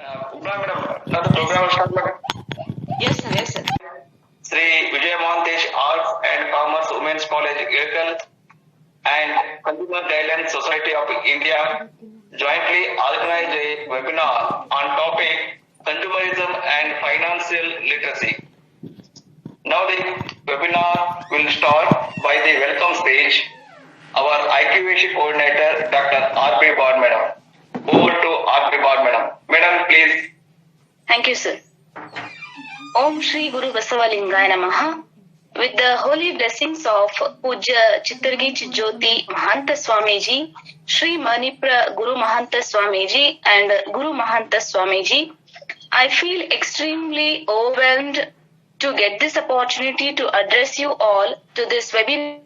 Madam, now the program will start, madam. Yes, sir. Yes, sir. Sri Vijay Mohantesh Arts and Commerce Women's College, Irkal, and Consumer Guidelines Society of India jointly organized a webinar on topic consumerism and financial literacy. Now the webinar will start by the welcome speech. Our IQVC coordinator, Dr. R.P. Bard, madam. Over to R.P. Bard, madam. Madam, please. Thank you, sir. Om Shri Guru Basavalingaya Namaha. With the holy blessings of Puja Chittargi Chijoti Mahanta Swamiji, Shri Manipra Guru Mahanta Swamiji and Guru Mahanta Swamiji, I feel extremely overwhelmed to get this opportunity to address you all to this webinar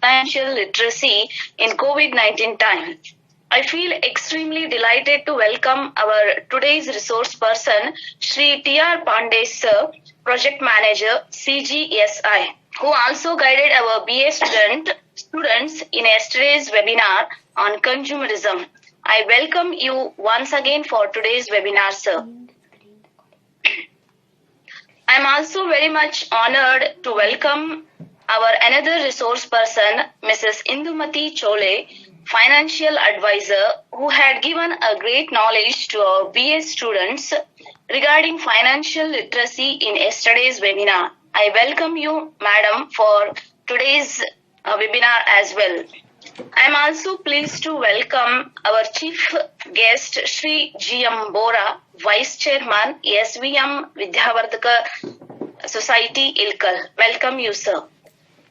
financial literacy in COVID-19 time. I feel extremely delighted to welcome our today's resource person, Shri T.R. Pandey Sir, Project Manager, CGSI, who also guided our BA students in yesterday's webinar on consumerism. I welcome you once again for today's webinar, sir. I am also very much honored to welcome our another resource person, Mrs. Indumati Chole, financial advisor, who had given a great knowledge to our BA students regarding financial literacy in yesterday's webinar. I welcome you, madam, for today's webinar as well. I am also pleased to welcome our chief guest, Shri G.M. Bora, Vice Chairman, SVM Vidyavardhaka Society, Ilkal. Welcome you, sir.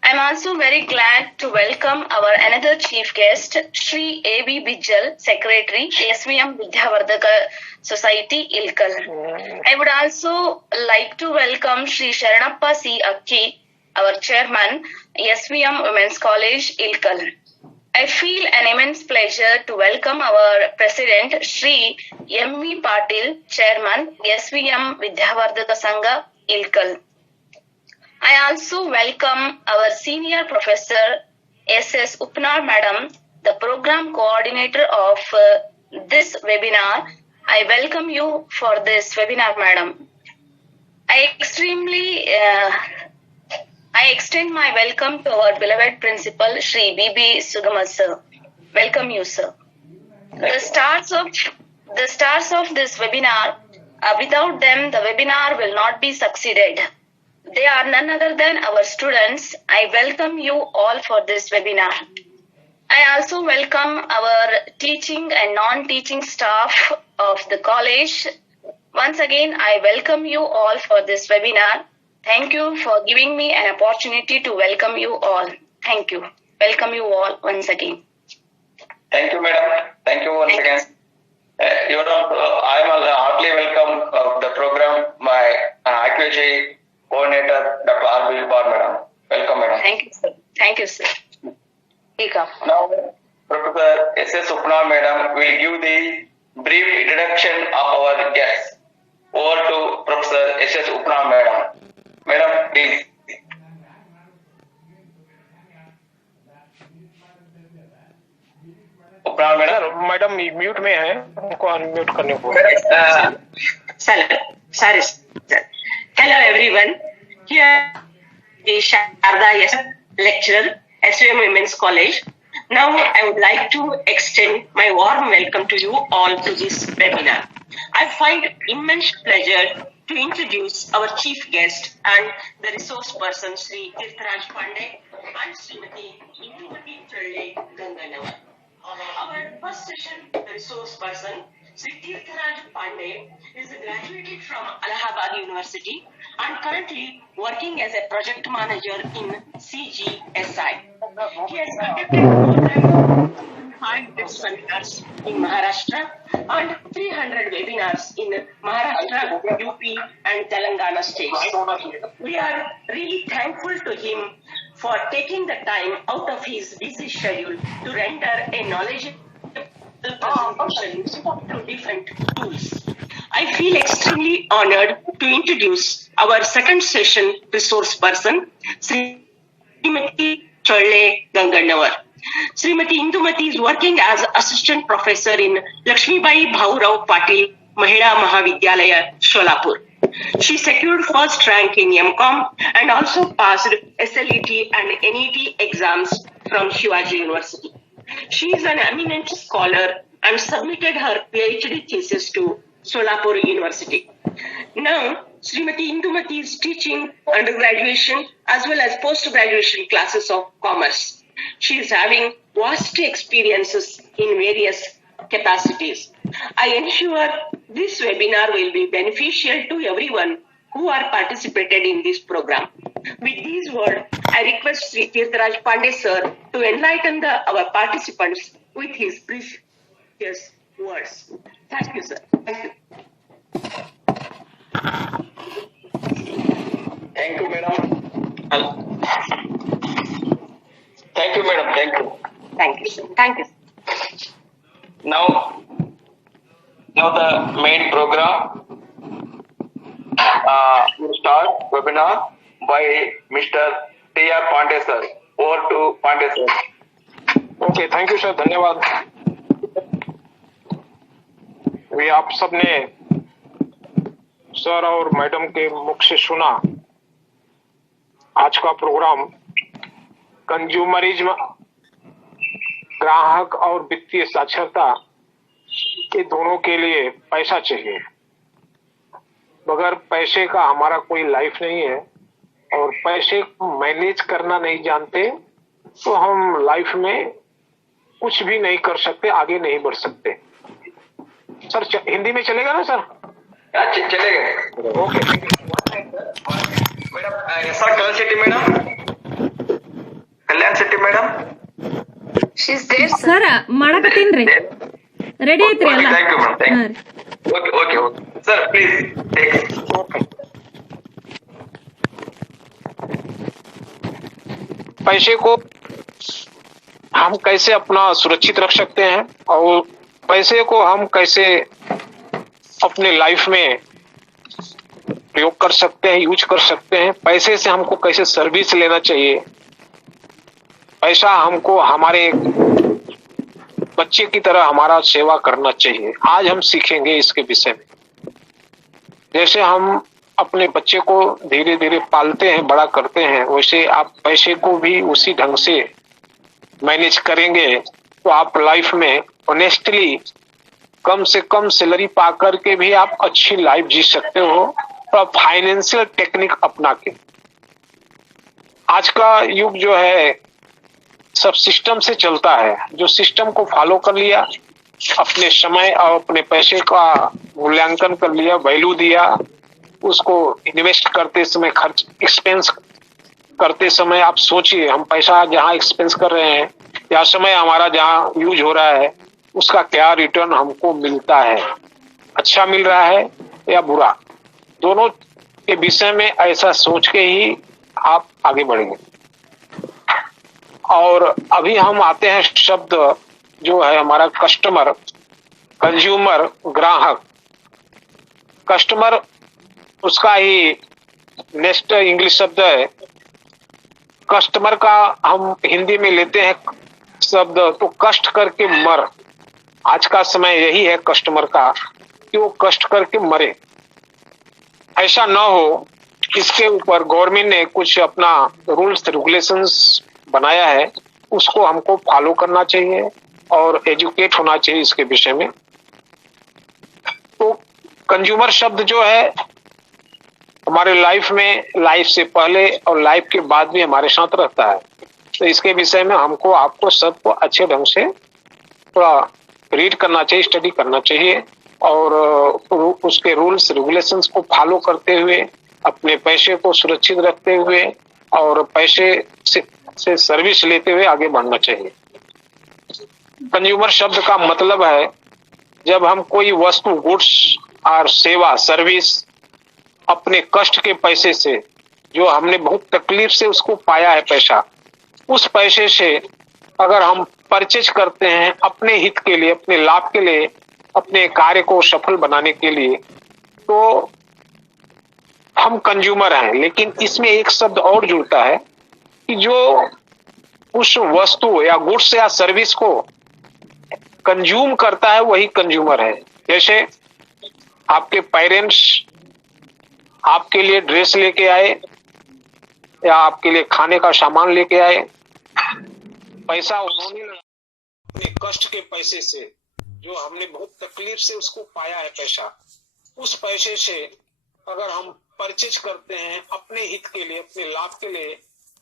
I am also very glad to welcome our another chief guest, Shri A.B. Bijjal, Secretary, SVM Vidyavardhaka Society, Ilkal. I would also like to welcome Shri Sharanappa C. Akki, our Chairman, SVM Women's College, Ilkal. I feel an immense pleasure to welcome our President, Shri M.V. Patil, Chairman, SVM Vidyavardhaka Sangha, Ilkal. I also welcome our Senior Professor, S.S. Upnar Madam, the Program Coordinator of this webinar. I welcome you for this webinar, Madam. I extend my welcome to our beloved Principal, Shri B.B. Sugama, sir. Welcome you, sir. The stars of this webinar, without them, the webinar will not be succeeded. They are none other than our students. I welcome you all for this webinar. I also welcome our teaching and non-teaching staff of the college. Once again, I welcome you all for this webinar. Thank you for giving me an opportunity to welcome you all. Thank you. Welcome you all once again. Thank you, madam. Thank you once again. I am heartily welcome the program, my IQG coordinator, Dr. R.B. Bard, madam. Welcome, madam. Thank you, sir. Thank you, sir. Now, Professor S.S. Upnar, madam, will give the brief introduction of our guests. Over to Professor S.S. Upnar, madam. Madam, please. उपनाम madam mute में है, उनको unmute करने को। Hello everyone. Here is Sharda lecturer, SVM Women's College. Now I would like to extend my warm welcome to you all to this webinar. I find immense pleasure to introduce our chief guest and the resource person, Sri Tirtharaj Pandey and Srimati Indumati Cholle Ganganavar. Our first session, the resource person, Sri Tirtharaj Pandey, is graduated from Allahabad University and currently working as a project manager in CGSI. He has conducted more than 500 seminars in Maharashtra and 300 webinars in Maharashtra, UP and Telangana states. We are really thankful to him for taking the time out of his busy schedule to render a knowledgeable presentation through different tools. I feel extremely honored to introduce our second session resource person, Srimati Cholle Ganganavar. Srimati Indumati is working as assistant professor in Lakshmibai Bhaurao Patil Mahila Mahavidyalaya, Sholapur. She secured first rank in MCOM and also passed SLET and NET exams from Shivaji University. She is an eminent scholar and submitted her PhD thesis to Solapur University. Now, Srimati Indumati is teaching undergraduation as well as post-graduation classes of commerce. She is having vast experiences in various capacities. I ensure this webinar will be beneficial to everyone who are participated in this program. With these words, I request Sri Tirtharaj Pandey sir to enlighten our participants with his precious words. Thank you, sir. Thank you. Thank you, madam. Thank you, madam. Thank you. Thank you, sir. Thank you. Now the main program will start webinar by Mr. T.R. Pandey sir. Over to Pandey sir. Okay, thank you sir, धन्यवाद। वे आप सबने sir और madam के मुख से सुना। आज का प्रोग्राम कंज्यूमरिज्म, ग्राहक और वित्तीय साक्षरता के दोनों के लिए पैसा चाहिए। बगैर पैसे का हमारा कोई लाइफ नहीं है और पैसे को मैनेज करना नहीं जानते तो हम लाइफ में कुछ भी नहीं कर सकते, आगे नहीं बढ़ सकते। सर हिंदी में चलेगा ना सर? चलेगा। Okay, madam sir Kalyan Shetty madam, Kalyan Shetty madam sir ಮಾಡಕತ್ತೀನ್ರಿ, ರೆಡಿ ಐತ್ರಿ ಎಲ್ಲ? Thank you madam, thank you. Okay sir, please take. पैसे को हम कैसे अपना सुरक्षित रख सकते हैं और पैसे को हम कैसे अपने लाइफ में प्रयोग कर सकते हैं, यूज कर सकते हैं। पैसे से हमको कैसे सर्विस लेना चाहिए, पैसा हमको हमारे बच्चे की तरह हमारा सेवा करना चाहिए। आज हम सीखेंगे इसके विषय में। जैसे हम अपने बच्चे को धीरे धीरे पालते हैं, बड़ा करते हैं, वैसे आप पैसे को भी उसी ढंग से मैनेज करेंगे तो आप लाइफ में ऑनेस्टली कम से कम सैलरी पा करके भी आप अच्छी लाइफ जी सकते हो, और फाइनेंशियल टेक्निक अपना के। आज का युग जो है सब सिस्टम से चलता है। जो सिस्टम को फॉलो कर लिया, अपने समय और अपने पैसे का मूल्यांकन कर लिया, वैल्यू दिया, उसको इन्वेस्ट करते समय, खर्च एक्सपेंस करते समय आप सोचिए, हम पैसा जहाँ एक्सपेंस कर रहे हैं या समय हमारा जहाँ यूज हो रहा है उसका क्या रिटर्न हमको मिलता है, अच्छा मिल रहा है या बुरा। दोनों के विषय में ऐसा सोच के ही आप आगे बढ़ेंगे। और अभी हम आते हैं शब्द जो है हमारा कस्टमर, कंज्यूमर, ग्राहक। कस्टमर उसका ही नेक्स्ट इंग्लिश शब्द है। कस्टमर का हम हिंदी में लेते हैं शब्द तो कष्ट करके मर। आज का समय यही है कस्टमर का कि वो कष्ट करके मरे। ऐसा न हो, इसके ऊपर गवर्नमेंट ने कुछ अपना रूल्स रेगुलेशंस बनाया है, उसको हमको फॉलो करना चाहिए और एजुकेट होना चाहिए इसके विषय में। तो कंज्यूमर शब्द जो है हमारे लाइफ में, लाइफ से पहले और लाइफ के बाद भी हमारे साथ रहता है। तो इसके विषय में हमको, आपको सबको अच्छे ढंग से थोड़ा रीड करना चाहिए, स्टडी करना चाहिए और उसके रूल्स रेगुलेशंस को फॉलो करते हुए, अपने पैसे को सुरक्षित रखते हुए और पैसे से सर्विस लेते हुए आगे बढ़ना चाहिए। कंज्यूमर शब्द का मतलब है जब हम कोई वस्तु, गुड्स और सेवा, सर्विस अपने कष्ट के पैसे से, जो हमने बहुत तकलीफ से उसको पाया है पैसा, उस पैसे से अगर हम परचेज करते हैं अपने हित के लिए, अपने लाभ के लिए, अपने कार्य को सफल बनाने के लिए, तो हम कंज्यूमर हैं। लेकिन इसमें एक शब्द और जुड़ता है कि जो उस वस्तु या गुड्स या सर्विस को कंज्यूम करता है वही कंज्यूमर है। जैसे आपके पेरेंट्स आपके लिए ड्रेस लेके आए या आपके लिए खाने का सामान लेके आए, पैसा उन्होंने अपने कष्ट के पैसे से, जो हमने बहुत तकलीफ से उसको पाया है पैसा, उस पैसे से अगर हम परचेज करते हैं अपने हित के लिए, अपने लाभ के लिए,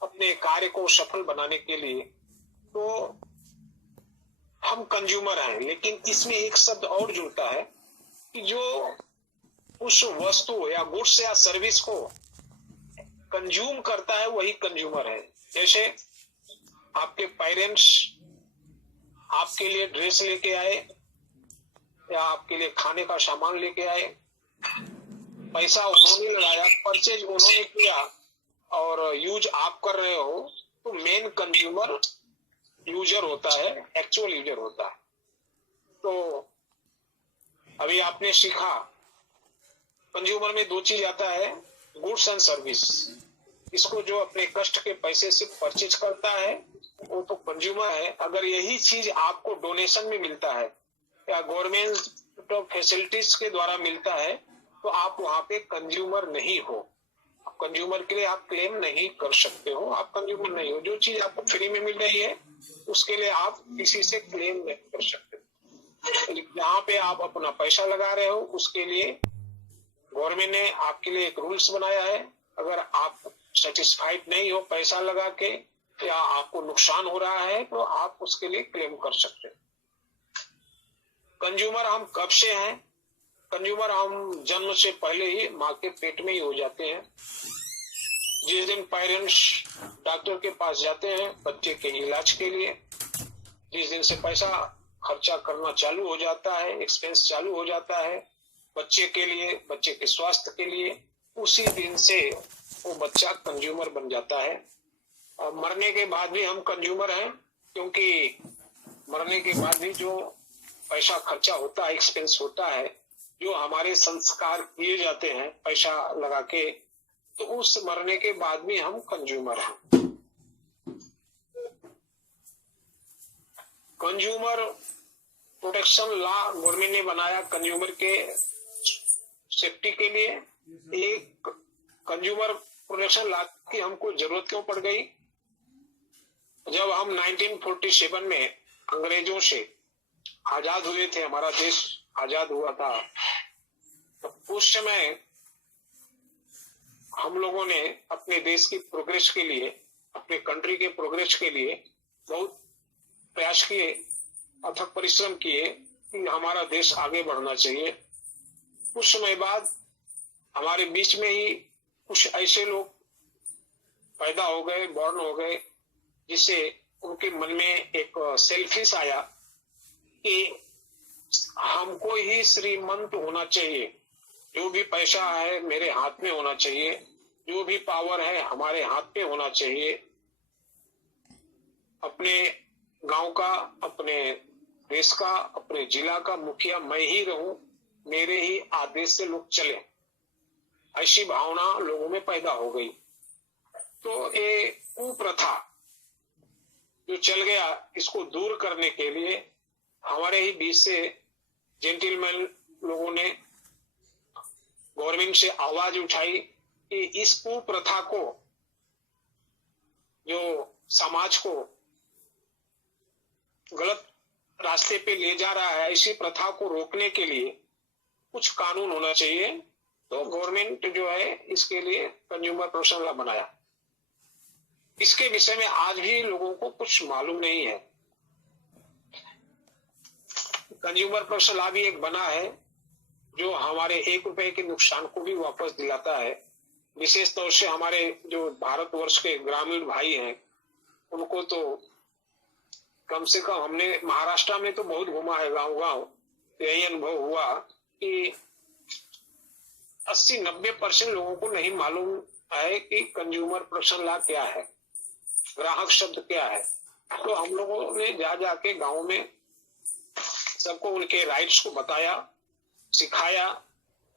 अपने कार्य को सफल बनाने के लिए, तो हम कंज्यूमर हैं। लेकिन इसमें एक शब्द और जुड़ता है कि जो उस वस्तु या गुड्स या सर्विस को कंज्यूम करता है वही कंज्यूमर है। जैसे आपके पेरेंट्स आपके लिए ड्रेस लेके आए या आपके लिए खाने का सामान लेके आए, पैसा उन्होंने लगाया, परचेज उन्होंने किया और यूज आप कर रहे हो, तो मेन कंज्यूमर यूजर होता है, एक्चुअल यूजर होता है। तो अभी आपने सीखा कंज्यूमर में दो चीज आता है, गुड्स एंड सर्विस। इसको जो अपने कष्ट के पैसे से परचेज करता है वो तो कंज्यूमर है। अगर यही चीज आपको डोनेशन में मिलता है या गवर्नमेंट फैसिलिटीज के द्वारा मिलता है तो आप वहां पे कंज्यूमर नहीं हो। कंज्यूमर के लिए आप क्लेम नहीं कर सकते हो, आप कंज्यूमर नहीं हो। जो चीज आपको फ्री में मिल रही है उसके लिए आप किसी से क्लेम नहीं कर सकते। जहाँ पे आप अपना पैसा लगा रहे हो उसके लिए गवर्नमेंट ने आपके लिए एक रूल्स बनाया है। अगर आप सेटिस्फाइड नहीं हो पैसा लगा के या आपको नुकसान हो रहा है तो आप उसके लिए क्लेम कर सकते हैं। कंज्यूमर हम कब से हैं? कंज्यूमर हम जन्म से पहले ही माँ के पेट में ही हो जाते हैं। जिस दिन पेरेंट्स डॉक्टर के पास जाते हैं बच्चे के इलाज के लिए, जिस दिन से पैसा खर्चा करना चालू हो जाता है, एक्सपेंस चालू हो जाता है बच्चे के लिए, बच्चे के स्वास्थ्य के लिए, उसी दिन से वो बच्चा कंज्यूमर बन जाता है। और मरने के बाद भी हम कंज्यूमर हैं, क्योंकि मरने के बाद भी जो पैसा खर्चा होता है, एक्सपेंस होता है, जो हमारे संस्कार किए जाते हैं पैसा लगा के, तो उस मरने के बाद भी हम कंज्यूमर हैं। कंज्यूमर प्रोटेक्शन लॉ गवर्नमेंट ने बनाया कंज्यूमर के सेफ्टी के लिए। एक कंज्यूमर प्रोटेक्शन लॉ की हमको जरूरत क्यों पड़ गई? जब हम 1947 में अंग्रेजों से आजाद हुए थे, हमारा देश आजाद हुआ था, तो उस समय हम लोगों ने अपने देश की प्रोग्रेस के लिए, अपने कंट्री के प्रोग्रेस के लिए बहुत प्रयास किए, अथक परिश्रम किए कि हमारा देश आगे बढ़ना चाहिए। कुछ समय बाद हमारे बीच में ही कुछ ऐसे लोग पैदा हो गए, बॉर्न हो गए, जिससे उनके मन में एक सेल्फिश आया कि हमको ही श्रीमंत होना चाहिए, जो भी पैसा है मेरे हाथ में होना चाहिए, जो भी पावर है हमारे हाथ में होना चाहिए। अपने गांव का, अपने देश का, अपने जिला का मुखिया मैं ही रहूं, मेरे ही आदेश से लोग चले, ऐसी भावना लोगों में पैदा हो गई। तो ये कुप्रथा जो चल गया, इसको दूर करने के लिए हमारे ही बीच से जेंटलमैन लोगों ने गवर्नमेंट से आवाज उठाई कि इस कुप्रथा को, जो समाज को गलत रास्ते पे ले जा रहा है, इसी प्रथा को रोकने के लिए कुछ कानून होना चाहिए। तो गवर्नमेंट जो है इसके लिए कंज्यूमर प्रोटेक्शन लॉ बनाया। इसके विषय में आज भी लोगों को कुछ मालूम नहीं है। कंज्यूमर प्रोटेक्शन लॉ भी एक बना है जो हमारे 1 रुपए के नुकसान को भी वापस दिलाता है। विशेष तौर से हमारे जो भारतवर्ष के ग्रामीण भाई हैं, उनको तो कम से कम, हमने महाराष्ट्र में तो बहुत घुमा है गांव गांव, यही अनुभव हुआ कि 80-90% लोगों को नहीं मालूम है कि कंज्यूमर प्रोटेक्शन लॉ क्या है, ग्राहक शब्द क्या है। तो हम लोगों ने जा जाके गांव में सबको उनके राइट्स को बताया, सिखाया,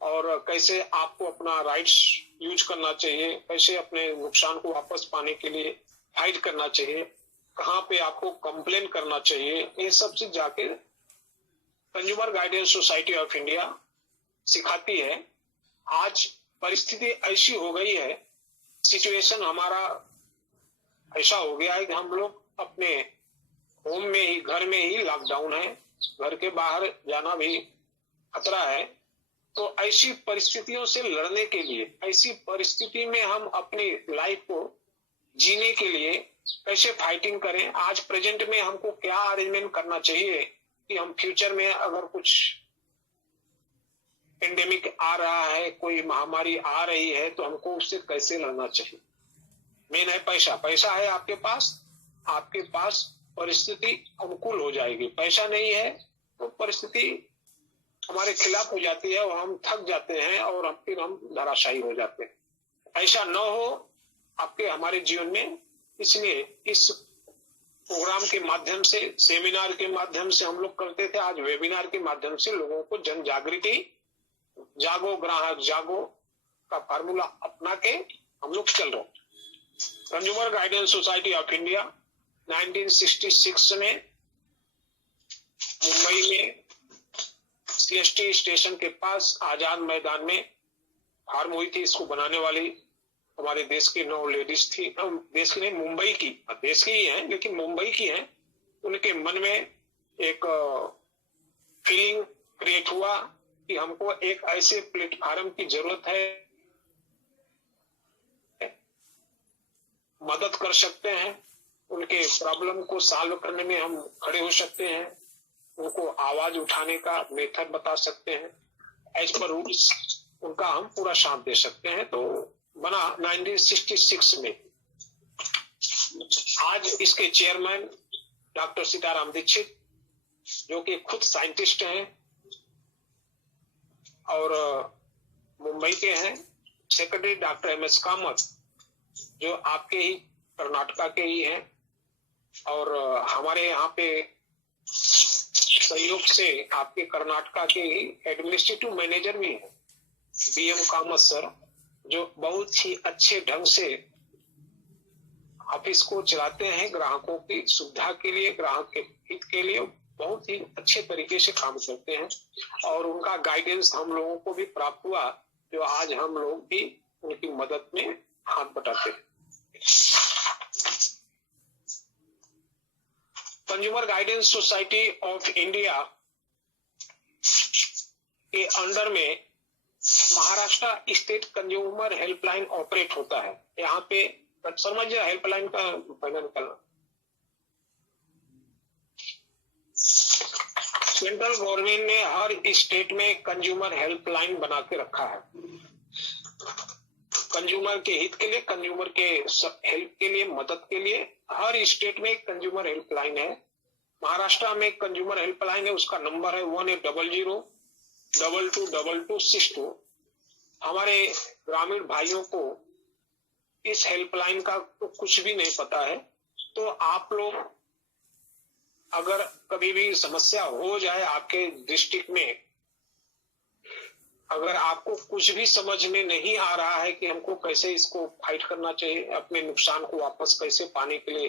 और कैसे आपको अपना राइट्स यूज करना चाहिए, कैसे अपने नुकसान को वापस पाने के लिए फाइट करना चाहिए। कहाँ पे आपको कंप्लेन करना चाहिए, ये सब चीज जाके consumer guidance society of India सिखाती है। आज परिस्थिति ऐसी हो गई है, सिचुएशन हमारा ऐसा हो गया है कि हम लोग अपने होम में ही, घर में ही लॉकडाउन है, घर के बाहर जाना भी खतरा है। तो ऐसी परिस्थितियों से लड़ने के लिए, ऐसी परिस्थिति में हम अपनी लाइफ को जीने के लिए कैसे फाइटिंग करें, आज प्रेजेंट में हमको क्या अरेंजमेंट करना चाहिए कि हम फ्यूचर में अगर कुछ पेंडेमिक आ रहा है, कोई महामारी आ रही है, तो हमको उससे कैसे लड़ना चाहिए। मेन है पैसा। पैसा है आपके पास परिस्थिति अनुकूल हो जाएगी। पैसा नहीं है तो परिस्थिति हमारे खिलाफ हो जाती है और हम थक जाते हैं और फिर हम धराशायी हो जाते हैं। ऐसा न हो आपके हमारे जीवन में। इसलिए इस प्रोग्राम के माध्यम से, सेमिनार के माध्यम से हम लोग करते थे, आज वेबिनार के माध्यम से लोगों को जन जागृति, जागो ग्राहक जागो का फार्मूला अपना के हम लोग चल रहे हैं। Consumer guidance society of India 1966 में मुंबई में सीएसटी स्टेशन के पास आजाद मैदान में फार्म हुई थी। इसको बनाने वाली हमारे देश की 9 लेडीज थी। देश की नहीं, मुंबई की, देश की ही है लेकिन मुंबई की है। उनके मन में एक फीलिंग क्रिएट हुआ कि हमको एक ऐसे प्लेटफार्म की जरूरत है, मदद कर सकते हैं, उनके प्रॉब्लम को सॉल्व करने में हम खड़े हो सकते हैं, उनको आवाज उठाने का मेथड बता सकते हैं, एज पर रूल्स उनका हम पूरा साथ दे सकते हैं। तो बना 1966 में। आज इसके चेयरमैन डॉक्टर सीताराम दीक्षित, जो कि खुद साइंटिस्ट हैं और मुंबई के हैं। सेक्रेटरी डॉक्टर एमएस कामत, जो आपके ही कर्नाटका के ही हैं और हमारे यहाँ पे सहयोग से आपके कर्नाटका के ही एडमिनिस्ट्रेटिव मैनेजर भी हैं, बीएम कामत सर, जो बहुत ही अच्छे ढंग से ऑफिस को चलाते हैं, ग्राहकों की सुविधा के लिए, ग्राहक के हित के लिए बहुत ही अच्छे तरीके से काम करते हैं। और उनका गाइडेंस हम लोगों को भी प्राप्त हुआ, जो आज हम लोग भी उनकी मदद में हाथ बटाते हैं। Consumer guidance society of India के अंडर में Maharashtra state consumer helpline operate होता है। यहाँ पे समझ हेल्पलाइन का फाइनल करना, सेंट्रल गवर्नमेंट ने हर स्टेट में कंज्यूमर हेल्पलाइन बना के रखा है, कंज्यूमर के हित के लिए, कंज्यूमर के हेल्प के लिए, मदद के लिए। हर स्टेट में कंज्यूमर हेल्पलाइन है। महाराष्ट्र में कंज्यूमर हेल्पलाइन है, उसका नंबर है 1800-222262। हमारे ग्रामीण भाइयों को इस हेल्पलाइन का तो कुछ भी नहीं पता है, तो आप लोग अगर कभी भी समस्या हो जाए आपके डिस्ट्रिक्ट में, अगर आपको कुछ भी समझ में नहीं आ रहा है कि हमको कैसे इसको फाइट करना चाहिए, अपने नुकसान को वापस कैसे पाने के लिए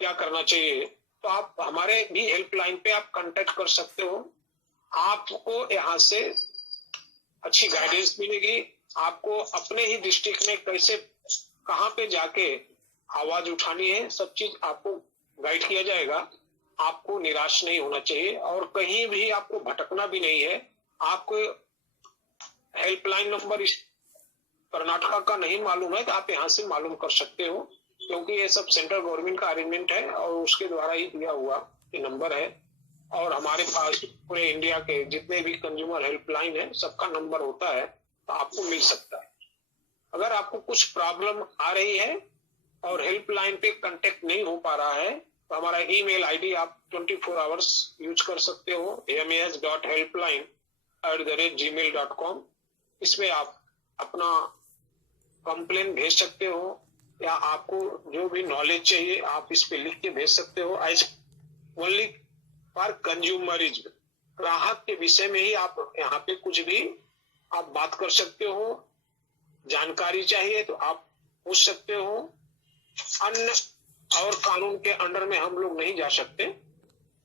क्या करना चाहिए, तो आप हमारे भी हेल्पलाइन पे आप कांटेक्ट कर सकते हो। आपको यहाँ से अच्छी गाइडेंस मिलेगी। आपको अपने ही डिस्ट्रिक्ट में कैसे, कहाँ पे जाके आवाज उठानी है, सब चीज आपको गाइड किया जाएगा। आपको निराश नहीं होना चाहिए और कहीं भी आपको भटकना भी नहीं है। आपको हेल्पलाइन नंबर इस कर्नाटका का नहीं मालूम है तो आप यहाँ से मालूम कर सकते हो, क्योंकि ये सब सेंट्रल गवर्नमेंट का अरेंजमेंट है और उसके द्वारा ही दिया हुआ ये नंबर है। और हमारे पास पूरे इंडिया के जितने भी कंज्यूमर हेल्पलाइन है सबका नंबर होता है, तो आपको मिल सकता है। अगर आपको कुछ प्रॉब्लम आ रही है और हेल्पलाइन पे कांटेक्ट नहीं हो पा रहा है, तो हमारा ईमेल आईडी आप 24 आवर्स यूज कर सकते हो, mas.helpline@gmail.com। इसमें आप अपना कंप्लेन भेज सकते हो या आपको जो भी नॉलेज चाहिए आप इस पे लिख के भेज सकते हो। एज ओनली फॉर कंज्यूमरिज्म, ग्राहक के विषय में ही आप यहाँ पे कुछ भी आप बात कर सकते हो। जानकारी चाहिए तो आप पूछ सकते हो। अन्य और कानून के अंडर में हम लोग नहीं जा सकते।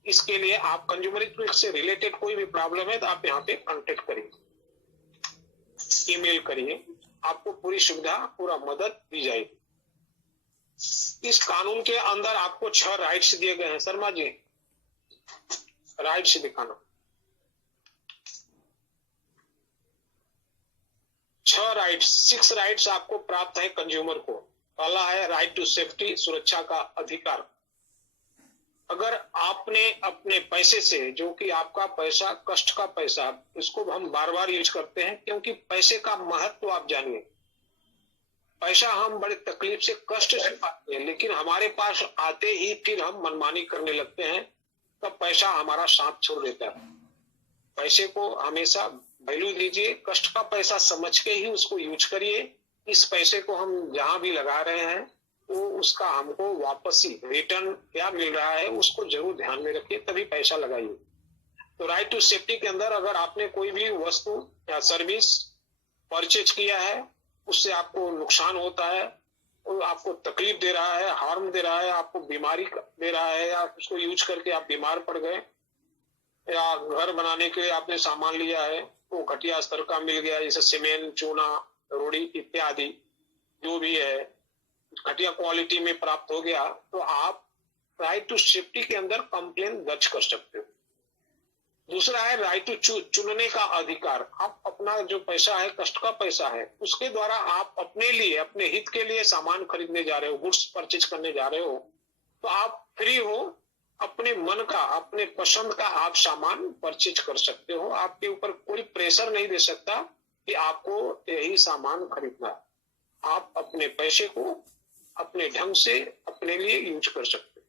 इसके लिए आप कंज्यूमर एक्ट से रिलेटेड कोई भी प्रॉब्लम है तो आप यहाँ पे कांटेक्ट करिए, ईमेल करिए, आपको पूरी सुविधा, पूरा मदद दी जाएगी। इस कानून के अंदर आपको 6 राइट्स दिए गए हैं। शर्मा जी, राइट्स दिखाना। 6 राइट्स आपको प्राप्त है कंज्यूमर को। पहला है राइट टू सेफ्टी, सुरक्षा का अधिकार। अगर आपने अपने पैसे से, जो कि आपका पैसा कष्ट का पैसा, इसको हम बार बार यूज करते हैं क्योंकि पैसे का महत्व आप जानिए। पैसा हम बड़े तकलीफ से, कष्ट से पाते हैं, लेकिन हमारे पास आते ही फिर हम मनमानी करने लगते हैं, तब पैसा हमारा साथ छोड़ देता है। पैसे को हमेशा वैल्यू दीजिए, कष्ट का पैसा समझ के ही उसको यूज करिए। इस पैसे को हम जहां भी लगा रहे हैं वो उसका हमको वापस ही रिटर्न क्या मिल रहा है उसको जरूर ध्यान में रखिए, तभी पैसा लगाइए। तो राइट टू सेफ्टी के अंदर अगर आपने कोई भी वस्तु या सर्विस परचेज किया है, उससे आपको नुकसान होता है, वो आपको तकलीफ दे रहा है, हार्म दे रहा है, आपको बीमारी दे रहा है, या उसको यूज करके आप बीमार पड़ गए, या घर बनाने के लिए आपने सामान लिया है वो घटिया स्तर का मिल गया, जैसे सीमेंट, चूना, रोड़ी इत्यादि जो भी है घटिया क्वालिटी में प्राप्त हो गया, तो आप राइट टू सेफ्टी के अंदर कंप्लेन दर्ज कर सकते हो। दूसरा है राइट टू चुनने का अधिकार। आप अपना जो पैसा है, कष्ट का पैसा है, उसके द्वारा आप अपने लिए, अपने हित के लिए सामान खरीदने जा रहे हो, गुड्स परचेज करने जा रहे हो, तो आप फ्री हो, अपने मन का, अपने पसंद का आप सामान परचेज कर सकते हो। आपके ऊपर कोई प्रेशर नहीं दे सकता कि आपको यही सामान खरीदना है। आप अपने पैसे को अपने ढंग से अपने लिए यूज कर सकते हो।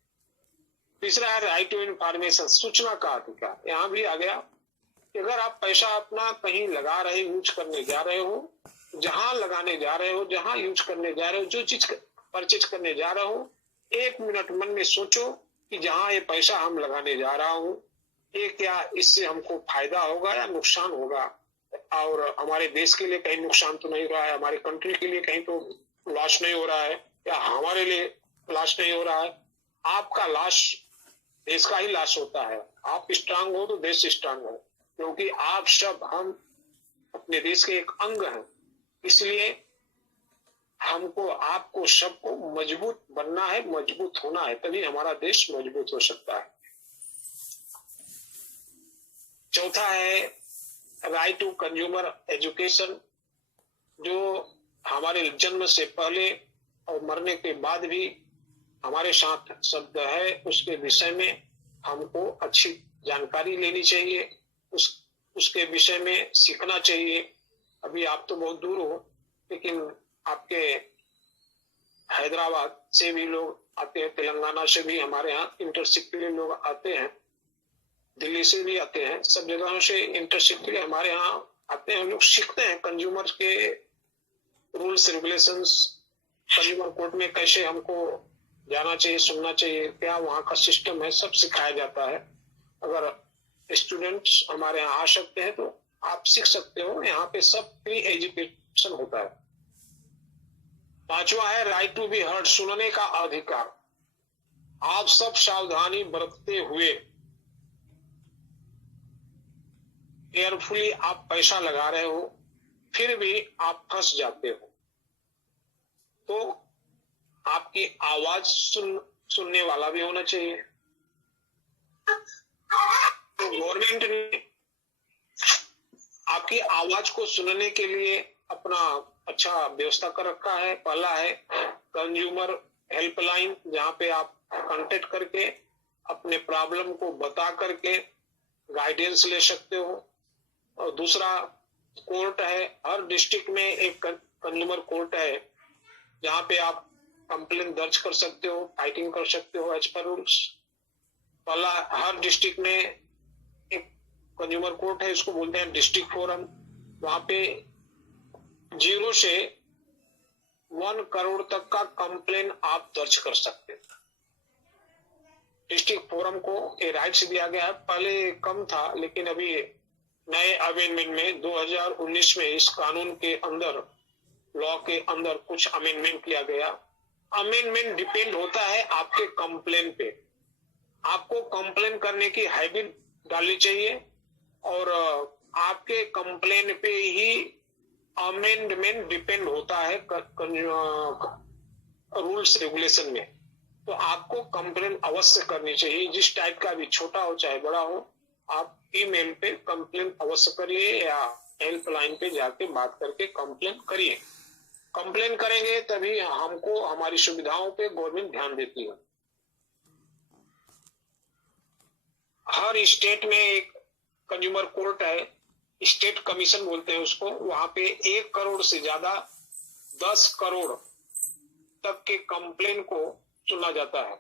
तीसरा है राइट टू इंफॉर्मेशन, सूचना का अधिकार। यहाँ भी आ गया कि अगर आप पैसा अपना कहीं लगा रहे, यूज करने जा रहे हो, जहां लगाने जा रहे हो, जहां यूज करने जा रहे हो, जो चीज परचेज करने जा रहे हो, 1 मिनट मन में सोचो कि जहां ये पैसा हम लगाने जा रहा हूं, ये क्या इससे हमको फायदा होगा या नुकसान होगा, और हमारे देश के लिए कहीं नुकसान तो नहीं हो रहा है, हमारे कंट्री के लिए कहीं तो लॉस नहीं हो रहा है, या हमारे लिए लॉस नहीं हो रहा है। आपका लॉस देश का ही लॉस होता है। आप स्ट्रांग हो तो देश स्ट्रांग हो, क्योंकि आप सब, हम अपने देश के एक अंग हैं। इसलिए हमको, आपको, सबको मजबूत बनना है, मजबूत होना है, तभी हमारा देश मजबूत हो सकता है। चौथा है राइट टू कंज्यूमर एजुकेशन, जो हमारे जन्म से पहले और मरने के बाद भी हमारे साथ शब्द है, उसके विषय में हमको अच्छी जानकारी लेनी चाहिए, उसके विषय में सीखना चाहिए। अभी आप तो बहुत दूर हो, लेकिन आपके हैदराबाद से भी लोग आते हैं, तेलंगाना से भी हमारे यहाँ इंटर्नशिप के लिए लोग आते हैं, दिल्ली से भी आते हैं, सब जगहों से इंटर्नशिप के लिए हमारे यहाँ आते हैं। हम लोग सीखते हैं कंज्यूमर के रूल्स रेगुलेशंस, कंज्यूमर कोर्ट में कैसे हमको जाना चाहिए, सुनना चाहिए, क्या वहाँ का सिस्टम है, सब सिखाया जाता है। अगर स्टूडेंट्स हमारे यहाँ आ सकते हैं तो आप सीख सकते हो, यहाँ पे सब फ्री एजुकेशन होता है। पांचवा है राइट टू बी हर्ड, सुनने का अधिकार। आप सब सावधानी बरतते हुए केयरफुली आप पैसा लगा रहे हो, फिर भी आप फंस जाते हो, तो आपकी आवाज सुनने वाला भी होना चाहिए। तो गवर्नमेंट ने आपकी आवाज को सुनने के लिए अपना अच्छा व्यवस्था कर रखा है। पहला है कंज्यूमर हेल्पलाइन, जहां पे आप कांटेक्ट करके अपने प्रॉब्लम को बता करके गाइडेंस ले सकते हो। और दूसरा कोर्ट है, हर डिस्ट्रिक्ट में एक कंज्यूमर कोर्ट है, जहां पे आप कंप्लेन दर्ज कर सकते हो, फाइटिंग कर सकते हो एज पर रूल्स। पहला हर डिस्ट्रिक्ट में एक कंज्यूमर कोर्ट है, इसको बोलते हैं डिस्ट्रिक्ट फोरम। वहां पे 0 से 1 करोड़ तक का कंप्लेन आप दर्ज कर सकते हैं। डिस्ट्रिक्ट फोरम को ये राइट्स दिया गया है। पहले कम था, लेकिन अभी नए अमेंडमेंट में 2019 में इस कानून के अंदर, लॉ के अंदर कुछ अमेंडमेंट किया गया, अमेंडमेंट डिपेंड होता है आपके कंप्लेन पे। आपको कंप्लेन करने की हैबिट डालनी चाहिए और आपके कंप्लेन पे ही अमेंडमेंट डिपेंड होता है रूल्स रेगुलेशन में। तो आपको कंप्लेन अवश्य करनी चाहिए, जिस टाइप का भी, छोटा हो चाहे बड़ा हो। आप ईमेल पे कंप्लेन अवश्य करिए या हेल्पलाइन पे जाके बात करके कंप्लेन करिए। कंप्लेन करेंगे तभी हमको हमारी सुविधाओं पे गवर्नमेंट ध्यान देती है। हर स्टेट में एक कंज्यूमर कोर्ट है, स्टेट कमीशन बोलते हैं उसको। वहां पे 1 करोड़ से ज्यादा 10 करोड़ तक के कंप्लेन को सुना जाता है।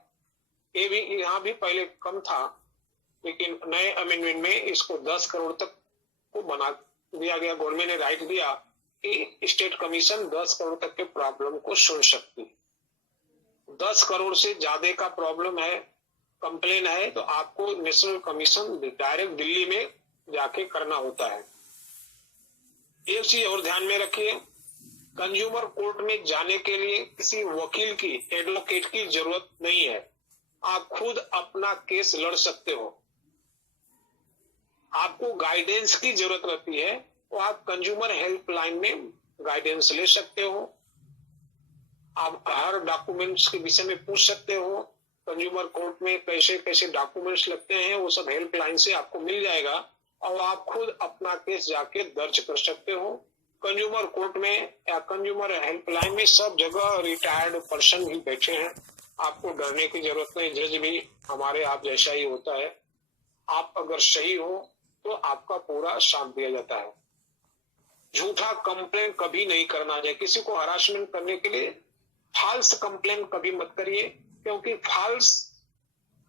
ये भी यहाँ भी पहले कम था, लेकिन नए अमेंडमेंट में इसको 10 करोड़ तक को बना दिया गया। गवर्नमेंट ने राइट दिया कि स्टेट कमीशन 10 करोड़ तक के प्रॉब्लम को सुन सकती है। 10 करोड़ से ज्यादा का प्रॉब्लम है, कंप्लेन है, तो आपको नेशनल कमीशन डायरेक्ट दिल्ली में जाके करना होता है। एक चीज और ध्यान में रखिए, कंज्यूमर कोर्ट में जाने के लिए किसी वकील की, एडवोकेट की जरूरत नहीं है। आप खुद अपना केस लड़ सकते हो। आपको गाइडेंस की जरूरत रहती है तो आप कंज्यूमर हेल्पलाइन में गाइडेंस ले सकते हो। आप हर डॉक्यूमेंट्स के विषय में पूछ सकते हो। कंज्यूमर कोर्ट में कैसे कैसे डॉक्यूमेंट्स लगते हैं वो सब हेल्पलाइन से आपको मिल जाएगा और आप खुद अपना केस जाके दर्ज कर सकते हो। कंज्यूमर कोर्ट में या कंज्यूमर हेल्पलाइन में सब जगह रिटायर्ड पर्सन भी बैठे हैं। आपको डरने की जरूरत नहीं, जज भी हमारे आप जैसा ही होता है। आप अगर सही हो तो आपका पूरा साथ दिया जाता है। झूठा कंप्लेन कभी नहीं करना चाहिए। किसी को हरासमेंट करने के लिए फॉल्स कंप्लेन कभी मत करिए, क्योंकि फॉल्स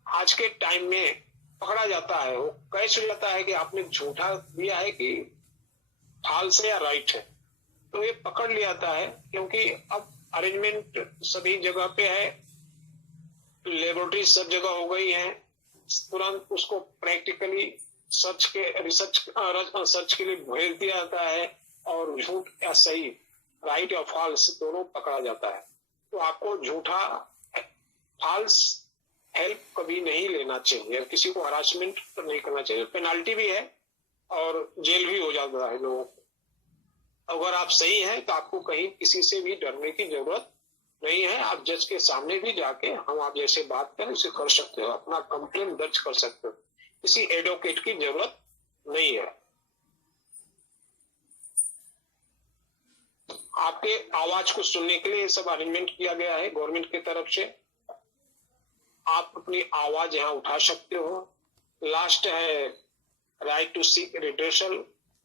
आज के टाइम में पकड़ा जाता है। वो कैसे जाता है कि आपने झूठा दिया है कि फॉल्स है या राइट है, तो ये पकड़ लिया जाता है। क्योंकि अब अरेंजमेंट सभी जगह पे है, लेबोरेटरी सब जगह हो गई है, तुरंत उसको प्रैक्टिकली सर्च के लिए भेज दिया जाता है और झूठ या सही, राइट या फॉल्स दोनों पकड़ा जाता है। तो आपको झूठा फॉल्स हेल्प कभी नहीं लेना चाहिए। किसी को हरासमेंट नहीं करना चाहिए। पेनाल्टी भी है और जेल भी हो जाता है लोगों को। अगर आप सही हैं तो आपको कहीं किसी से भी डरने की जरूरत नहीं है। आप जज के सामने भी जाके हम आप जैसे बात करें उसे कर सकते हो, अपना कंप्लेन दर्ज कर सकते हो। किसी एडवोकेट की जरूरत नहीं है। आपके आवाज को सुनने के लिए सब अरेंजमेंट किया गया है गवर्नमेंट की तरफ से। आप अपनी आवाज यहाँ उठा सकते हो। लास्ट है राइट टू सीक रिड्रेसल।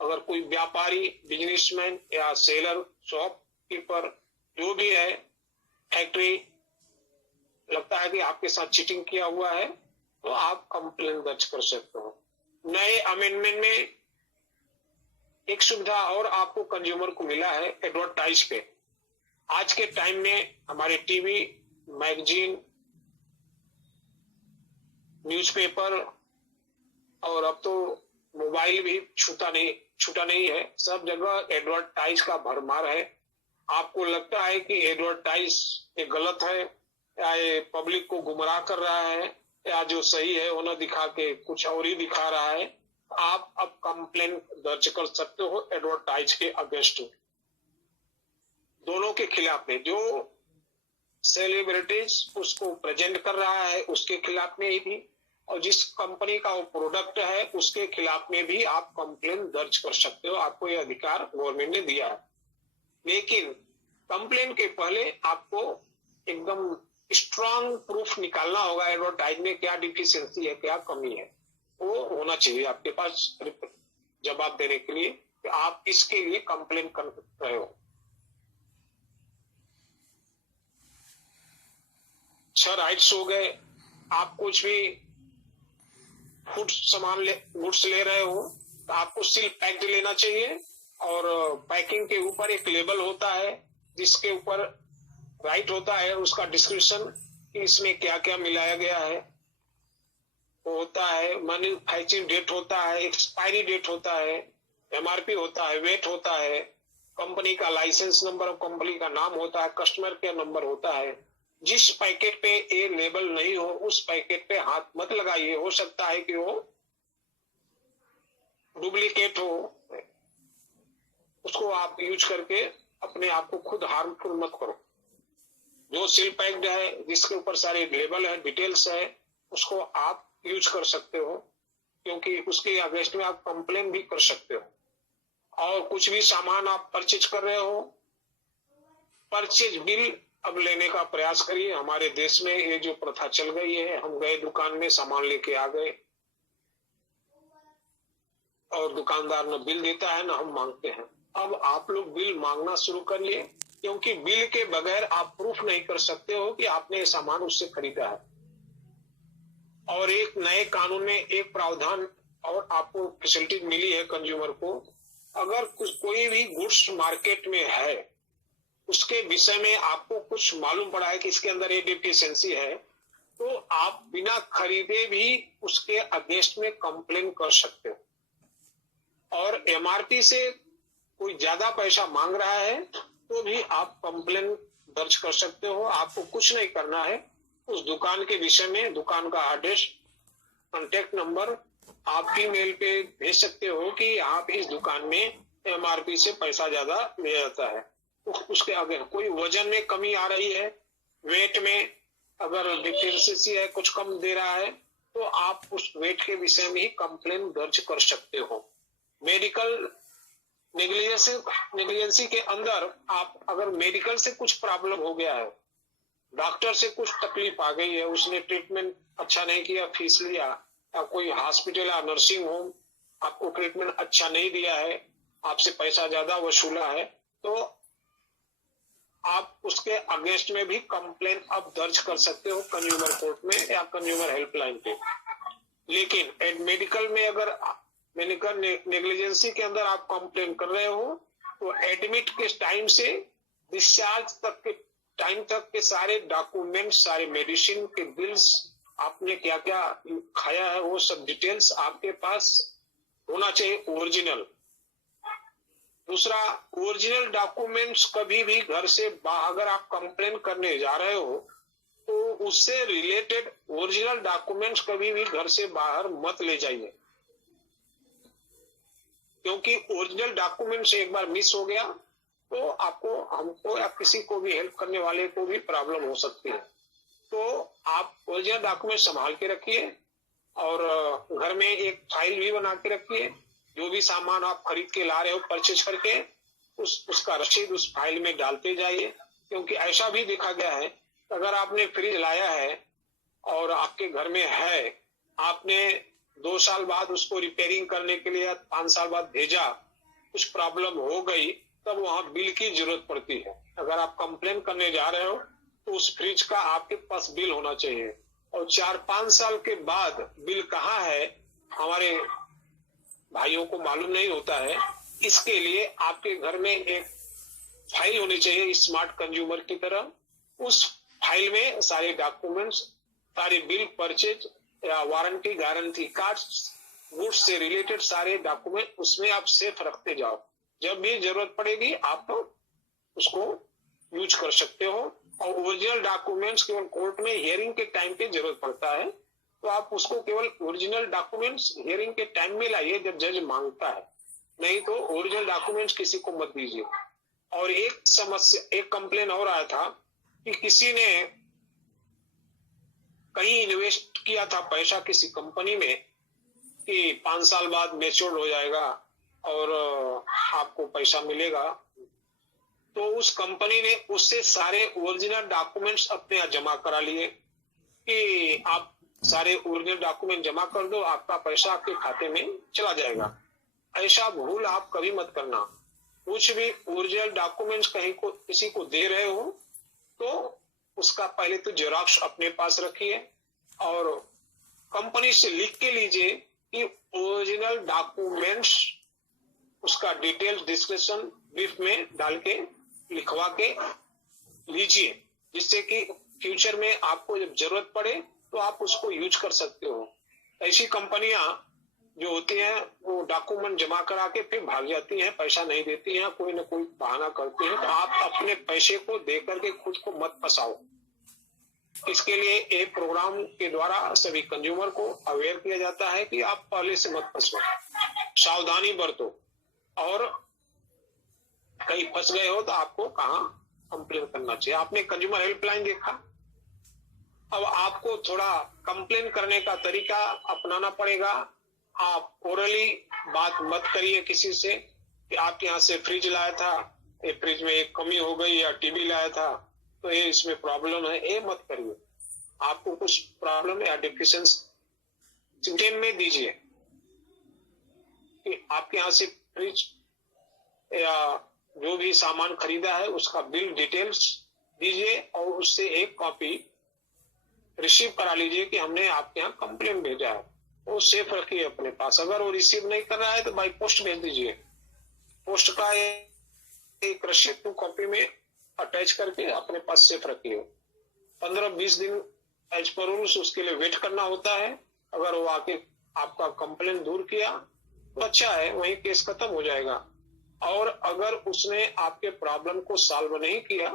अगर कोई व्यापारी, बिजनेसमैन या सेलर, शॉपकीपर जो भी है, फैक्ट्री, लगता है कि आपके साथ चीटिंग किया हुआ है तो आप कंप्लेन दर्ज कर सकते हो। नए अमेंडमेंट में एक सुविधा और आपको कंज्यूमर को मिला है, एडवर्टाइज पे। आज के टाइम में हमारे टीवी, मैगजीन, न्यूज़पेपर और अब तो मोबाइल भी छूटा नहीं है, सब जगह एडवर्टाइज का भरमार है। आपको लगता है कि एडवर्टाइज ये गलत है या ये पब्लिक को गुमराह कर रहा है या जो सही है वो न दिखा के कुछ और ही दिखा रहा है, आप अब कंप्लेन दर्ज कर सकते हो एडवर्टाइज के अगेंस्ट। दोनों के खिलाफ में, जो सेलिब्रिटीज उसको प्रेजेंट कर रहा है उसके खिलाफ में भी, और जिस कंपनी का वो प्रोडक्ट है उसके खिलाफ में भी आप कंप्लेन दर्ज कर सकते हो। आपको ये अधिकार गवर्नमेंट ने दिया है। लेकिन कंप्लेन के पहले आपको एकदम स्ट्रांग प्रूफ निकालना होगा एडवर्टाइज में क्या डिफिशियंसी है, क्या कमी है, वो होना चाहिए आपके पास जवाब देने के लिए कि आप इसके लिए कंप्लेन कर रहे हो। 6 राइट्स हो गए। आप कुछ भी फूड सामान गुड्स ले रहे हो तो आपको सील पैक्ड लेना चाहिए और पैकिंग के ऊपर एक लेबल होता है जिसके ऊपर राइट होता है, उसका डिस्क्रिप्शन कि इसमें क्या क्या मिलाया गया है वो होता है। मैन्युफैक्चरिंग डेट होता है, एक्सपायरी डेट होता है, एमआरपी होता है, वेट होता है, कंपनी का लाइसेंस नंबर और कंपनी का नाम होता है, कस्टमर केयर नंबर होता है। जिस पैकेट पे ये लेबल नहीं हो उस पैकेट पे हाथ मत लगाइए। हो सकता है कि वो डुप्लीकेट हो, उसको आप यूज करके अपने आप को खुद हार्मफुल मत करो। जो सील पैक्ड है, जिसके ऊपर सारे लेबल है, डिटेल्स है, उसको आप यूज कर सकते हो, क्योंकि उसके अगेंस्ट में आप कंप्लेन भी कर सकते हो। और कुछ भी सामान आप परचेज कर रहे हो, परचेज बिल अब लेने का प्रयास करिए। हमारे देश में ये जो प्रथा चल गई है, हम गए दुकान में सामान लेके आ गए और दुकानदार न बिल देता है न हम मांगते हैं। अब आप लोग बिल मांगना शुरू करिए, क्योंकि बिल के बगैर आप प्रूफ नहीं कर सकते हो कि आपने ये सामान उससे खरीदा है। और एक नए कानून में एक प्रावधान और आपको फैसिलिटी मिली है कंज्यूमर को, अगर कोई भी गुड्स मार्केट में है, उसके विषय में आपको कुछ मालूम पड़ा है कि इसके अंदर ये डिफिशियंसी है, तो आप बिना खरीदे भी उसके अगेंस्ट में कंप्लेन कर सकते हो। और एमआरपी से कोई ज्यादा पैसा मांग रहा है तो भी आप कंप्लेन दर्ज कर सकते हो। आपको कुछ नहीं करना है, उस दुकान के विषय में दुकान का एड्रेस, कॉन्टेक्ट नंबर आप ईमेल पे भेज सकते हो कि आप इस दुकान में एमआरपी से पैसा ज्यादा लिया जाता है। उसके आगे कोई वजन में कमी आ रही है, वेट में अगर डिफिशियंसी है, कुछ कम दे रहा है, तो आप उस वेट के विषय में ही कंप्लेन दर्ज कर सकते हो। मेडिकल नेग्लिजेंसी के अंदर आप अगर मेडिकल से कुछ प्रॉब्लम हो गया है, डॉक्टर से कुछ तकलीफ आ गई है, उसने ट्रीटमेंट अच्छा नहीं किया, फीस लिया, या कोई हॉस्पिटल या नर्सिंग होम आपको ट्रीटमेंट अच्छा नहीं दिया है, आपसे पैसा ज्यादा वसूला है, तो आप उसके अगेंस्ट में भी कंप्लेन अब दर्ज कर सकते हो कंज्यूमर कोर्ट में या कंज्यूमर हेल्पलाइन पे। लेकिन मेडिकल में अगर मेडिकल नेग्लिजेंसी के अंदर आप कंप्लेन कर रहे हो, तो एडमिट के टाइम से डिस्चार्ज तक के टाइम तक के सारे डॉक्यूमेंट्स, सारे मेडिसिन के बिल्स, आपने क्या क्या खाया है, वो सब डिटेल्स आपके पास होना चाहिए, ओरिजिनल। दूसरा, ओरिजिनल डॉक्यूमेंट्स कभी भी घर से अगर आप कंप्लेन करने जा रहे हो तो उससे रिलेटेड ओरिजिनल डॉक्यूमेंट्स कभी भी घर से बाहर मत ले जाइए, क्योंकि ओरिजिनल डॉक्यूमेंट्स एक बार मिस हो गया तो आपको, हमको या किसी को भी हेल्प करने वाले को भी प्रॉब्लम हो सकती है। तो आप ओरिजिनल डॉक्यूमेंट संभाल के रखिए और घर में एक फाइल भी बना के रखिए। जो भी सामान आप खरीद के ला रहे हो, परचेज करके, उसका रसीद उस फाइल में डालते जाइए। क्योंकि ऐसा भी देखा गया है, अगर आपने फ्रिज लाया है और आपके घर में है, आपने 2 साल बाद उसको रिपेयरिंग करने के लिए 5 साल बाद भेजा, कुछ प्रॉब्लम हो गई, तब वहां बिल की जरूरत पड़ती है। अगर आप कंप्लेन करने जा रहे हो तो उस फ्रिज का आपके पास बिल होना चाहिए। और 4-5 साल के बाद बिल कहाँ है हमारे भाइयों को मालूम नहीं होता है। इसके लिए आपके घर में एक फाइल होनी चाहिए स्मार्ट कंज्यूमर की तरह। उस फाइल में सारे डॉक्यूमेंट्स, सारे बिल, परचेज या वारंटी, गारंटी कार्ड, गुड्स से रिलेटेड सारे डॉक्यूमेंट उसमें आप सेफ रखते जाओ। जब भी जरूरत पड़ेगी आप उसको यूज कर सकते हो। और ओरिजिनल डॉक्यूमेंट्स केवल कोर्ट में हियरिंग के टाइम पे जरूरत पड़ता है, तो आप उसको केवल ओरिजिनल डॉक्यूमेंट्स हियरिंग के टाइम में लाइए जब जज मांगता है, नहीं तो ओरिजिनल डॉक्यूमेंट्स किसी को मत दीजिए। और एक समस्या, एक कंप्लेन हो रहा था कि किसी ने कहीं इन्वेस्ट किया था पैसा किसी कंपनी में कि 5 साल बाद मैच्योर हो जाएगा और आपको पैसा मिलेगा, तो उस कंपनी ने उससे सारे ओरिजिनल डॉक्यूमेंट्स अपने यहाँ जमा करा लिए कि आप सारे ओरिजिनल डॉक्यूमेंट जमा कर दो, आपका पैसा आपके खाते में चला जाएगा। ऐसा भूल आप कभी मत करना। कुछ भी ओरिजिनल डॉक्यूमेंट्स कहीं को किसी को दे रहे हो तो उसका पहले तो जेरॉक्स अपने पास रखिए और कंपनी से लिख के लीजिए कि ओरिजिनल डॉक्यूमेंट्स, उसका डिटेल डिस्क्रिप्शन ब्रीफ में डाल के लिखवा के लीजिए, जिससे कि फ्यूचर में आपको जब जरूरत पड़े तो आप उसको यूज कर सकते हो। ऐसी कंपनियां जो होती हैं वो डॉक्यूमेंट जमा करा के फिर भाग जाती हैं, पैसा नहीं देती हैं, कोई ना कोई बहाना करती हैं। तो आप अपने पैसे को दे करके खुद को मत फंसाओ। इसके लिए एक प्रोग्राम के द्वारा सभी कंज्यूमर को अवेयर किया जाता है कि आप पहले से मत फंसो, सावधानी बरतो, और कहीं फंस गए हो तो आपको कहाँ कंप्लेन करना चाहिए। आपने कंज्यूमर हेल्पलाइन देखा, अब आपको थोड़ा कंप्लेन करने का तरीका अपनाना पड़ेगा। आप ओरली बात मत करिए किसी से कि आपके यहाँ से फ्रिज लाया था, ये फ्रिज में एक कमी हो गई, या टीवी लाया था तो ये इसमें प्रॉब्लम है, ये मत करिए। आपको कुछ प्रॉब्लम या डिफिशिएंसी डिटेल में दीजिए कि आपके यहाँ से फ्रिज या जो भी सामान खरीदा है उसका बिल डिटेल्स दीजिए, और उससे एक कॉपी रिसीव करा लीजिए कि हमने आपके यहाँ कंप्लेन भेजा है, वो सेफ रखिए अपने पास। अगर वो रिसीव नहीं कर रहा है तो बाई पोस्ट भेज दीजिए। पोस्ट का एक रसीद 2 कॉपी में अटैच करके अपने पास सेफ रखिए। 15-20 दिन एज पर रूल्स उसके लिए वेट करना होता है। अगर वो आके आपका कंप्लेन दूर किया तो अच्छा है, वहीं केस खत्म हो जाएगा। और अगर उसने आपके प्रॉब्लम को सॉल्व नहीं किया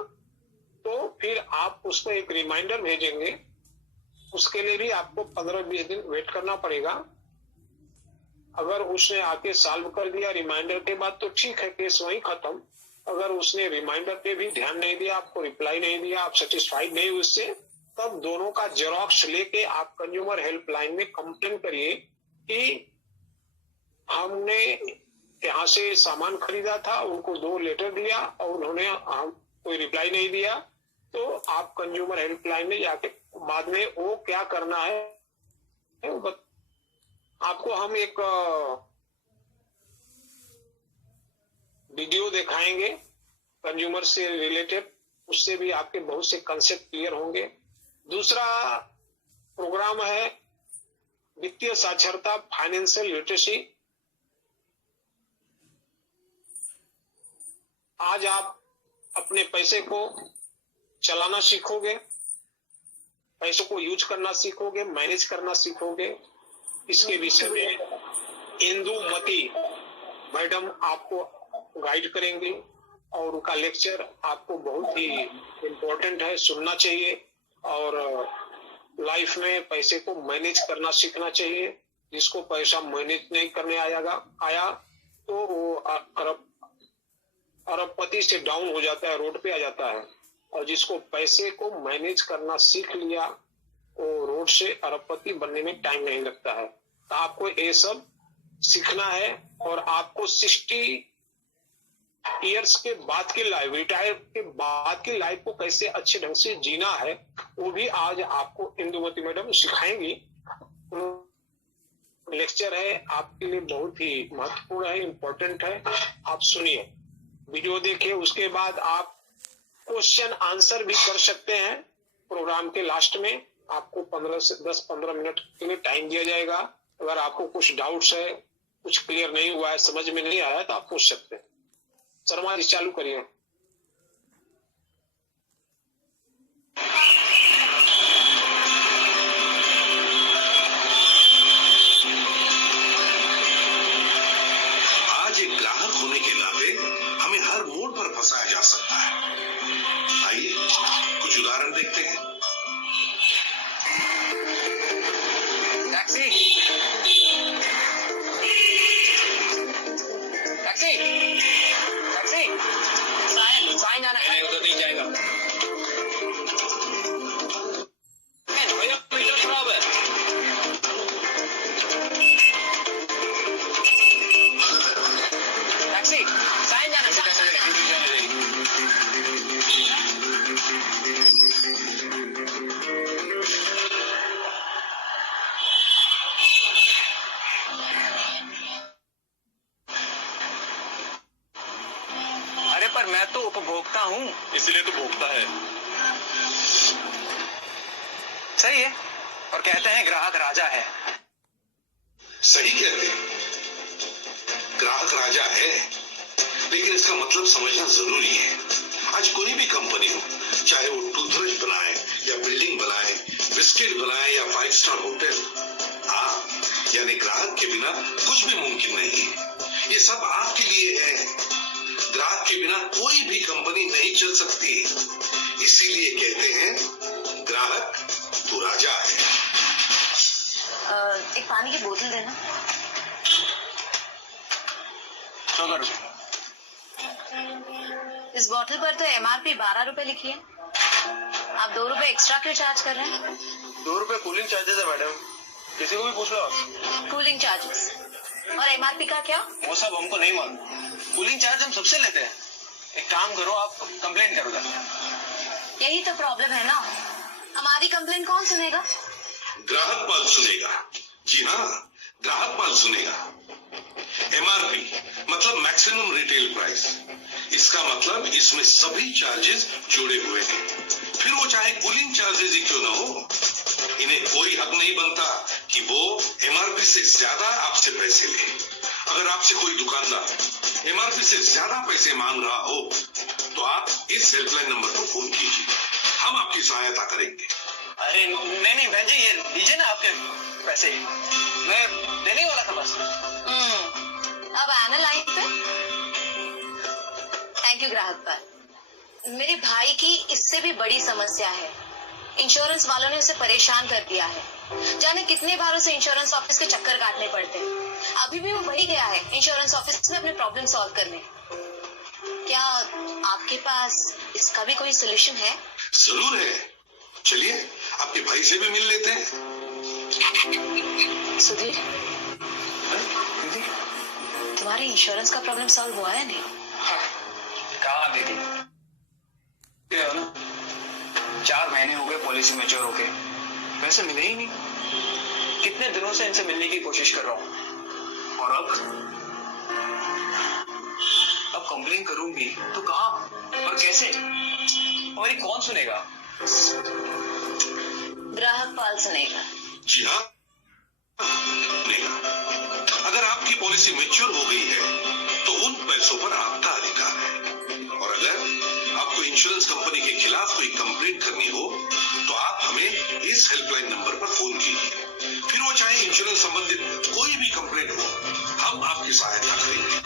तो फिर आप उसको एक रिमाइंडर भेजेंगे, उसके लिए भी आपको 15-20 दिन वेट करना पड़ेगा। अगर उसने आके सॉल्व कर दिया रिमाइंडर के बाद तो ठीक है, केस वहीं खत्म। अगर उसने रिमाइंडर पे भी ध्यान नहीं दिया, आपको रिप्लाई नहीं दिया, आप सेटिस्फाइड नहीं उससे, तब दोनों का जेरॉक्स लेके आप कंज्यूमर हेल्पलाइन में कंप्लेन करिए कि हमने यहाँ से सामान खरीदा था, उनको 2 लेटर दिया और उन्होंने कोई रिप्लाई नहीं दिया। तो आप कंज्यूमर हेल्पलाइन में जाके बाद में वो क्या करना है आपको हम एक वीडियो दिखाएंगे कंज्यूमर से रिलेटेड, उससे भी आपके बहुत से कंसेप्ट क्लियर होंगे। दूसरा प्रोग्राम है वित्तीय साक्षरता, फाइनेंशियल लिटरेसी। आज आप अपने पैसे को चलाना सीखोगे, पैसों को यूज करना सीखोगे, मैनेज करना सीखोगे। इसके विषय में इंदुमती मैडम आपको गाइड करेंगे और उनका लेक्चर आपको बहुत ही इम्पोर्टेंट है, सुनना चाहिए। और लाइफ में पैसे को मैनेज करना सीखना चाहिए। जिसको पैसा मैनेज नहीं करने आया तो वो अरबपति से डाउन हो जाता है, रोड पे आ जाता है। और जिसको पैसे को मैनेज करना सीख लिया वो रोड से अरबपति बनने में टाइम नहीं लगता है। तो आपको ये सब सीखना है और आपको 60 इयर्स के बाद की लाइफ, रिटायर के बाद की लाइफ को कैसे अच्छे ढंग से जीना है वो भी आज आपको इंदुमती मैडम सिखाएंगी। लेक्चर है आपके लिए बहुत ही महत्वपूर्ण है, इम्पोर्टेंट है। आप सुनिए, वीडियो देखिए, उसके बाद आप क्वेश्चन आंसर भी कर सकते हैं। प्रोग्राम के लास्ट में आपको 10-15 मिनट के लिए टाइम दिया जाएगा। अगर आपको कुछ डाउट्स है, कुछ क्लियर नहीं हुआ है, समझ में नहीं आया तो आप पूछ सकते हैं। शर्मा जी चालू करिए। आज एक ग्राहक होने के नाते हमें हर मोड़ पर फंसाया जा सकता है। आइए कुछ उदाहरण देखते हैं। टैक्सी टैक्सी टैक्सी साइन जाना है, उधर नहीं जाएगा। भैया मीटर खराब है। टैक्सी साइन जाना पर मैं तो उपभोक्ता हूँ, इसलिए तो भोगता है। सही है। और कहते हैं ग्राहक राजा है। सही कहते हैं, ग्राहक राजा है, लेकिन इसका मतलब समझना जरूरी है। आज कोई भी कंपनी हो, चाहे वो टूथब्रश बनाए या बिल्डिंग बनाए, बिस्किट बनाए या 5 स्टार होटल, यानी ग्राहक के बिना कुछ भी मुमकिन नहीं है। ये सब आपके लिए है। ग्राहक के बिना कोई भी कंपनी नहीं चल सकती। इसीलिए कहते हैं ग्राहक तू राजा है। एक पानी की बोतल देना। 14 रुपए। इस बोतल पर तो MRP 12 रुपए लिखी है, आप 2 रुपए एक्स्ट्रा क्यों चार्ज कर रहे हैं? 2 रुपए कूलिंग चार्जेस है मैडम, किसी को भी पूछ लो आप। कूलिंग चार्जेस और MRP का क्या? वो सब हमको नहीं मालूम, कूलिंग चार्ज हम सबसे लेते हैं। एक काम करो, आप कंप्लेंट करो जाके। यही तो प्रॉब्लम है ना, हमारी कंप्लेंट कौन सुनेगा? ग्राहक पाल सुनेगा। जी हाँ, ग्राहक पाल सुनेगा। MRP मतलब मैक्सिमम रिटेल प्राइस। इसका मतलब इसमें सभी चार्जेस जुड़े हुए हैं, फिर वो चाहे कूलिंग चार्जेस ही क्यों ना हो। इन्हें कोई हक नहीं बनता कि वो MRP से ज्यादा आपसे पैसे ले। अगर आपसे कोई दुकानदार MRP से ज्यादा पैसे मांग रहा हो तो आप इस हेल्पलाइन नंबर पर फोन कीजिए, हम आपकी सहायता करेंगे। अरे नहीं बहन जी, ये दीजिए ना आपके पैसे, मैं देने वाला था बस। अब आना लाइन पे। थैंक यू ग्राहक पर। मेरे भाई की इससे भी बड़ी समस्या है, इंश्योरेंस वालों ने उसे परेशान कर दिया है। जाने कितने बार उसे इंश्योरेंस ऑफिस के चक्कर काटने पड़ते हैं। अभी भी वो वही गया है इंश्योरेंस ऑफिस में अपने प्रॉब्लम सॉल्व करने। क्या आपके पास इसका भी कोई सोल्यूशन है? जरूर है, चलिए आपके भाई से भी मिल लेते हैं। सुधीर, तुम्हारे इंश्योरेंस का प्रॉब्लम सॉल्व हुआ है नहीं? कहाँ दीदी, 4 महीने हो गए पॉलिसी मैच्योर होके, पैसे मिले ही नहीं। कितने दिनों से इनसे मिलने की कोशिश कर रहा हूँ, और अब कंप्लेन करूंगी तो कहाँ और कैसे? हमारी कौन सुनेगा? ग्राहक पाल सुनेगा। जी हाँ, सुनेगा। अगर आपकी पॉलिसी मैच्योर हो गई है तो उन पैसों पर आपका अधिकार है, और अगर आपको इंश्योरेंस कंपनी के खिलाफ कोई कंप्लेंट करनी हो तो आप हमें इस हेल्पलाइन नंबर पर फोन कीजिए, फिर वो चाहे इंश्योरेंस संबंधित कोई भी कंप्लेंट हो, हम आपकी सहायता करेंगे।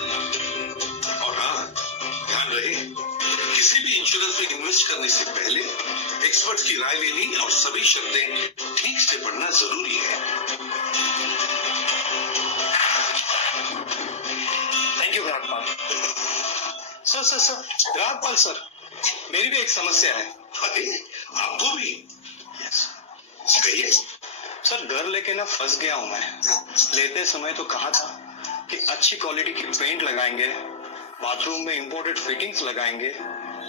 और हाँ, ध्यान रहे, किसी भी इंश्योरेंस में इन्वेस्ट करने से पहले एक्सपर्ट्स की राय लेनी और सभी शर्तें ठीक से पढ़ना जरूरी है। थैंक यू ग्राहक पाल। सर ग्राहक पाल सर, मेरी भी एक समस्या है। अरे आपको भी? कहिए। सर घर लेके ना फंस गया हूँ मैं। लेते समय तो कहा था कि अच्छी क्वालिटी की पेंट लगाएंगे, बाथरूम में इंपोर्टेड फिटिंग्स लगाएंगे,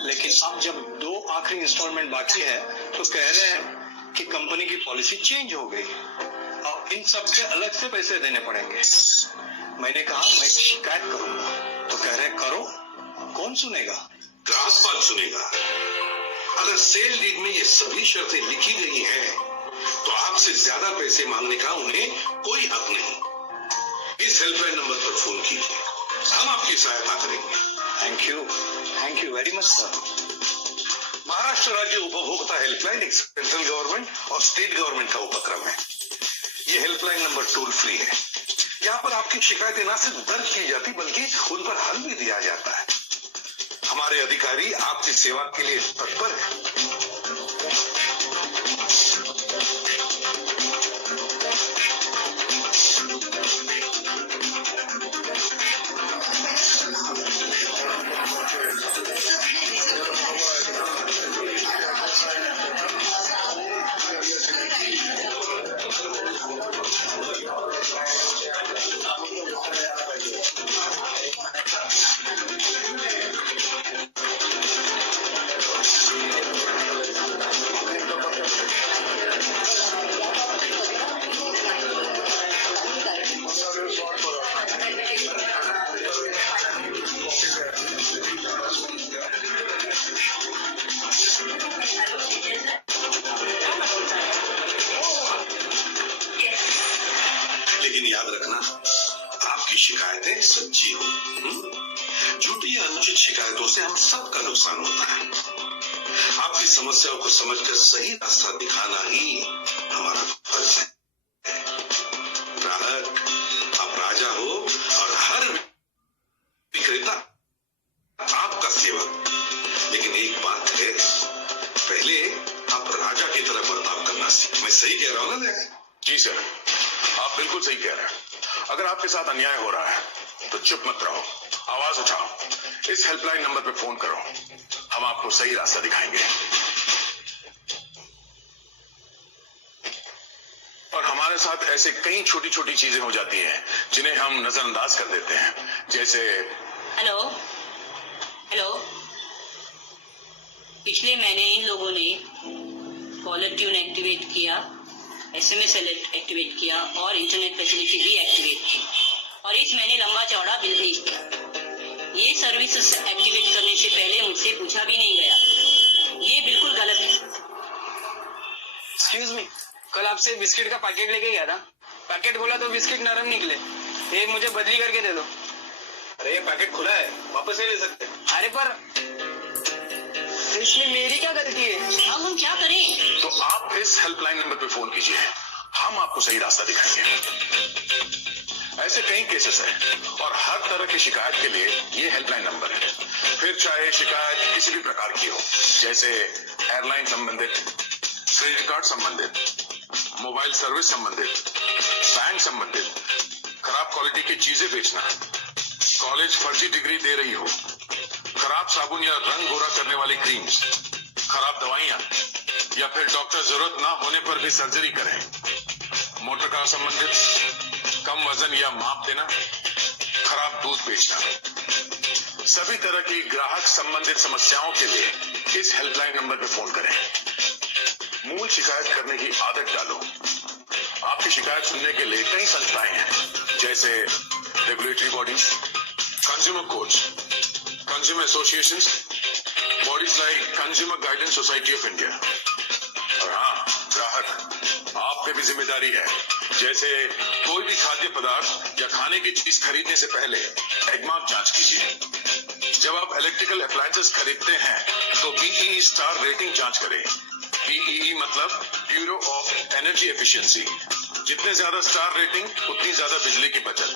लेकिन अब जब 2 आखिरी इंस्टॉलमेंट बाकी है तो कह रहे हैं कि कंपनी की पॉलिसी चेंज हो गई और इन सब के अलग से पैसे देने पड़ेंगे। मैंने कहा मैं शिकायत करूंगा, तो कह रहे करो, कौन सुनेगा? ग्राहक पाल सुनेगा। अगर सेल डीड में ये सभी शर्तें लिखी गई हैं तो आपसे ज्यादा पैसे मांगने का उन्हें कोई हक नहीं। इस हेल्पलाइन नंबर पर फोन कीजिए, हम आपकी सहायता करेंगे। Thank you very much sir. Maharashtra राज्य उपभोक्ता हेल्पलाइन एक सेंट्रल गवर्नमेंट और स्टेट गवर्नमेंट का उपक्रम है। ये हेल्पलाइन नंबर टोल फ्री है। यहाँ पर आपकी शिकायतें न सिर्फ दर्ज की जाती बल्कि उन पर हल भी दिया जाता है। हमारे अधिकारी आपकी सेवा के लिए तत्पर हैं। लेकिन याद रखना, आपकी शिकायतें सच्ची हो। झूठी या अनुचित शिकायतों से हम सबका नुकसान होता है। आपकी समस्याओं को समझकर सही रास्ता दिखाना ही हमारा फर्ज है। ग्राहक आप राजा हो और हर विक्रेता आपका सेवक। लेकिन एक बात है, पहले आप राजा की तरह सही कह रहे हैं। अगर आपके साथ अन्याय हो रहा है तो चुप मत रहो, आवाज उठाओ, इस हेल्पलाइन नंबर पे फोन करो, हम आपको सही रास्ता दिखाएंगे। और हमारे साथ ऐसे कई छोटी छोटी चीजें हो जाती हैं जिन्हें हम नजरअंदाज कर देते हैं, जैसे हेलो हेलो, पिछले महीने इन लोगों ने कॉलर ट्यून एक्टिवेट किया, SMS एक्टिवेट किया और इंटरनेट फैसिलिटी भी एक्टिवेट की और इस महीने लंबा चौड़ा बिल भेज दिया। ये सर्विस एक्टिवेट करने से पहले मुझसे पूछा भी नहीं गया, ये बिल्कुल गलत है। एक्सक्यूज मी, कल आपसे बिस्किट का पैकेट लेके गया था, पैकेट खोला तो बिस्किट नरम निकले, ये मुझे बदली करके दे दो। अरे ये पैकेट खुला है, वापस नहीं ले सकते। अरे पर इसमें मेरी क्या गलती है? अब हम क्या करें? तो आप इस हेल्पलाइन नंबर पे फोन कीजिए, हम आपको सही रास्ता दिखाएंगे। ऐसे कई केसेस हैं और हर तरह की शिकायत के लिए ये हेल्पलाइन नंबर है। फिर चाहे शिकायत किसी भी प्रकार की हो, जैसे एयरलाइन संबंधित, क्रेडिट कार्ड संबंधित, मोबाइल सर्विस संबंधित, बैंक संबंधित, खराब क्वालिटी की चीजें बेचना, कॉलेज फर्जी डिग्री दे रही हो, खराब साबुन या रंग गोरा करने वाली क्रीम्स, खराब दवाइयां, या फिर डॉक्टर जरूरत ना होने पर भी सर्जरी करें, मोटर कार संबंधित, कम वजन या माप देना, खराब दूध बेचना, सभी तरह की ग्राहक संबंधित समस्याओं के लिए इस हेल्पलाइन नंबर पर फोन करें। मूल शिकायत करने की आदत डालो। आपकी शिकायत सुनने के लिए कई संस्थाएं हैं, जैसे regulatory bodies, consumer courts, consumer associations, bodies like consumer guidance society of India. और हाँ, ग्राहक, आप पे भी जिम्मेदारी है, जैसे कोई भी खाद्य पदार्थ या खाने की चीज खरीदने से पहले एगमार्क जांच कीजिए। जब आप इलेक्ट्रिकल अप्लायंसेस खरीदते हैं तो BEE स्टार रेटिंग जांच करें। BEE मतलब ब्यूरो ऑफ एनर्जी एफिशिएंसी। जितने ज्यादा स्टार रेटिंग उतनी ज्यादा बिजली की बचत,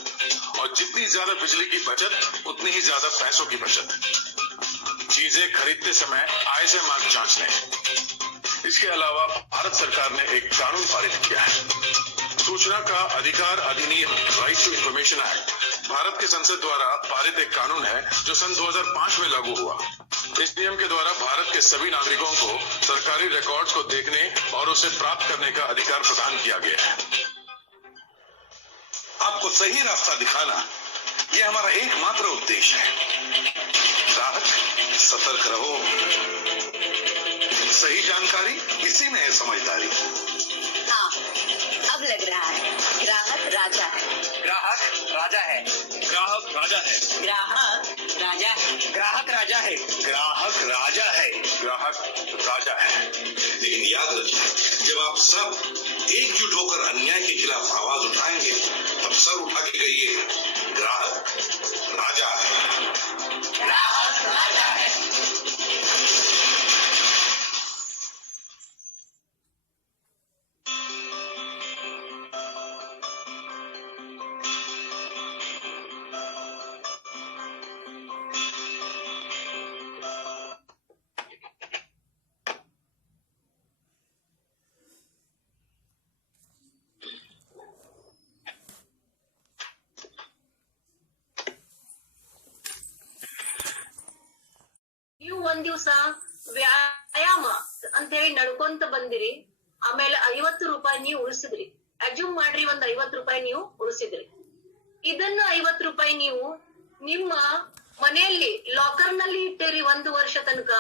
और जितनी ज्यादा बिजली की बचत उतनी ही ज्यादा पैसों की बचत। चीजें खरीदते समय आय से मार्क जांच लें। इसके अलावा भारत सरकार ने एक कानून पारित किया है, सूचना का अधिकार अधिनियम, right to information act. Bharat के संसद द्वारा पारित एक कानून है जो सन 2005 में लागू हुआ। इस नियम के द्वारा भारत के सभी नागरिकों को सरकारी रिकॉर्ड्स को देखने और उसे प्राप्त करने का अधिकार प्रदान किया गया है। आपको सही रास्ता दिखाना ये हमारा एकमात्र उद्देश्य है। ग्राहक, सतर्क रहो, सही जानकारी इसी में है समझदारी। हाँ, अब लग रहा है ग्राहक राजा है। ग्राहक राजा है, ग्राहक राजा है, ग्राहक राजा है, ग्राहक राजा है, ग्राहक राजा है, ग्राहक राजा है। लेकिन याद रखिए, जब आप सब एकजुट होकर अन्याय के खिलाफ आवाज उठाएंगे, तब सर उठा के कहिए, ग्राहक राजा है, ग्राहक राजा है। ನೀವು ಒಂದ್ ದಿವ್ಸ ವ್ಯಾಯಾಮ ಅಂತ ಹೇಳಿ ನಡ್ಕೊಂತ ಬಂದಿರಿ, ಆಮೇಲೆ 50 ರೂಪಾಯಿ ನೀವು ಉಳಿಸಿದ್ರಿ. ಅಜ್ಯೂಮ್ ಮಾಡ್ರಿ, ಒಂದ್ 50 ರೂಪಾಯಿ ನೀವು ಉಳಿಸಿದ್ರಿ. ಇದನ್ನ 50 ರೂಪಾಯಿ ನೀವು ನಿಮ್ಮ ಮನೆಯಲ್ಲಿ ಲಾಕರ್ ನಲ್ಲಿ ಇಟ್ಟಿರಿ 1 ವರ್ಷ ತನಕ.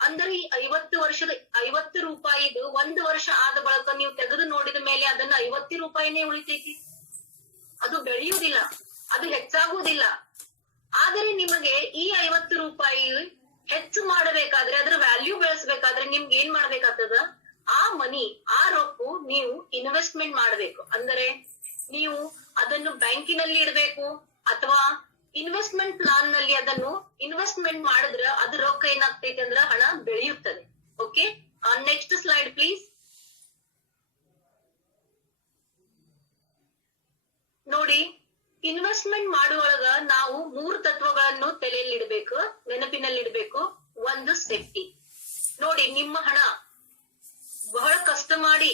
ಅಂದ್ರೆ ಈ 50 ರೂಪಾಯಿದು 1 ವರ್ಷ ಆದ ಬಳಿಕ ನೀವು ತೆಗೆದು ನೋಡಿದ ಮೇಲೆ ಅದನ್ನ 50 ರೂಪಾಯಿನೇ ಉಳಿತೈತಿ. ಅದು ಬೆಳೆಯುವುದಿಲ್ಲ, ಅದು ಹೆಚ್ಚಾಗುವುದಿಲ್ಲ. ಆದರೆ ನಿಮಗೆ ಈ 50 ರೂಪಾಯಿ ಹೆಚ್ಚು ಮಾಡಬೇಕಾದ್ರೆ, ಅದ್ರ ವ್ಯಾಲ್ಯೂ ಬೆಳೆಸಬೇಕಾದ್ರೆ ನಿಮ್ಗೆ ಏನ್ ಮಾಡ್ಬೇಕಾಗ್ತದ? ಆ ಮನಿ, ಆ ರೊಕ್ಕ ನೀವು ಇನ್ವೆಸ್ಟ್ಮೆಂಟ್ ಮಾಡ್ಬೇಕು. ಅಂದರೆ ನೀವು ಅದನ್ನು ಬ್ಯಾಂಕಿನಲ್ಲಿ ಇಡಬೇಕು, ಅಥವಾ ಇನ್ವೆಸ್ಟ್ಮೆಂಟ್ ಪ್ಲಾನ್ ನಲ್ಲಿ ಅದನ್ನು ಇನ್ವೆಸ್ಟ್ಮೆಂಟ್ ಮಾಡಿದ್ರೆ ಅದ್ರ ರೊಕ್ಕ ಏನಾಗ್ತೈತಿ ಅಂದ್ರೆ ಹಣ ಬೆಳೆಯುತ್ತದೆ. Okay, next slide please. ನೋಡಿ, ಇನ್ವೆಸ್ಟ್ಮೆಂಟ್ ಮಾಡುವಾಗ ನಾವು 3 ತತ್ವಗಳನ್ನು ತಲೆಯಲ್ಲಿ ಇಡಬೇಕು, ನೆನಪಿನಲ್ಲಿ ಇಡಬೇಕು. ಒಂದು ಸೇಫ್ಟಿ. ನೋಡಿ, ನಿಮ್ಮ ಹಣ ಬಹಳ ಕಷ್ಟ ಮಾಡಿ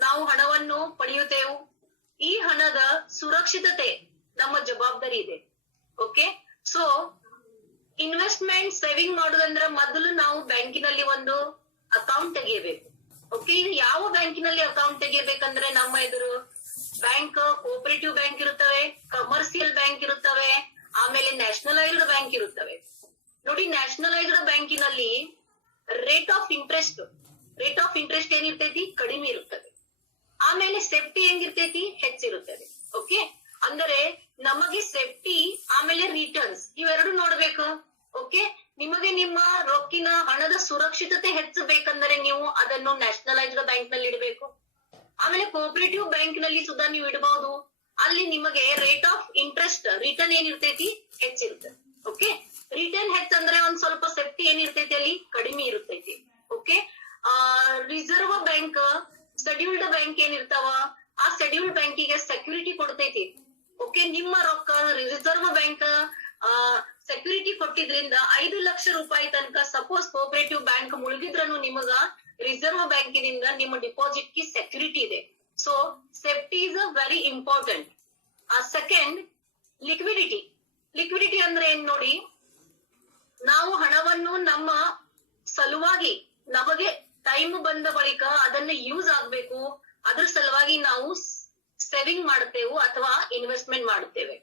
ನಾವು ಹಣವನ್ನು ಪಡೆಯುತ್ತೇವೆ. ಈ ಹಣದ ಸುರಕ್ಷಿತತೆ ನಮ್ಮ ಜವಾಬ್ದಾರಿ ಇದೆ. ಓಕೆ, ಸೊ ಇನ್ವೆಸ್ಟ್ಮೆಂಟ್ ಸೇವಿಂಗ್ ಮಾಡೋದಂದ್ರೆ ಮೊದಲು ನಾವು ಬ್ಯಾಂಕಿನಲ್ಲಿ ಒಂದು ಅಕೌಂಟ್ ತೆಗಿಯಬೇಕು. ಓಕೆ, ಇದು ಯಾವ ಬ್ಯಾಂಕಿನಲ್ಲಿ ಅಕೌಂಟ್ ತೆಗಿಯಬೇಕಂದ್ರೆ ನಮ್ಮ ಎದುರು ಬ್ಯಾಂಕ್, ಕೋಆಪರೇಟಿವ್ ಬ್ಯಾಂಕ್ ಇರುತ್ತವೆ, ಕಮರ್ಷಿಯಲ್ ಬ್ಯಾಂಕ್ ಇರುತ್ತವೆ, ಆಮೇಲೆ ನ್ಯಾಷನಲೈಸ್ಡ್ ಬ್ಯಾಂಕ್ ಇರುತ್ತವೆ. ನೋಡಿ, ನ್ಯಾಷನಲೈಸ್ಡ್ ಬ್ಯಾಂಕಿನಲ್ಲಿ ರೇಟ್ ಆಫ್ ಇಂಟ್ರೆಸ್ಟ್ ಏನಿರ್ತೈತಿ ಕಡಿಮೆ ಇರುತ್ತದೆ. ಆಮೇಲೆ ಸೇಫ್ಟಿ ಹೆಂಗಿರ್ತೈತಿ ಹೆಚ್ಚಿರುತ್ತದೆ. ಓಕೆ, ಅಂದರೆ ನಮಗೆ ಸೇಫ್ಟಿ ಆಮೇಲೆ ರಿಟರ್ನ್ಸ್ ಇವೆರಡು ನೋಡ್ಬೇಕು. ಓಕೆ, ನಿಮಗೆ ನಿಮ್ಮ ರೊಕ್ಕಿನ ಹಣದ ಸುರಕ್ಷಿತತೆ ಹೆಚ್ಚಬೇಕಂದ್ರೆ ನೀವು ಅದನ್ನು ನ್ಯಾಷನಲೈಸ್ಡ್ ಬ್ಯಾಂಕ್ ನಲ್ಲಿ ಇಡಬೇಕು. ಆಮೇಲೆ ಕೋಆಪರೇಟಿವ್ ಬ್ಯಾಂಕ್ ನಲ್ಲಿ ಸುಧಾ ನೀವು ಇಡಬಹುದು. ಅಲ್ಲಿ ನಿಮಗೆ ರೇಟ್ ಆಫ್ ಇಂಟ್ರೆಸ್ಟ್ ರಿಟರ್ನ್ ಏನಿರ್ತೈತಿ ಹೆಚ್ಚಿರುತ್ತೆ. ಓಕೆ, ರಿಟರ್ನ್ ಹೆಚ್ಚಂದ್ರೆ ಒಂದ್ ಸ್ವಲ್ಪ ಸೇಫ್ಟಿ ಏನಿರ್ತೈತಿ ಅಲ್ಲಿ ಕಡಿಮೆ ಇರುತ್ತೈತಿ. Okay, reserve bank, scheduled bank ಏನಿರ್ತಾವ ಆ ಶೆಡ್ಯೂಲ್ಡ್ ಬ್ಯಾಂಕಿಗೆ ಸೆಕ್ಯೂರಿಟಿ ಕೊಡ್ತೈತಿ. ಓಕೆ, ನಿಮ್ಮ ರೊಕ್ಕ ರಿಸರ್ವ್ ಬ್ಯಾಂಕ್ ಸೆಕ್ಯೂರಿಟಿ ಕೊಟ್ಟಿದ್ರಿಂದ 5 ಲಕ್ಷ ರೂಪಾಯಿ ತನಕ ಸಪೋಸ್ ಕೋಆಪರೇಟಿವ್ ಬ್ಯಾಂಕ್ ಮುಳುಗಿದ್ರನು ನಿಮಗ ರಿಸರ್ವ್ ಬ್ಯಾಂಕಿನಿಂದ ನಿಮ್ಮ ಡಿಪಾಸಿಟ್ ಗೆ ಸೆಕ್ಯೂರಿಟಿ ಇದೆ. So safety is very important. Second, liquidity ಅಂದ್ರೆ ಏನ್ ನೋಡಿ, ನಾವು ಹಣವನ್ನು ನಮ್ಮ ಸಲುವಾಗಿ ನಮಗೆ ಟೈಮ್ ಬಂದ ಬಳಿಕ ಅದನ್ನ ಯೂಸ್ ಆಗ್ಬೇಕು, ಅದ್ರ ಸಲುವಾಗಿ ನಾವು ಸೇವಿಂಗ್ ಮಾಡುತ್ತೇವೆ ಅಥವಾ ಇನ್ವೆಸ್ಟ್ಮೆಂಟ್ ಮಾಡುತ್ತೇವೆ.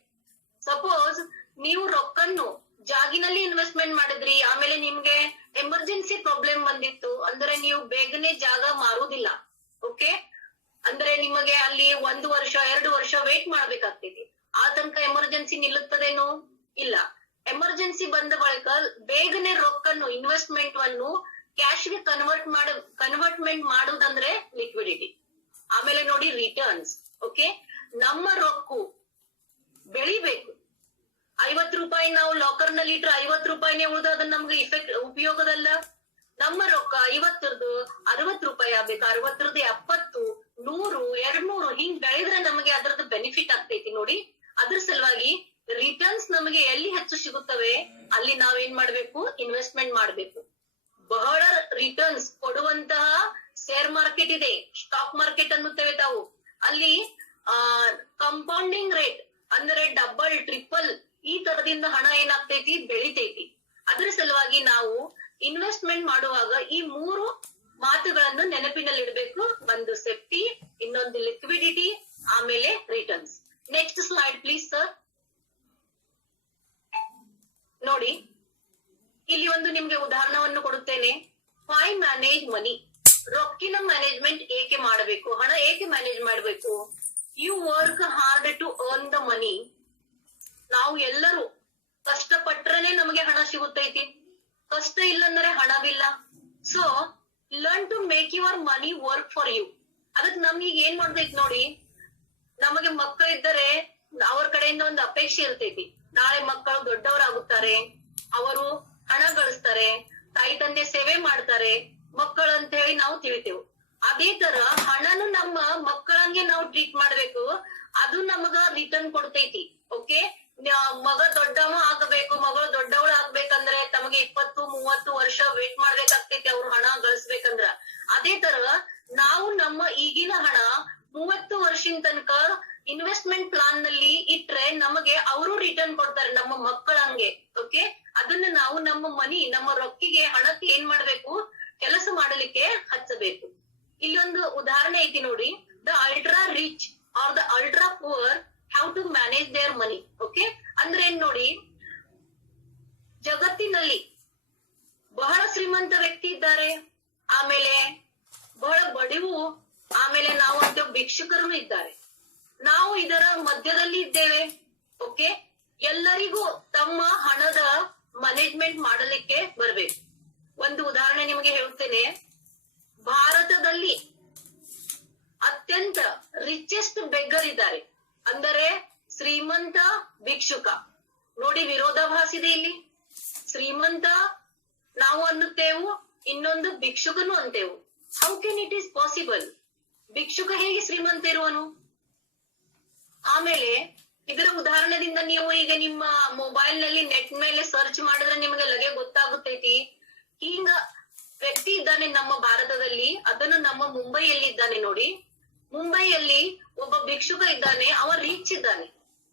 ಸಪೋಸ್ ನೀವು ರೊಕ್ಕನ್ನು ಜಾಗಿನಲ್ಲಿ ಇನ್ವೆಸ್ಟ್ಮೆಂಟ್ ಮಾಡಿದ್ರಿ, ಆಮೇಲೆ ನಿಮ್ಗೆ ಎಮರ್ಜೆನ್ಸಿ ಪ್ರಾಬ್ಲಮ್ ಬಂದಿತ್ತು ಅಂದ್ರೆ ನೀವು ಬೇಗನೆ ಜಾಗ ಮಾರುದಿಲ್ಲ. ಓಕೆ, ಅಂದ್ರೆ ನಿಮಗೆ ಅಲ್ಲಿ 1 ವರ್ಷ 2 ವರ್ಷ ವೇಟ್ ಮಾಡ್ಬೇಕಾಗ್ತೈತಿ. ಆ ತನಕ ಎಮರ್ಜೆನ್ಸಿ ನಿಲ್ಲುತ್ತದೇನೋ ಇಲ್ಲ. ಎಮರ್ಜೆನ್ಸಿ ಬಂದ ಬಳಿಕ ಬೇಗನೆ ರೊಕ್ಕನ್ನು ಇನ್ವೆಸ್ಟ್ಮೆಂಟ್ ಅನ್ನು ಕ್ಯಾಶ್ ಗೆ ಕನ್ವರ್ಟ್ಮೆಂಟ್ ಮಾಡುವುದಂದ್ರೆ ಲಿಕ್ವಿಡಿಟಿ. ಆಮೇಲೆ ನೋಡಿ ರಿಟರ್ನ್ಸ್. ಓಕೆ, ನಮ್ಮ ರೊಕ್ಕು ಬೆಳಿಬೇಕು. 50 ರೂಪಾಯಿ ನಾವು ಲಾಕರ್ ನಲ್ಲಿ ಇಟ್ರೆ 50 ರೂಪಾಯಿನೇ ಉಳಿದು ಅದನ್ನ ನಮ್ಗೆ ಉಪಯೋಗದಲ್ಲ. ನಮ್ಮ ರೊಕ್ಕ 50ರದ್ದು 60 ರೂಪಾಯಿ ಆಗ್ಬೇಕು, 60ರದ್ದು 70, 100, 200 ಹಿಂಗ್ ಬೆಳೆದ್ರೆ ನಮಗೆ ಅದರದ್ದು ಬೆನಿಫಿಟ್ ಆಗ್ತೈತಿ. ನೋಡಿ, ಅದ್ರ ಸಲುವಾಗಿ ರಿಟರ್ನ್ಸ್ ನಮಗೆ ಎಲ್ಲಿ ಹೆಚ್ಚು ಸಿಗುತ್ತವೆ ಅಲ್ಲಿ ನಾವೇನ್ ಮಾಡ್ಬೇಕು, ಇನ್ವೆಸ್ಟ್ಮೆಂಟ್ ಮಾಡ್ಬೇಕು. ಬಹಳ ರಿಟರ್ನ್ಸ್ ಕೊಡುವಂತಹ ಶೇರ್ ಮಾರ್ಕೆಟ್ ಇದೆ, ಸ್ಟಾಕ್ ಮಾರ್ಕೆಟ್ ಅನ್ನುತ್ತೇವೆ ತಾವು. ಅಲ್ಲಿ ಕಂಪೌಂಡಿಂಗ್ ರೇಟ್ ಅಂದ್ರೆ ಡಬಲ್, ಟ್ರಿಪಲ್ ಈ ತರದಿಂದ ಹಣ ಏನಾಗ್ತೈತಿ, ಬೆಳಿತೈತಿ. ಅದ್ರ ಸಲುವಾಗಿ ನಾವು ಇನ್ವೆಸ್ಟ್ಮೆಂಟ್ ಮಾಡುವಾಗ ಈ 3 ಮಾತುಗಳನ್ನು ನೆನಪಿನಲ್ಲಿಡ್ಬೇಕು. ಒಂದು ಸೇಫ್ಟಿ, ಇನ್ನೊಂದು ಲಿಕ್ವಿಡಿಟಿ, ಆಮೇಲೆ returns. Next slide please sir. ನೋಡಿ, ಇಲ್ಲಿ ಒಂದು ನಿಮ್ಗೆ ಉದಾಹರಣವನ್ನು ಕೊಡುತ್ತೇನೆ. ವೈ ಮ್ಯಾನೇಜ್ ಮನಿ, ರೊಕ್ಕಿನ ಮ್ಯಾನೇಜ್ಮೆಂಟ್ ಏಕೆ ಮಾಡಬೇಕು, ಹಣ ಏಕೆ ಮ್ಯಾನೇಜ್ ಮಾಡಬೇಕು. You work hard to earn the money. ನಾವು ಎಲ್ಲರೂ ಕಷ್ಟಪಟ್ರನೆ ನಮಗೆ ಹಣ ಸಿಗುತ್ತೈತಿ, ಕಷ್ಟ ಇಲ್ಲಂದ್ರೆ ಹಣವಿಲ್ಲ. So learn to make your money work for you. ಅದಕ್ಕೆ ನಮ್ಗೆ ಏನ್ ಮಾಡ್ಬೇಕು ನೋಡಿ, ನಮಗೆ ಮಕ್ಕಳಿದ್ದರೆ ಅವ್ರ ಕಡೆಯಿಂದ ಒಂದು ಅಪೇಕ್ಷೆ ಇರ್ತೈತಿ. ನಾಳೆ ಮಕ್ಕಳು ದೊಡ್ಡವರಾಗುತ್ತಾರೆ, ಅವರು ಹಣ ಗಳಿಸ್ತಾರೆ, ತಾಯಿ ತಂದೆ ಸೇವೆ ಮಾಡ್ತಾರೆ ಮಕ್ಕಳು ಅಂತ ಹೇಳಿ ನಾವು ತಿಳಿತೇವೆ. ಅದೇ ತರ ಹಣನು ನಮ್ಮ ಮಕ್ಕಳಂಗೆ ನಾವು ಟ್ರೀಟ್ ಮಾಡ್ಬೇಕು, ಅದು ನಮಗ ರಿಟರ್ನ್ ಕೊಡ್ತೈತಿ. ಓಕೆ, ಮಗ ದೊಡ್ಡವ ಆಗಬೇಕು, ಮಗಳು ದೊಡ್ಡವಳು ಆಗ್ಬೇಕಂದ್ರೆ ತಮಗೆ 20-30 ವರ್ಷ ವೇಟ್ ಮಾಡ್ಬೇಕಾಗ್ತೈತಿ ಅವ್ರು ಹಣ ಗಳಿಸ್ಬೇಕಂದ್ರ. ಅದೇ ತರ ನಾವು ನಮ್ಮ ಈಗಿನ ಹಣ 30 ವರ್ಷದ ತನಕ ಇನ್ವೆಸ್ಟ್ಮೆಂಟ್ ಪ್ಲಾನ್ ನಲ್ಲಿ ಇಟ್ರೆ ನಮಗೆ ಅವರು ರಿಟರ್ನ್ ಕೊಡ್ತಾರೆ ನಮ್ಮ ಮಕ್ಕಳಂಗೆ. ಓಕೆ, ಅದನ್ನ ನಾವು ನಮ್ಮ ಮನಿ, ನಮ್ಮ ರೊಕ್ಕಿಗೆ, ಹಣಕ್ಕೆ ಏನ್ ಮಾಡ್ಬೇಕು, ಕೆಲಸ ಮಾಡಲಿಕ್ಕೆ ಹಚ್ಚಬೇಕು. ಇಲ್ಲೊಂದು ಉದಾಹರಣೆ ಐತಿ ನೋಡಿ. The ultra rich are the ultra poor have to manage their money. Okay, ಅಂದ್ರೆ ಏನ್ ನೋಡಿ, ಜಗತ್ತಿನಲ್ಲಿ ಬಹಳ ಶ್ರೀಮಂತ ವ್ಯಕ್ತಿ ಇದ್ದಾರೆ, ಆಮೇಲೆ ಬಹಳ ಬಡವು, ಆಮೇಲೆ ನಾವು ಅಂತ ಭಿಕ್ಷುಕರು ಇದ್ದಾರೆ. ನಾವು ಇದರ ಮಧ್ಯದಲ್ಲಿ ಇದ್ದೇವೆ. ಓಕೆ, ಎಲ್ಲರಿಗೂ ತಮ್ಮ ಹಣದ ಮ್ಯಾನೇಜ್ಮೆಂಟ್ ಮಾಡಲಿಕ್ಕೆ ಬರ್ಬೇಕು. ಒಂದು ಉದಾಹರಣೆ ನಿಮಗೆ ಹೇಳ್ತೇನೆ. ಭಾರತದಲ್ಲಿ ಅತ್ಯಂತ ರಿಚೆಸ್ಟ್ ಬೆಗ್ಗರ್ ಇದ್ದಾರೆ, ಅಂದರೆ ಶ್ರೀಮಂತ ಭಿಕ್ಷುಕ. ನೋಡಿ, ವಿರೋಧಾಭಾಸ ಇದೆ ಇಲ್ಲಿ. ಶ್ರೀಮಂತ ನಾವು ಅನ್ನುತ್ತೇವು, ಇನ್ನೊಂದು ಭಿಕ್ಷುಕನು ಅಂತೇವು. How can it is possible? ಭಿಕ್ಷುಕ ಹೇಗೆ ಶ್ರೀಮಂತ ಇರುವನು? ಆಮೇಲೆ ಇದರ ಉದಾಹರಣೆದಿಂದ ನೀವು ಈಗ ನಿಮ್ಮ ಮೊಬೈಲ್ ನಲ್ಲಿ ನೆಟ್ ಮೇಲೆ ಸರ್ಚ್ ಮಾಡಿದ್ರೆ ನಿಮಗೆ ಲಗೆ ಗೊತ್ತಾಗುತ್ತೈತಿ. ಹಿಂಗ ವ್ಯಕ್ತಿ ಇದ್ದಾನೆ ನಮ್ಮ ಭಾರತದಲ್ಲಿ, ಅದನ್ನು ನಮ್ಮ ಮುಂಬೈಯಲ್ಲಿ ಇದ್ದಾನೆ ನೋಡಿ. ಮುಂಬೈಯಲ್ಲಿ ಒಬ್ಬ ಭಿಕ್ಷುಕ ಇದ್ದಾನೆ, ಅವ ರಿಚ್ ಇದ್ದಾನೆ,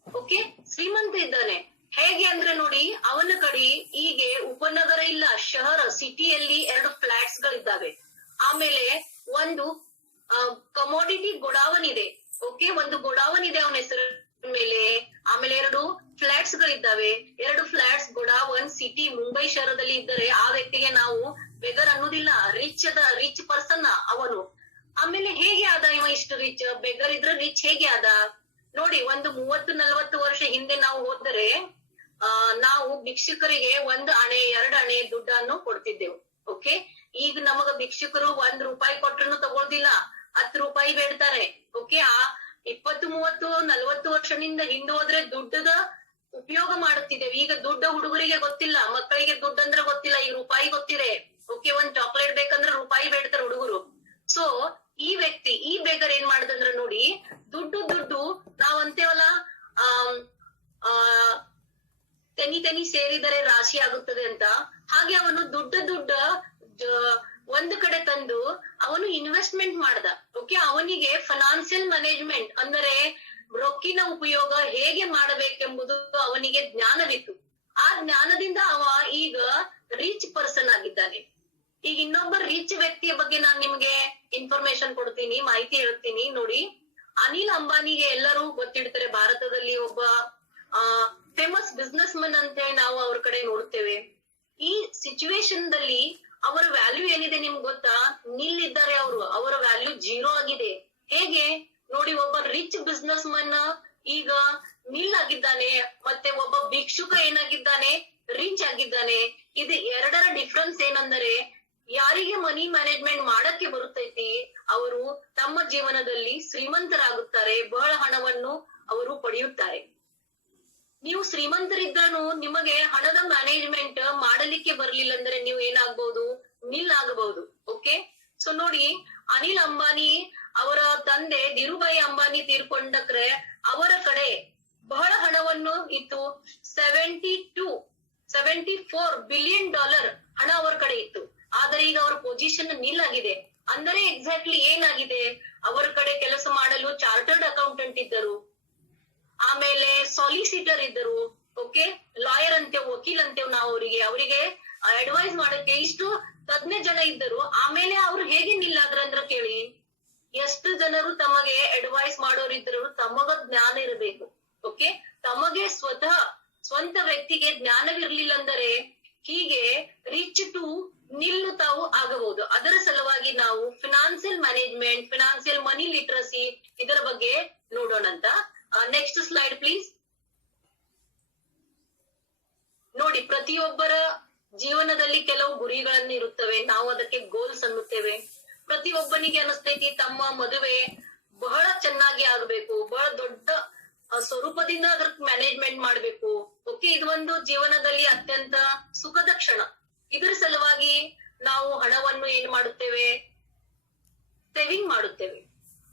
ಓಕೆ, ಶ್ರೀಮಂತ ಇದ್ದಾನೆ. ಹೇಗೆ ಅಂದ್ರೆ ನೋಡಿ, ಅವನ ಕಡೆ ಹೀಗೆ ಉಪನಗರ ಇಲ್ಲ, ಶಹರ ಸಿಟಿಯಲ್ಲಿ 2 ಫ್ಲಾಟ್ಸ್ ಗಳಿದ್ದಾವೆ. ಆಮೇಲೆ ಒಂದು ಕಮೋಡಿಟಿ ಗೋಡಾವನ್ ಇದೆ, ಓಕೆ, ಒಂದು ಗೋಡಾವನ್ ಇದೆ ಅವನ ಹೆಸರ ಮೇಲೆ. ಆಮೇಲೆ 2 ಫ್ಲಾಟ್ಸ್ ಗಳಿದ್ದಾವೆ. 2 ಫ್ಲಾಟ್ಸ್ ಗೋಡಾವನ್ ಸಿಟಿ ಮುಂಬೈ ಶಹರದಲ್ಲಿ ಇದ್ದರೆ ಆ ವ್ಯಕ್ತಿಗೆ ನಾವು ಬೆಗರ್ ಅನ್ನೋದಿಲ್ಲ, ರಿಚ್ ಪರ್ಸನ್ ಅವನು. ಆಮೇಲೆ ಹೇಗೆ ಆದ ಇವ ಇಷ್ಟು ರಿಚ್? ಬೆಗರ್ ಇದ್ರೆ ರಿಚ್ ಹೇಗೆ ಆದ ನೋಡಿ. ಒಂದು 30-40 ವರ್ಷ ಹಿಂದೆ ನಾವು ಹೋದರೆ ನಾವು ಭಿಕ್ಷುಕರಿಗೆ 1 ಅಣೆ 2 ಅಣೆ ದುಡ್ಡನ್ನು ಕೊಡ್ತಿದ್ದೆವು, ಓಕೆ. ಈಗ ನಮಗ ಭಿಕ್ಷುಕರು 1 ರೂಪಾಯಿ ಕೊಟ್ರು ತಗೊಳ್ದಿಲ್ಲ, 10 ರೂಪಾಯಿ ಬೇಡ್ತಾರೆ, ಓಕೆ. ಆ 20-30-40 ವರ್ಷದಿಂದ ಹಿಂದೆ ಹೋದ್ರೆ ದುಡ್ಡದ ಉಪಯೋಗ ಮಾಡುತ್ತಿದ್ದೇವೆ. ಈಗ ದುಡ್ಡ ಹುಡುಗರಿಗೆ ಗೊತ್ತಿಲ್ಲ, ಮಕ್ಕಳಿಗೆ ದುಡ್ಡು ಅಂದ್ರೆ ಗೊತ್ತಿಲ್ಲ, ಈಗ ರೂಪಾಯಿ ಗೊತ್ತಿದೆ, ಓಕೆ. 1 ಚಾಕ್ಲೇಟ್ ಬೇಕಂದ್ರೆ ರೂಪಾಯಿ ಬೇಡ್ತಾರೆ ಹುಡುಗರು. ಸೊ ಈ ವ್ಯಕ್ತಿ, ಈ ಬೇಗರ್ ಏನ್ ಮಾಡಿದಂದ್ರ ನೋಡಿ, ದುಡ್ಡು ನಾವಂತೇವಲ್ಲ, ತೆನಿ ಸೇರಿದರೆ ರಾಶಿ ಆಗುತ್ತದೆ ಅಂತ, ಹಾಗೆ ಅವನು ದುಡ್ಡ ಒಂದು ಕಡೆ ತಂದು ಅವನು ಇನ್ವೆಸ್ಟ್ಮೆಂಟ್ ಮಾಡ್ದ, ಓಕೆ. ಅವನಿಗೆ ಫೈನಾನ್ಸಿಯಲ್ ಮ್ಯಾನೇಜ್ಮೆಂಟ್ ಅಂದರೆ ರೊಕ್ಕಿನ ಉಪಯೋಗ ಹೇಗೆ ಮಾಡಬೇಕೆಂಬುದು ಅವನಿಗೆ ಜ್ಞಾನವಿತ್ತು. ಆ ಜ್ಞಾನದಿಂದ ಅವ ಈಗ ರಿಚ್ ಪರ್ಸನ್ ಆಗಿದ್ದಾನೆ. ಈಗ ಇನ್ನೊಬ್ಬ ರಿಚ್ ವ್ಯಕ್ತಿಯ ಬಗ್ಗೆ ನಾನ್ ನಿಮ್ಗೆ ಇನ್ಫಾರ್ಮೇಶನ್ ಕೊಡ್ತೀನಿ, ಮಾಹಿತಿ ಹೇಳ್ತೀನಿ ನೋಡಿ. ಅನಿಲ್ ಅಂಬಾನಿಗೆ ಎಲ್ಲರೂ ಗೊತ್ತಿಡ್ತಾರೆ, ಭಾರತದಲ್ಲಿ ಒಬ್ಬ ಫೇಮಸ್ ಬಿಸ್ನೆಸ್ ಮನ್ ಅಂತ ಹೇಳಿ ನಾವು ಅವ್ರ ಕಡೆ ನೋಡ್ತೇವೆ. ಈ ಸಿಚುವೇಶನ್ ದಲ್ಲಿ ಅವರ ವ್ಯಾಲ್ಯೂ ಏನಿದೆ ನಿಮ್ಗೆ ಗೊತ್ತಾ? ನಿಲ್ಲಿದ್ದಾರೆ ಅವರು, ಅವರ ವ್ಯಾಲ್ಯೂ 0 ಆಗಿದೆ. ಹೇಗೆ ನೋಡಿ, ಒಬ್ಬ ರಿಚ್ ಬಿಸ್ನೆಸ್ ಮನ್ ಈಗ ನಿಲ್ ಆಗಿದ್ದಾನೆ, ಮತ್ತೆ ಒಬ್ಬ ಭಿಕ್ಷುಕ ಏನಾಗಿದ್ದಾನೆ, ರಿಚ್ ಆಗಿದ್ದಾನೆ. ಇದು 2ರ ಡಿಫ್ರೆನ್ಸ್ ಏನಂದರೆ, ಯಾರಿಗೆ ಮನಿ ಮ್ಯಾನೇಜ್ಮೆಂಟ್ ಮಾಡಕ್ಕೆ ಬರುತ್ತೈತಿ ಅವರು ತಮ್ಮ ಜೀವನದಲ್ಲಿ ಶ್ರೀಮಂತರಾಗುತ್ತಾರೆ, ಬಹಳ ಹಣವನ್ನು ಅವರು ಪಡೆಯುತ್ತಾರೆ. ನೀವು ಶ್ರೀಮಂತರಿದ್ರೂ ನಿಮಗೆ ಹಣದ ಮ್ಯಾನೇಜ್ಮೆಂಟ್ ಮಾಡಲಿಕ್ಕೆ ಬರ್ಲಿಲ್ಲ ಅಂದ್ರೆ ನೀವು ಏನಾಗ್ಬಹುದು, ನಿಲ್ ಆಗಬಹುದು, ಓಕೆ. ಸೊ ನೋಡಿ, ಅನಿಲ್ ಅಂಬಾನಿ ಅವರ ತಂದೆ ಧೀರುಭಾಯಿ ಅಂಬಾನಿ ತೀರ್ಕೊಂಡಕ್ರೆ ಅವರ ಕಡೆ ಬಹಳ ಹಣವನ್ನು ಇತ್ತು. $74 ಬಿಲಿಯನ್ ಹಣ ಅವರ ಕಡೆ ಇತ್ತು. ಆದ್ರೆ ಈಗ ಅವರ ಪೊಸಿಷನ್ ನಿಲ್ ಆಗಿದೆ. ಅಂದರೆ ಎಕ್ಸಾಕ್ಟ್ಲಿ ಏನಾಗಿದೆ, ಅವರ ಕಡೆ ಕೆಲಸ ಮಾಡಲು ಚಾರ್ಟರ್ಡ್ ಅಕೌಂಟೆಂಟ್ ಇದ್ದರು, ಆಮೇಲೆ ಸಾಲಿಸಿಟರ್ ಇದ್ದರು, ಓಕೆ, ಲಾಯರ್ ಅಂತೇವ್, ವಕೀಲ್ ಅಂತೇವ್ ನಾವು ಅವರಿಗೆ ಅಡ್ವೈಸ್ ಮಾಡಕ್ಕೆ ಇಷ್ಟು ತಜ್ಞ ಜನ ಇದ್ದರು. ಆಮೇಲೆ ಅವ್ರು ಹೇಗೆ ನಿಲ್ಲಾದ್ರಂದ್ರ ಕೇಳಿ, ಎಷ್ಟು ಜನರು ತಮಗೆ ಅಡ್ವೈಸ್ ಮಾಡೋರಿದ್ರು, ತಮಗ ಜ್ಞಾನ ಇರಬೇಕು, ಓಕೆ. ತಮಗೆ ಸ್ವಂತ ವ್ಯಕ್ತಿಗೆ ಜ್ಞಾನವಿರ್ಲಿಲ್ಲ ಅಂದರೆ ಹೀಗೆ ರಿಚ್ ಟು ನಿಲ್ಲು ತಾವು ಆಗಬಹುದು. ಅದರ ಸಲುವಾಗಿ ನಾವು ಫಿನಾನ್ಸಿಯಲ್ ಮ್ಯಾನೇಜ್ಮೆಂಟ್, ಫಿನಾನ್ಸಿಯಲ್ ಮನಿ ಲಿಟ್ರಸಿ ಇದರ ಬಗ್ಗೆ ನೋಡೋಣಂತ. Next slide please. ನೋಡಿ, ಪ್ರತಿಯೊಬ್ಬರ ಜೀವನದಲ್ಲಿ ಕೆಲವು ಗುರಿಗಳನ್ನು ಇರುತ್ತವೆ, ನಾವು ಅದಕ್ಕೆ ಗೋಲ್ಸ್ ಅನ್ನುತ್ತೇವೆ. ಪ್ರತಿಯೊಬ್ಬನಿಗೆ ಅನಿಸ್ತೈತಿ ತಮ್ಮ ಮದುವೆ ಬಹಳ ಚೆನ್ನಾಗಿ ಆಗ್ಬೇಕು, ಬಹಳ ದೊಡ್ಡ ಸ್ವರೂಪದಿಂದ ಅದ್ರ ಮ್ಯಾನೇಜ್ಮೆಂಟ್ ಮಾಡ್ಬೇಕು, ಓಕೆ. ಇದು ಒಂದು ಜೀವನದಲ್ಲಿ ಅತ್ಯಂತ ಸುಖದ ಕ್ಷಣ. ಇದರ ಸಲುವಾಗಿ ನಾವು ಹಣವನ್ನು ಏನ್ ಮಾಡುತ್ತೇವೆ, ಸೇವಿಂಗ್ ಮಾಡುತ್ತೇವೆ.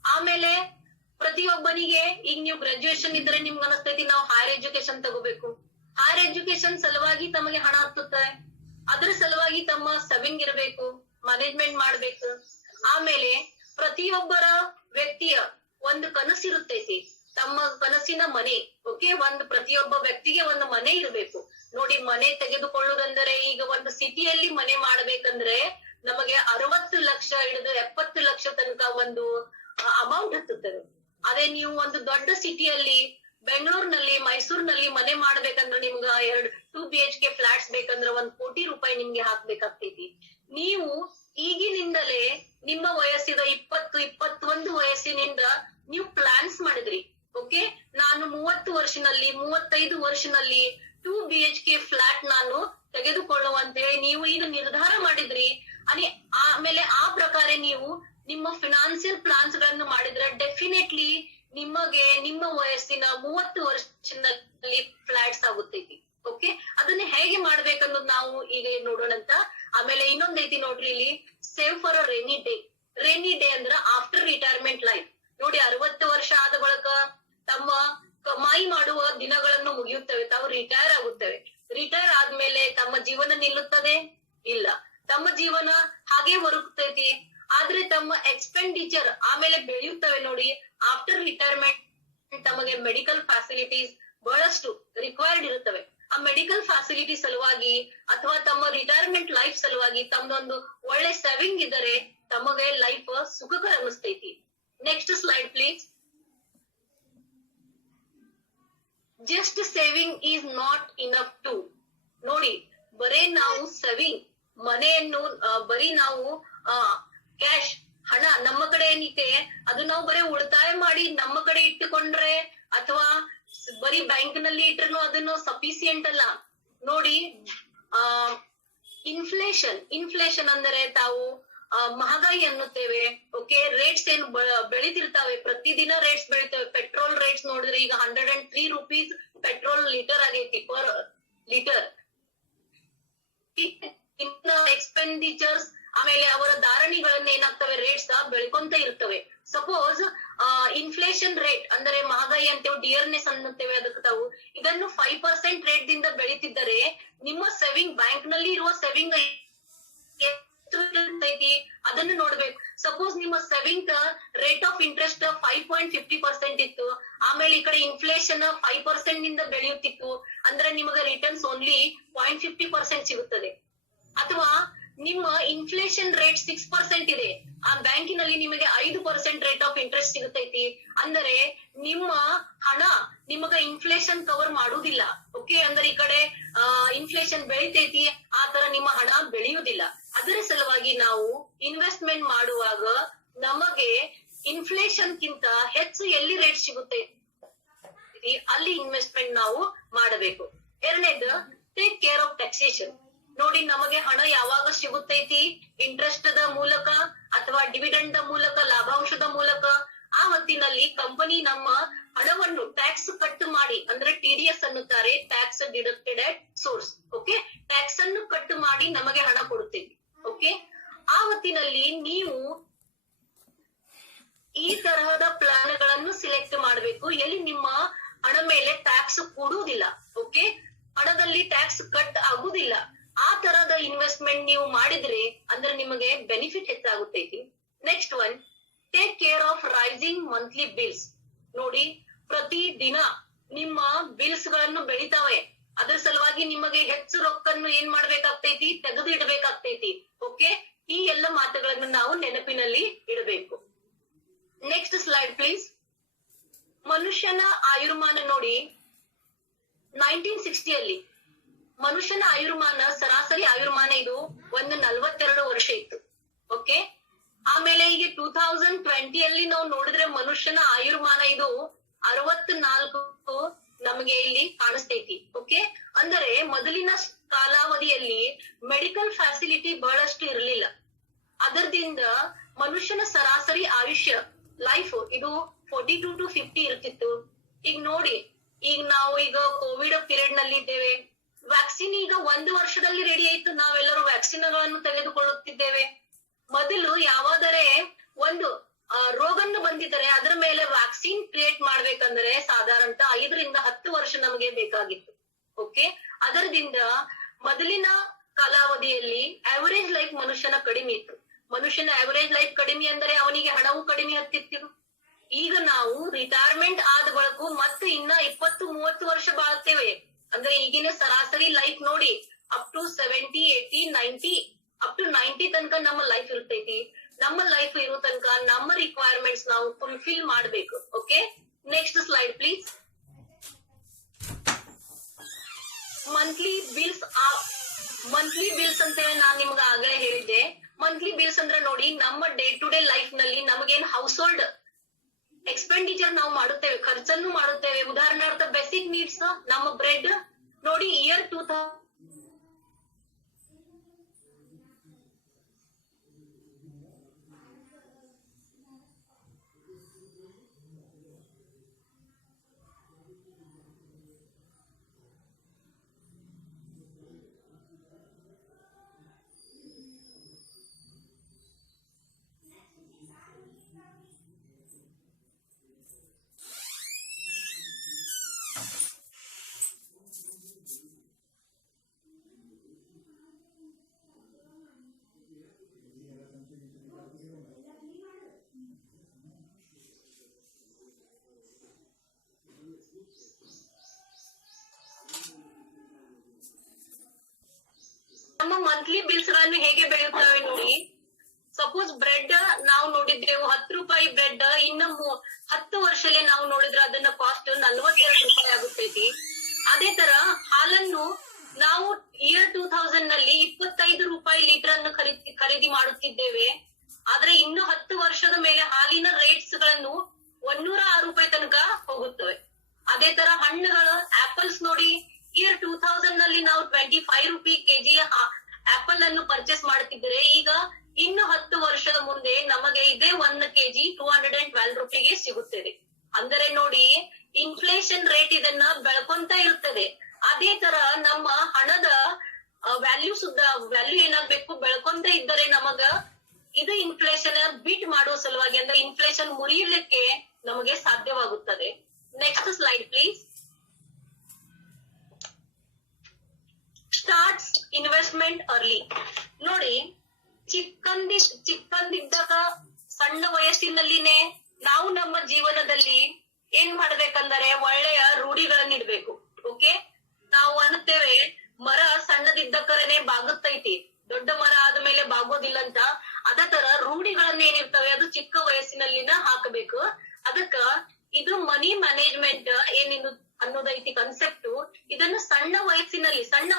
ಆಮೇಲೆ ಪ್ರತಿಯೊಬ್ಬನಿಗೆ, ಈಗ ನೀವು ಗ್ರಾಜುಯೇಷನ್ ಇದ್ರೆ ನಿಮ್ಗೆ ಅನಿಸ್ತೈತಿ ನಾವು ಹೈಯರ್ ಎಜುಕೇಶನ್ ತಗೋಬೇಕು. ಹೈಯರ್ ಎಜುಕೇಶನ್ ಸಲುವಾಗಿ ತಮಗೆ ಹಣ ಹತ್ತುತ್ತೆ, ಅದ್ರ ಸಲುವಾಗಿ ತಮ್ಮ ಸೇವಿಂಗ್ ಇರಬೇಕು, ಮ್ಯಾನೇಜ್ಮೆಂಟ್ ಮಾಡ್ಬೇಕು. ಆಮೇಲೆ ಪ್ರತಿಯೊಬ್ಬರ ವ್ಯಕ್ತಿಯ ಒಂದು ಕನಸಿರುತ್ತೈತಿ, ತಮ್ಮ ಕನಸಿನ ಮನೆ, ಓಕೆ. ಪ್ರತಿಯೊಬ್ಬ ವ್ಯಕ್ತಿಗೆ ಒಂದು ಮನೆ ಇರಬೇಕು. ನೋಡಿ, ಮನೆ ತೆಗೆದುಕೊಳ್ಳುವುದಂದರೆ ಈಗ ಒಂದು ಸಿಟಿಯಲ್ಲಿ ಮನೆ ಮಾಡ್ಬೇಕಂದ್ರೆ ನಮಗೆ 60 ಲಕ್ಷ ಹಿಡಿದು 70 ಲಕ್ಷ ತನಕ ಒಂದು ಅಮೌಂಟ್ ಹತ್ತುತ್ತದೆ. ಅದೇ ನೀವು ಒಂದು ದೊಡ್ಡ ಸಿಟಿಯಲ್ಲಿ ಬೆಂಗಳೂರಿನಲ್ಲಿ, ಮೈಸೂರಿನಲ್ಲಿ ಮನೆ ಮಾಡ್ಬೇಕಂದ್ರೆ ನಿಮ್ಗ 2 BHK ಫ್ಲಾಟ್ಸ್ ಬೇಕಂದ್ರೆ 1 ಕೋಟಿ ರೂಪಾಯಿ ನಿಮ್ಗೆ ಹಾಕ್ಬೇಕಾಗ್ತೈತಿ. ನೀವು ಈಗಿನಿಂದಲೇ ನಿಮ್ಮ ವಯಸ್ಸಿದ 20-21 ವಯಸ್ಸಿನಿಂದ ನೀವು ಪ್ಲಾನ್ಸ್ ಮಾಡಿದ್ರಿ, ಓಕೆ. ನಾನು 30 ವರ್ಷನಲ್ಲಿ 35 ವರ್ಷನಲ್ಲಿ 2 BHK ಫ್ಲಾಟ್ ನಾನು ತೆಗೆದುಕೊಳ್ಳುವಂತೇಳಿ ನೀವು ಈಗ ನಿರ್ಧಾರ ಮಾಡಿದ್ರಿ. ಆಮೇಲೆ ಆ ಪ್ರಕಾರ ನೀವು ನಿಮ್ಮ ಫಿನಾನ್ಸಿಯಲ್ ಪ್ಲಾನ್ಸ್ ಗಳನ್ನು ಮಾಡಿದ್ರೆ ಡೆಫಿನೆಟ್ಲಿ ನಿಮಗೆ ನಿಮ್ಮ ವಯಸ್ಸಿನ 30 ವರ್ಷದಲ್ಲಿ ಫ್ಲಾಟ್ಸ್ ಆಗುತ್ತೈತಿ, ಓಕೆ. ಅದನ್ನ ಹೇಗೆ ಮಾಡ್ಬೇಕನ್ನೋದು ನಾವು ಈಗ ನೋಡೋಣಂತ. ಆಮೇಲೆ ಇನ್ನೊಂದೈತಿ ನೋಡ್ರಿ ಇಲ್ಲಿ, save for a rainy day. Rainy day ಅಂದ್ರ ಆಫ್ಟರ್ ರಿಟೈರ್ಮೆಂಟ್ ಲೈಫ್. ನೋಡಿ, 60 ವರ್ಷ ಆದ ಬಳಿಕ ತಮ್ಮ ಕಮಾಯಿ ಮಾಡುವ ದಿನಗಳನ್ನು ಮುಗಿಯುತ್ತವೆ, ತಾವು ರಿಟೈರ್ ಆಗುತ್ತವೆ. ರಿಟೈರ್ ಆದ್ಮೇಲೆ ತಮ್ಮ ಜೀವನ ನಿಲ್ಲುತ್ತದೆ? ಇಲ್ಲ, ತಮ್ಮ ಜೀವನ ಹಾಗೆ ಹೊರಗ್ತೈತಿ. ಆದ್ರೆ ತಮ್ಮ ಎಕ್ಸ್ಪೆಂಡಿಚರ್ ಆಮೇಲೆ ಬೆಳೆಯುತ್ತವೆ ನೋಡಿ. ಆಫ್ಟರ್ ರಿಟೈರ್ಮೆಂಟ್ ತಮಗೆ ಮೆಡಿಕಲ್ ಫ್ಯಾಸಿಲಿಟೀಸ್ ಬಹಳಷ್ಟು ರಿಕ್ವೈರ್ಡ್ ಇರುತ್ತವೆ. ಆ ಮೆಡಿಕಲ್ ಫ್ಯಾಸಿಲಿಟಿ ಸಲುವಾಗಿ ಅಥವಾ ತಮ್ಮ ರಿಟೈರ್ಮೆಂಟ್ ಲೈಫ್ ಸಲುವಾಗಿ ತಮ್ಮದೊಂದು ಒಳ್ಳೆ ಸೇವಿಂಗ್ ಇದ್ದರೆ ತಮಗೆ ಲೈಫ್ ಸುಖಕರ ಅನಿಸ್ತೈತಿ. Next slide please. Just saving is not enough to. ನೋಡಿ, ಬರೇ ನಾವು ಸೇವಿಂಗ್ ಮನೆಯನ್ನು ಬರೀ ನಾವು ಕ್ಯಾಶ್ ಹಣ ನಮ್ಮ ಕಡೆ ಏನಿದೆ ಅದು ನಾವು ಬರೀ ಉಳಿತಾಯ ಮಾಡಿ ನಮ್ಮ ಕಡೆ ಇಟ್ಟುಕೊಂಡ್ರೆ ಅಥವಾ ಬರೀ ಬ್ಯಾಂಕ್ ನಲ್ಲಿ ಇಟ್ರು ಅದನ್ನು ಸಫಿಸಿಯೆಂಟ್ ಅಲ್ಲ. ನೋಡಿ, ಇನ್ಫ್ಲೇಷನ್ ಅಂದರೆ ತಾವು ಮಹಗಾಯಿ ಅನ್ನುತ್ತೇವೆ. ಓಕೆ, ರೇಟ್ಸ್ ಏನು ಬೆಳಿತಿರ್ತಾವೆ, ಪ್ರತಿದಿನ ರೇಟ್ಸ್ ಬೆಳಿತವೆ. ಪೆಟ್ರೋಲ್ ರೇಟ್ಸ್ ನೋಡಿದ್ರೆ ಈಗ 103 ರೂಪೀಸ್ ಪೆಟ್ರೋಲ್ ಲೀಟರ್ ಆಗೈತಿ ಪರ್ ಲೀಟರ್. ಎಕ್ಸ್ಪೆಂಡಿಚರ್ಸ್ ಆಮೇಲೆ ಅವರ ಧಾರಣೆಗಳನ್ನ ಏನಾಗ್ತವೆ, ರೇಟ್ಸ್ ಬೆಳ್ಕೊಂತ ಇರ್ತವೆ. ಸಪೋಸ್ ಇನ್ಫ್ಲೇಷನ್ ರೇಟ್ ಅಂದ್ರೆ ಮಹಗಾಯಿ ಅಂತೇವೆ, ಡಿಯರ್ನೆಸ್ ಅನ್ನುತ್ತೇವೆ ಅದಕ್ಕೆ ತಾವು. ಇದನ್ನು 5% ರೇಟ್ ದಿಂದ ಬೆಳೀತಿದ್ದರೆ ನಿಮ್ಮ ಸೇವಿಂಗ್ ಬ್ಯಾಂಕ್ ನಲ್ಲಿ ಇರುವ ಸೇವಿಂಗ್ ಅದನ್ನು ನೋಡ್ಬೇಕು. ಸಪೋಸ್ ನಿಮ್ಮ ಸೇವಿಂಗ್ ರೇಟ್ ಆಫ್ ಇಂಟ್ರೆಸ್ಟ್ 5.50% ಇತ್ತು, ಆಮೇಲೆ ಈ ಕಡೆ ಇನ್ಫ್ಲೇಷನ್ 5% ನಿಂದ ಬೆಳೆಯುತ್ತಿತ್ತು ಅಂದ್ರೆ ನಿಮಗೆ ರಿಟರ್ನ್ಸ್ ಓನ್ಲಿ 0.50% ಸಿಗುತ್ತದೆ. ಅಥವಾ ನಿಮ್ಮ ಇನ್ಫ್ಲೇಷನ್ ರೇಟ್ 6% ಇದೆ, ಆ ಬ್ಯಾಂಕಿನಲ್ಲಿ ನಿಮಗೆ 5% ರೇಟ್ ಆಫ್ ಇಂಟ್ರೆಸ್ಟ್ ಸಿಗುತ್ತೈತಿ ಅಂದರೆ ನಿಮ್ಮ ಹಣ ನಿಮಗ ಇನ್ಫ್ಲೇಷನ್ ಕವರ್ ಮಾಡುವುದಿಲ್ಲ. ಓಕೆ, ಅಂದ್ರೆ ಈ ಕಡೆ ಇನ್ಫ್ಲೇಷನ್ ಬೆಳಿತೈತಿ, ಆ ತರ ನಿಮ್ಮ ಹಣ ಬೆಳೆಯುವುದಿಲ್ಲ. ಅದರ ಸಲುವಾಗಿ ನಾವು ಇನ್ವೆಸ್ಟ್ಮೆಂಟ್ ಮಾಡುವಾಗ ನಮಗೆ ಇನ್ಫ್ಲೇಷನ್ ಗಿಂತ ಹೆಚ್ಚು ಎಲ್ಲಿ ರೇಟ್ ಸಿಗುತ್ತೆ ಅಲ್ಲಿ ಇನ್ವೆಸ್ಟ್ಮೆಂಟ್ ನಾವು ಮಾಡಬೇಕು. ಎರಡನೇದು, ಟೇಕ್ ಕೇರ್ ಆಫ್ ಟ್ಯಾಕ್ಸೇಷನ್. ನೋಡಿ, ನಮಗೆ ಹಣ ಯಾವಾಗ ಸಿಗುತ್ತೈತಿ, ಇಂಟ್ರೆಸ್ಟ್ ದ ಮೂಲಕ ಅಥವಾ ಡಿವಿಡೆಂಡ್ ದ ಮೂಲಕ, ಲಾಭಾಂಶದ ಮೂಲಕ. ಆ ಹೊತ್ತಿನಲ್ಲಿ ಕಂಪನಿ ನಮ್ಮ ಹಣವನ್ನು ಟ್ಯಾಕ್ಸ್ ಕಟ್ ಮಾಡಿ, ಅಂದ್ರೆ TDS ಅನ್ನುತ್ತಾರೆ, tax deducted at source. Okay, tax ಅನ್ನು ಕಟ್ ಮಾಡಿ ನಮಗೆ ಹಣ ಕೊಡುತ್ತೈತಿ. ಓಕೆ, ಆ ಹೊತ್ತಿನಲ್ಲಿ ನೀವು ಈ ತರಹದ ಪ್ಲಾನ್ ಗಳನ್ನು ಸಿಲೆಕ್ಟ್ ಮಾಡಬೇಕು ಎಲ್ಲಿ ನಿಮ್ಮ ಹಣ ಮೇಲೆ ಟ್ಯಾಕ್ಸ್ ಕೊಡುವುದಿಲ್ಲ. ಓಕೆ, ಹಣದಲ್ಲಿ ಟ್ಯಾಕ್ಸ್ ಕಟ್ ಆಗುದಿಲ್ಲ. ಆ ತರದ ಇನ್ವೆಸ್ಟ್ಮೆಂಟ್ ನೀವು ಮಾಡಿದ್ರೆ ಅಂದ್ರೆ ನಿಮಗೆ ಬೆನಿಫಿಟ್ ಹೆಚ್ಚಾಗುತ್ತೈತಿ. Next one, take care of rising monthly bills. ನೋಡಿ, ಪ್ರತಿ ದಿನ ನಿಮ್ಮ ಬಿಲ್ಸ್ ಗಳನ್ನು ಬೆಳಿತಾವೆ, ಅದ್ರ ಸಲುವಾಗಿ ನಿಮಗೆ ಹೆಚ್ಚು ರೊಕ್ಕನ್ನು ಏನ್ ಮಾಡ್ಬೇಕಾಗ್ತೈತಿ, ತೆಗೆದು ಇಡಬೇಕಾಗ್ತೈತಿ. ಓಕೆ, ಈ ಎಲ್ಲ ಮಾತುಗಳನ್ನು ನಾವು ನೆನಪಿನಲ್ಲಿ ಇಡಬೇಕು. Next slide please. ಮನುಷ್ಯನ ಆಯುರ್ಮಾನ ನೋಡಿ, 1960 ಮನುಷ್ಯನ ಆಯುರ್ಮಾನ, ಸರಾಸರಿ ಆಯುರ್ಮಾನ ಇದು 42 ವರ್ಷ ಇತ್ತು. ಓಕೆ, ಆಮೇಲೆ ಈಗ 2020 ನಾವು ನೋಡಿದ್ರೆ ಮನುಷ್ಯನ ಆಯುರ್ಮಾನ ಇದು 64 ನಮಗೆ ಇಲ್ಲಿ ಕಾಣಿಸ್ತೈತಿ. ಓಕೆ, ಅಂದರೆ ಮೊದಲಿನ ಕಾಲಾವಧಿಯಲ್ಲಿ ಮೆಡಿಕಲ್ ಫ್ಯಾಸಿಲಿಟಿ ಬಹಳಷ್ಟು ಇರಲಿಲ್ಲ. ಅದರಿಂದ ಮನುಷ್ಯನ ಸರಾಸರಿ ಆಯುಷ್ಯ ಲೈಫ್ ಇದು 42 to 50 ಇರ್ತಿತ್ತು. ಈಗ ನೋಡಿ, ಈಗ ನಾವು ಈಗ ಕೋವಿಡ್ ಪೀರಿಯಡ್ ನಲ್ಲಿ ಇದ್ದೇವೆ. ವ್ಯಾಕ್ಸಿನ್ ಈಗ 1 ವರ್ಷದಲ್ಲಿ ರೆಡಿ ಆಯ್ತು, ನಾವೆಲ್ಲರೂ ವ್ಯಾಕ್ಸಿನ್ ಗಳನ್ನು ತೆಗೆದುಕೊಳ್ಳುತ್ತಿದ್ದೇವೆ. ಮೊದಲು ಯಾವಾದರೆ ಒಂದು ರೋಗನ್ನು ಬಂದಿದ್ದರೆ ಅದರ ಮೇಲೆ ವ್ಯಾಕ್ಸಿನ್ ಕ್ರಿಯೇಟ್ ಮಾಡ್ಬೇಕಂದ್ರೆ ಸಾಧಾರಣತಃ 5 ರಿಂದ 10 ವರ್ಷ ನಮಗೆ ಬೇಕಾಗಿತ್ತು. ಓಕೆ, ಅದರಿಂದ ಮೊದಲಿನ ಕಾಲಾವಧಿಯಲ್ಲಿ ಆವರೇಜ್ ಲೈಫ್ ಮನುಷ್ಯನ ಕಡಿಮೆ ಇತ್ತು. ಮನುಷ್ಯನ ಆವರೇಜ್ ಲೈಫ್ ಕಡಿಮೆ ಅಂದರೆ ಅವನಿಗೆ ಹಣವು ಕಡಿಮೆ ಹತ್ತಿತ್ತು. ಈಗ ನಾವು ರಿಟೈರ್ಮೆಂಟ್ ಆದ ಬಳಿಕ ಮತ್ತೆ ಇನ್ನ 20-30 ವರ್ಷ ಬಾಳ್ತೇವೆ. ಅಂದ್ರೆ ಈಗಿನ ಸರಾಸರಿ ಲೈಫ್ ನೋಡಿ ಅಪ್ ಟು 70, 80, 90 ಅಪ್ ಟು 90 ತನಕ ನಮ್ಮ ಲೈಫ್ ಇರ್ತೈತಿ. ನಮ್ಮ ಲೈಫ್ ಇರೋ ತನಕ ನಮ್ಮ ರಿಕ್ವೈರ್ಮೆಂಟ್ಸ್ ನಾವು ಫುಲ್ಫಿಲ್ ಮಾಡ್ಬೇಕು. Okay, next slide please. Monthly bills ಅಂತ ನಾನ್ ನಿಮ್ಗೆ ಆಗಲೇ ಹೇಳಿದ್ದೆ. ಮಂತ್ಲಿ ಬಿಲ್ಸ್ ಅಂದ್ರೆ ನೋಡಿ, ನಮ್ಮ ಡೇ ಟು ಡೇ ಲೈಫ್ ನಲ್ಲಿ ನಮಗೇನ್ ಹೌಸ್ ಹೋಲ್ಡ್ ಎಕ್ಸ್ಪೆಂಡಿಚರ್ ನಾವು ಮಾಡುತ್ತೇವೆ, ಖರ್ಚನ್ನು ಮಾಡುತ್ತೇವೆ. ಉದಾಹರಣಾರ್ಥ ಬೇಸಿಕ್ ನೀಡ್ಸ್, ನಮ್ಮ ಬ್ರೆಡ್ ನೋಡಿ, ಇಯರ್ 2000 ಮಂತ್ಲಿ ಬಿಲ್ಸ್ ಗಳನ್ನು ಹೇಗೆ ಬೆಳೆಯುತ್ತವೆ ನೋಡಿ. ಸಪೋಸ್ ಬ್ರೆಡ್ ನಾವು ನೋಡಿದ್ದೇವು 10 ರೂಪಾಯಿ ಬ್ರೆಡ್, ಇನ್ನು 10 ವರ್ಷದಲ್ಲಿ ನಾವು ನೋಡಿದ್ರೆ ಅದನ್ನ ಕಾಸ್ಟ್ 42 ರೂಪಾಯಿ ಆಗುತ್ತೈತಿ. ಅದೇ ತರ ಹಾಲನ್ನು ನಾವು ಇಯರ್ 2000 ನಲ್ಲಿ 25 ರೂಪಾಯಿ ಲೀಟರ್ ಅನ್ನು ಖರೀದಿ ಮಾಡುತ್ತಿದ್ದೇವೆ. ಆದ್ರೆ ಇನ್ನು 10 ವರ್ಷದ ಮೇಲೆ ಹಾಲಿನ ರೇಟ್ಸ್ ಗಳನ್ನು 106 ರೂಪಾಯಿ ತನಕ ಹೋಗುತ್ತವೆ. ಅದೇ ತರ ಹಣ್ಣುಗಳು ಆಪಲ್ಸ್ ನೋಡಿ, ಇಯರ್ 2000 ನಲ್ಲಿ ನಾವು 25 ರೂಪಾಯಿ ಕೆಜಿ ಆಪಲ್ ಅನ್ನು ಪರ್ಚೇಸ್ ಮಾಡ್ತಿದ್ರೆ, ಈಗ ಇನ್ನು 10 ವರ್ಷದ ಮುಂದೆ ನಮಗೆ ಇದೇ 1 ಕೆಜಿ 212 ರೂಪಾಯಿಗೆ ಸಿಗುತ್ತದೆ. ಅಂದರೆ ನೋಡಿ, ಇನ್ಫ್ಲೇಷನ್ ರೇಟ್ ಇದನ್ನ ಬೆಳ್ಕೊಂತ ಇರುತ್ತದೆ. ಅದೇ ತರ ನಮ್ಮ ಹಣದ ವ್ಯಾಲ್ಯೂ ಏನಾಗ್ಬೇಕು, ಬೆಳ್ಕೊಂತ ಇದ್ದರೆ ನಮಗ ಇದು ಇನ್ಫ್ಲೇಷನ್ ಬೀಟ್ ಮಾಡುವ ಸಲುವಾಗಿ, ಅಂದ್ರೆ ಇನ್ಫ್ಲೇಷನ್ ಮುರಿಯಲಿಕ್ಕೆ ನಮಗೆ ಸಾಧ್ಯವಾಗುತ್ತದೆ. Next slide please. Starts investment early. ನೋಡಿ, ಚಿಕ್ಕಂದಿದ್ದಾಗ ಸಣ್ಣ ವಯಸ್ಸಿನಲ್ಲಿನೇ ನಾವು ನಮ್ಮ ಜೀವನದಲ್ಲಿ ಏನ್ ಮಾಡ್ಬೇಕಂದರೆ ಒಳ್ಳೆಯ ರೂಢಿಗಳನ್ನ ಇಡ್ಬೇಕು. ಓಕೆ, ನಾವು ಅನ್ನುತ್ತೇವೆ ಮರ ಸಣ್ಣದಿದ್ದಕ್ಕರೇನೆ ಬಾಗುತ್ತೈತಿ, ದೊಡ್ಡ ಮರ ಆದ್ಮೇಲೆ ಬಾಗೋದಿಲ್ಲ ಅಂತ. ಅದೇ ತರ ರೂಢಿಗಳನ್ನ ಏನಿರ್ತವೆ ಅದು ಚಿಕ್ಕ ವಯಸ್ಸಿನಲ್ಲಿನ ಹಾಕಬೇಕು. ಅದಕ್ಕ ಇದು ಮನಿ ಮ್ಯಾನೇಜ್ಮೆಂಟ್ ಏನಿದು ಅನ್ನೋದೈತಿ ಕಾನ್ಸೆಪ್ಟ್, ಇದನ್ನು ಸಣ್ಣ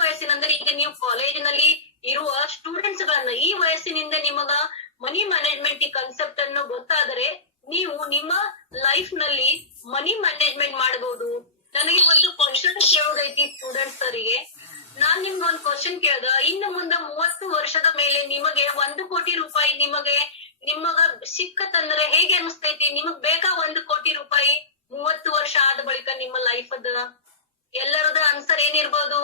ವಯಸ್ಸಿನಂದ್ರೆ ಈಗ ನೀವು ಕಾಲೇಜಿನಲ್ಲಿ ಇರುವ ಸ್ಟೂಡೆಂಟ್ಸ್ ಗಳನ್ನ ಈ ವಯಸ್ಸಿನಿಂದ ನಿಮಗ ಮನಿ ಮ್ಯಾನೇಜ್ಮೆಂಟ್ ಈ ಕಾನ್ಸೆಪ್ಟ್ ಅನ್ನು ಗೊತ್ತಾದರೆ ನೀವು ನಿಮ್ಮ ಲೈಫ್ ನಲ್ಲಿ ಮನಿ ಮ್ಯಾನೇಜ್ಮೆಂಟ್ ಮಾಡಬಹುದು. ನನಗೆ ಒಂದು ಕ್ವಶನ್ ಕೇಳೋದೈತಿ ಸ್ಟೂಡೆಂಟ್ಸ್ ಅವರಿಗೆ. ನಾನ್ ನಿಮ್ಗೆ ಒಂದು ಕ್ವಶನ್ ಕೇಳ್ದ, ಇನ್ನು ಮುಂದೆ 30 ವರ್ಷದ ಮೇಲೆ ನಿಮಗೆ 1 ಕೋಟಿ ರೂಪಾಯಿ ನಿಮಗ ಸಿಕ್ಕತ್ತಂದ್ರೆ ಹೇಗೆ ಅನಿಸ್ತೈತಿ? ನಿಮಗ್ ಬೇಕಾ 1 ಕೋಟಿ ರೂಪಾಯಿ 30 ವರ್ಷ ಆದ ಬಳಿಕ ನಿಮ್ಮ ಲೈಫ್ ಅದ? ಎಲ್ಲರದ ಆನ್ಸರ್ ಏನಿರ್ಬೋದು?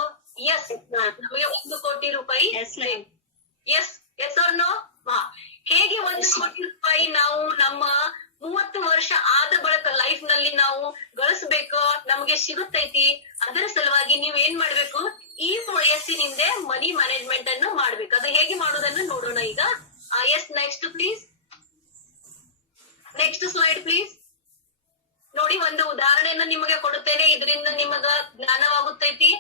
ಎಸ್, ನಮಗೆ 1 ಕೋಟಿ ರೂಪಾಯಿ. Yes or no? ಹೇಗೆ 1 ಕೋಟಿ ರೂಪಾಯಿ ನಾವು ನಮ್ಮ 30 ವರ್ಷ ಆದ ಬಳಿಕ ಲೈಫ್ ನಲ್ಲಿ ನಾವು ಗಳಿಸ್ಬೇಕು, ನಮ್ಗೆ ಸಿಗುತ್ತೈತಿ. ಅದರ ಸಲುವಾಗಿ ನೀವ್ ಏನ್ ಮಾಡ್ಬೇಕು, ಈ ವಯಸ್ಸಿನಿಂದ ಮನಿ ಮ್ಯಾನೇಜ್ಮೆಂಟ್ ಅನ್ನು ಮಾಡ್ಬೇಕು. ಅದು ಹೇಗೆ ಮಾಡೋದನ್ನು ನೋಡೋಣ ಈಗ. Yes, next please. Next slide please. ನೋಡಿ, ಒಂದು ಉದಾಹರಣೆಯನ್ನ ನಿಮಗೆ ಕೊಡುತ್ತೇನೆ, ಇದರಿಂದ ನಿಮಗ ಜ್ಞಾನವಾಗುತ್ತೈತಿ.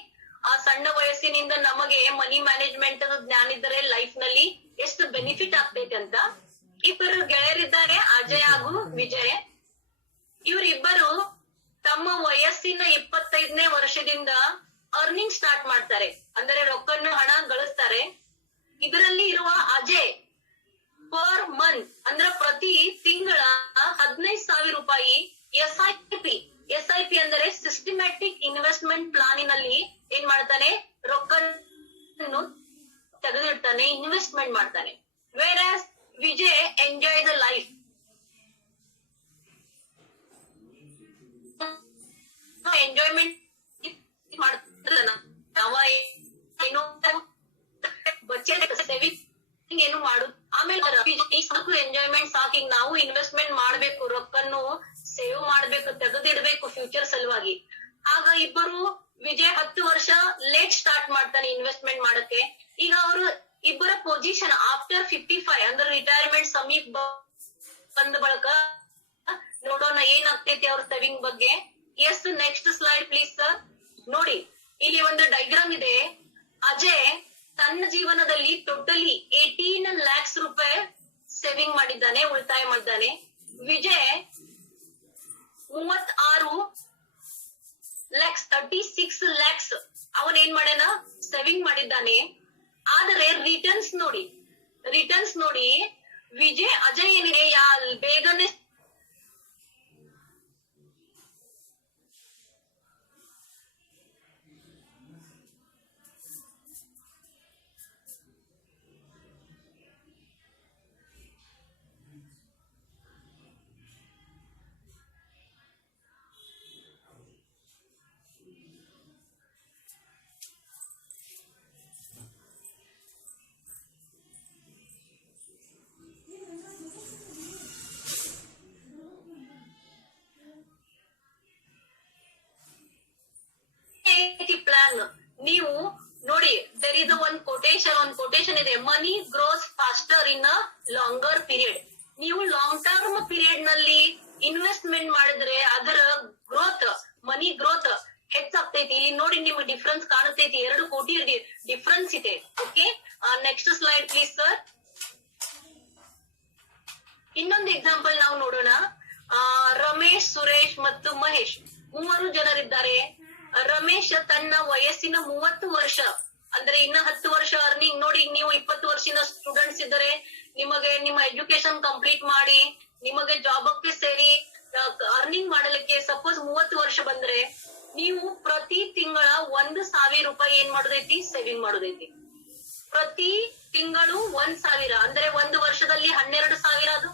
ಆ ಸಣ್ಣ ವಯಸ್ಸಿನಿಂದ ನಮಗೆ ಮನಿ ಮ್ಯಾನೇಜ್ಮೆಂಟ್ ಜ್ಞಾನ ಇದ್ದರೆ ಲೈಫ್ ನಲ್ಲಿ ಎಷ್ಟು ಬೆನಿಫಿಟ್ ಆಗ್ತೈತಿ ಅಂತ. ಇಬ್ಬರು ಗೆಳೆಯರಿದ್ದಾರೆ, ಅಜಯ್ ಹಾಗೂ ವಿಜಯ್. ಇವರಿಬ್ಬರು ತಮ್ಮ ವಯಸ್ಸಿನ 25ನೇ ವರ್ಷದಿಂದ ಅರ್ನಿಂಗ್ ಸ್ಟಾರ್ಟ್ ಮಾಡ್ತಾರೆ, ಅಂದ್ರೆ ರೊಕ್ಕನ್ನು ಹಣ ಗಳಿಸ್ತಾರೆ. ಇದರಲ್ಲಿ ಇರುವ ಅಜಯ್ ಪರ್ ಮಂತ್ ಅಂದ್ರೆ ಪ್ರತಿ ತಿಂಗಳ 15,000 ರೂಪಾಯಿ SIP ಅಂದರೆ ಸಿಸ್ಟಮ್ಯಾಟಿಕ್ ಇನ್ವೆಸ್ಟ್ಮೆಂಟ್ ಪ್ಲಾನಿನಲ್ಲಿ ಏನ್ ಮಾಡ್ತಾನೆ, ರೊಕ್ಕನ್ನು ತೆಗೆದಿಡ್ತಾನೆ, ಇನ್ವೆಸ್ಟ್ಮೆಂಟ್ ಮಾಡ್ತಾನೆ. Where Vijay enjoy the life. Enjoyment ಮಾಡ್ತಾನ, ಏನು ಸೇವಿಂಗ್ ಏನು ಮಾಡುದು. ಆಮೇಲೆ ಸಾಕು ಎಂಜಾಯ್ಮೆಂಟ್ ಸಾಕು, ನಾವು ಇನ್ವೆಸ್ಟ್ಮೆಂಟ್ ಮಾಡ್ಬೇಕು, ರೊಕ್ಕನ್ನು ಸೇವ್ ಮಾಡ್ಬೇಕು, ತೆಗೆದಿಡ್ಬೇಕು ಫ್ಯೂಚರ್ ಸಲುವಾಗಿ. ಆಗ ಇಬ್ಬರು ವಿಜಯ್ 10 ವರ್ಷ ಲೇಟ್ ಸ್ಟಾರ್ಟ್ ಮಾಡ್ತಾನೆ ಇನ್ವೆಸ್ಟ್ಮೆಂಟ್ ಮಾಡಕ್ಕೆ. ಈಗ ಅವರು ಇಬ್ಬರ ಪೊಸಿಷನ್ ಆಫ್ಟರ್ 55 ಅಂದ್ರೆ ರಿಟೈರ್ಮೆಂಟ್ ಸಮೀಪ ಬಂದ ಬಳಿಕ ನೋಡೋಣ ಏನಾಗ್ತೈತಿ ಅವ್ರ ಸೇವಿಂಗ್ ಬಗ್ಗೆ. Yes, next slide please sir. ನೋಡಿ, ಇಲ್ಲಿ ಒಂದು ಡೈಗ್ರಾಮ್ ಇದೆ. ಅಜಯ್ ತನ್ನ ಜೀವನದಲ್ಲಿ ಟೋಟಲಿ 18 lakhs ರೂಪಾಯಿ ಸೇವಿಂಗ್ ಮಾಡಿದ್ದಾನೆ, ಉಳಿತಾಯ ಮಾಡಿದ್ದಾನೆ. ವಿಜಯ್ 36 lakhs ಅವನ್ ಏನ್ ಮಾಡ್ಯಾನ, ಸೇವಿಂಗ್ ಮಾಡಿದ್ದಾನೆ. ಆದರೆ ರಿಟರ್ನ್ಸ್ ನೋಡಿ ಅಜಯ್ ಏನಿದೆ ಬೇಗನೆ ಪ್ಲಾನ್. ನೀವು ನೋಡಿ, ದೇರ್ ಇಸ್ ಒಂದು ಕೊಟೇಶನ್ ಇದೆ, money grows faster in a longer period. ನೀವು ಲಾಂಗ್ ಟರ್ಮ್ ಪೀರಿಯಡ್ ನಲ್ಲಿ ಇನ್ವೆಸ್ಟ್ಮೆಂಟ್ ಮಾಡಿದ್ರೆ ಅದರ ಮನಿ ಗ್ರೋತ್ ಹೆಚ್ಚಾಗ್ತೈತಿ. ಇಲ್ಲಿ ನೋಡಿ, ನಿಮ್ಗೆ ಡಿಫ್ರೆನ್ಸ್ ಕಾಣುತ್ತೈತಿ, 2 ಕೋಟಿ ಡಿಫ್ರೆನ್ಸ್ ಇದೆ. Okay, next slide please sir. ಇನ್ನೊಂದು ಎಕ್ಸಾಂಪಲ್ ನಾವು ನೋಡೋಣ. ರಮೇಶ್, ಸುರೇಶ್ ಮತ್ತು ಮಹೇಶ್ ಮೂವರು ಜನರಿದ್ದಾರೆ. ರಮೇಶ್ ತನ್ನ ವಯಸ್ಸಿನ 30 ವರ್ಷ ಅಂದ್ರೆ ಇನ್ನ 10 ವರ್ಷ ಅರ್ನಿಂಗ್ ನೋಡಿ. ನೀವು 20 ವರ್ಷದ ಸ್ಟೂಡೆಂಟ್ಸ್ ಇದ್ದಾರೆ, ನಿಮಗೆ ನಿಮ್ಮ ಎಜುಕೇಶನ್ ಕಂಪ್ಲೀಟ್ ಮಾಡಿ ನಿಮಗೆ ಜಾಬಕ್ಕೆ ಸೇರಿ ಅರ್ನಿಂಗ್ ಮಾಡಲಿಕ್ಕೆ ಸಪೋಸ್ 30 ವರ್ಷ ಬಂದ್ರೆ ನೀವು ಪ್ರತಿ ತಿಂಗಳ 1,000 ರೂಪಾಯಿ ಏನ್ ಮಾಡೋದೈತಿ, ಸೇವಿಂಗ್ ಮಾಡೋದೈತಿ. ಪ್ರತಿ ತಿಂಗಳು 1,000 ಅಂದ್ರೆ 1 ವರ್ಷದಲ್ಲಿ 12,000 ಅದು.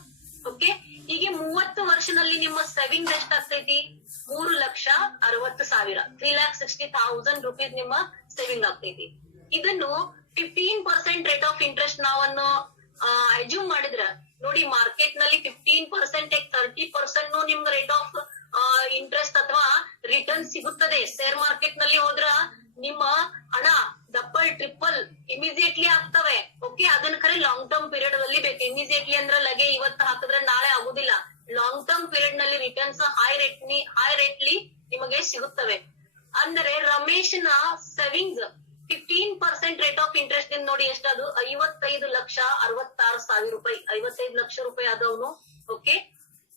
ಓಕೆ, ಹೀಗೆ 30 ವರ್ಷದಲ್ಲಿ ನಿಮ್ಮ ಸೇವಿಂಗ್ ಎಷ್ಟಾಗ್ತೈತಿ? 3,60,000 3,60,000 rupees ನಿಮ್ಮ ಸೇವಿಂಗ್ ಆಗ್ತೈತಿ. ಇದನ್ನು 15% ರೇಟ್ ಆಫ್ ಇಂಟ್ರೆಸ್ಟ್ ನಾವನ್ನು ಅಜ್ಯೂಮ್ ಮಾಡಿದ್ರ ನೋಡಿ, ಮಾರ್ಕೆಟ್ ನಲ್ಲಿ 15% 30% ನಿಮ್ಗೆ ರೇಟ್ ಆಫ್ ಇಂಟ್ರೆಸ್ಟ್ ಅಥವಾ ರಿಟರ್ನ್ ಸಿಗುತ್ತದೆ. ಶೇರ್ ಮಾರ್ಕೆಟ್ ನಲ್ಲಿ ಹೋದ್ರ ನಿಮ್ಮ ಹಣ ಡಬಲ್ ಟ್ರಿಪಲ್ ಇಮಿಡಿಯೇಟ್ಲಿ ಆಗ್ತವೆ. ಓಕೆ, ಅದನ್ನ ಖರೆ ಲಾಂಗ್ ಟರ್ಮ್ ಪೀರಿಯಡ್ ಅಲ್ಲಿ ಬೇಕು. ಇಮಿಡಿಯೇಟ್ಲಿ ಅಂದ್ರೆ ಲಗೆ ಇವತ್ತು ಹಾಕಿದ್ರೆ ನಾಳೆ ಆಗುದಿಲ್ಲ. ಲಾಂಗ್ ಟರ್ಮ್ ಪೀರಿಯಡ್ ನಲ್ಲಿ ರಿಟರ್ನ್ಸ್ ಹೈ ರೇಟ್ಲಿ ನಿಮಗೆ ಸಿಗುತ್ತವೆ. ಅಂದ್ರೆ ರಮೇಶ್ ನ ಸೇವಿಂಗ್ಸ್ 15% ರೇಟ್ ಆಫ್ ಇಂಟ್ರೆಸ್ಟ್ ಇಂದ ನೋಡಿ ಎಷ್ಟದು? 55,66,000 ರೂಪಾಯಿ, 55 ಲಕ್ಷ ರೂಪಾಯಿ ಆದವನು. ಓಕೆ,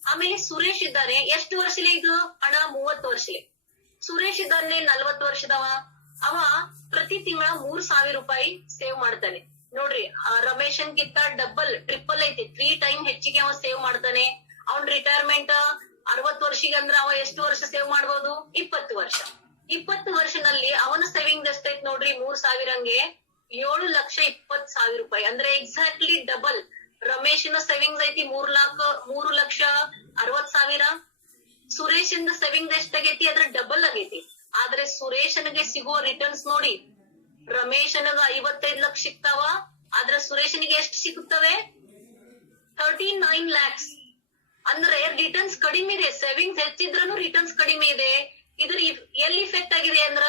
ಆಮೇಲೆ ಸುರೇಶ್ ಇದ್ದಾನೆ. ಎಷ್ಟು ವರ್ಷಲೆ ಇದು ಹಣ? 30 ವರ್ಷಲೆ. ಸುರೇಶ್ ಇದ್ದಾನೆ 40 ವರ್ಷದವ. ಅವ ಪ್ರತಿ ತಿಂಗಳ 3,000 ರೂಪಾಯಿ ಸೇವ್ ಮಾಡ್ತಾನೆ. ನೋಡ್ರಿ, ರಮೇಶನ್ಗಿಂತ ಡಬಲ್ ಟ್ರಿಪಲ್ ಐತಿ, 3 ಟೈಮ್ ಹೆಚ್ಚಿಗೆ ಅವ ಸೇವ್ ಮಾಡ್ತಾನೆ. ಅವನ್ ರಿಟೈರ್ಮೆಂಟ್ 60 ವರ್ಷಿಗೆ ಅಂದ್ರೆ ಅವ ಎಷ್ಟು ವರ್ಷ ಸೇವ್ ಮಾಡ್ಬೋದು? 20 ವರ್ಷ. 20 ವರ್ಷನಲ್ಲಿ ಅವನ ಸೇವಿಂಗ್ ಎಷ್ಟೈತಿ ನೋಡ್ರಿ? 3,000ಗೆ 7,20,000 ರೂಪಾಯಿ ಅಂದ್ರೆ ಎಕ್ಸಾಕ್ಟ್ಲಿ ಡಬಲ್. ರಮೇಶನ ಸೇವಿಂಗ್ಸ್ ಐತಿ 3,60,000. ಸುರೇಶ್ ಇಂದ ಸೇವಿಂಗ್ ಎಷ್ಟಾಗೈತಿ? ಅದ್ರ ಡಬಲ್ ಆಗೈತಿ. ಆದ್ರೆ ಸುರೇಶನ್ಗೆ ಸಿಗುವ ರಿಟರ್ನ್ಸ್ ನೋಡಿ, ರಮೇಶನಿಗೆ 55 ಲಕ್ಷ ಸಿಗ್ತಾವ, ಆದ್ರೆ ಸುರೇಶನಿಗೆ ಎಷ್ಟು ಸಿಗುತ್ತವೆ? 39 lakhs. ಅಂದ್ರೆ ರಿಟರ್ನ್ಸ್ ಕಡಿಮೆ ಇದೆ. ಸೇವಿಂಗ್ಸ್ ಹೆಚ್ಚಿದ್ರೂ ರಿಟರ್ನ್ಸ್ ಕಡಿಮೆ ಇದೆ. ಇದ್ರ ಎಲ್ಲಿ ಇಫೆಕ್ಟ್ ಆಗಿದೆ ಅಂದ್ರ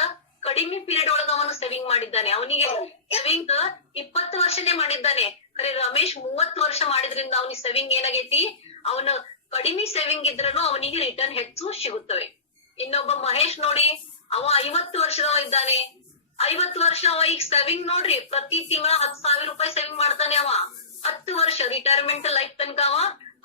ಕಡಿಮೆ ಪೀರಿಯಡ್ ಒಳಗ ಅವನು ಸೇವಿಂಗ್ ಮಾಡಿದ್ದಾನೆ. ಅವನಿಗೆ ಸೇವಿಂಗ್ 20 ವರ್ಷನೇ ಮಾಡಿದ್ದಾನೆ. ಖರೆ ರಮೇಶ್ 30 ವರ್ಷ ಮಾಡಿದ್ರಿಂದ ಅವನಿಗೆ ಸೇವಿಂಗ್ ಏನಾಗೈತಿ? ಅವನು ಕಡಿಮೆ ಸೇವಿಂಗ್ ಇದ್ರೂ ಅವನಿಗೆ ರಿಟರ್ನ್ ಹೆಚ್ಚು ಸಿಗುತ್ತವೆ. ಇನ್ನೊಬ್ಬ ಮಹೇಶ್ ನೋಡಿ, ಅವ 50 ವರ್ಷದವ ಇದ್ದಾನೆ. 50 ವರ್ಷ ಅವ ಈಗ ಸೇವಿಂಗ್ ನೋಡ್ರಿ, ಪ್ರತಿ ತಿಂಗಳ 10,000 ರೂಪಾಯಿ ಸೇವಿಂಗ್ ಮಾಡ್ತಾನೆ. ಅವ 10 ವರ್ಷ ರಿಟೈರ್ಮೆಂಟ್ ಲೈಫ್ ತನಕ ಅವ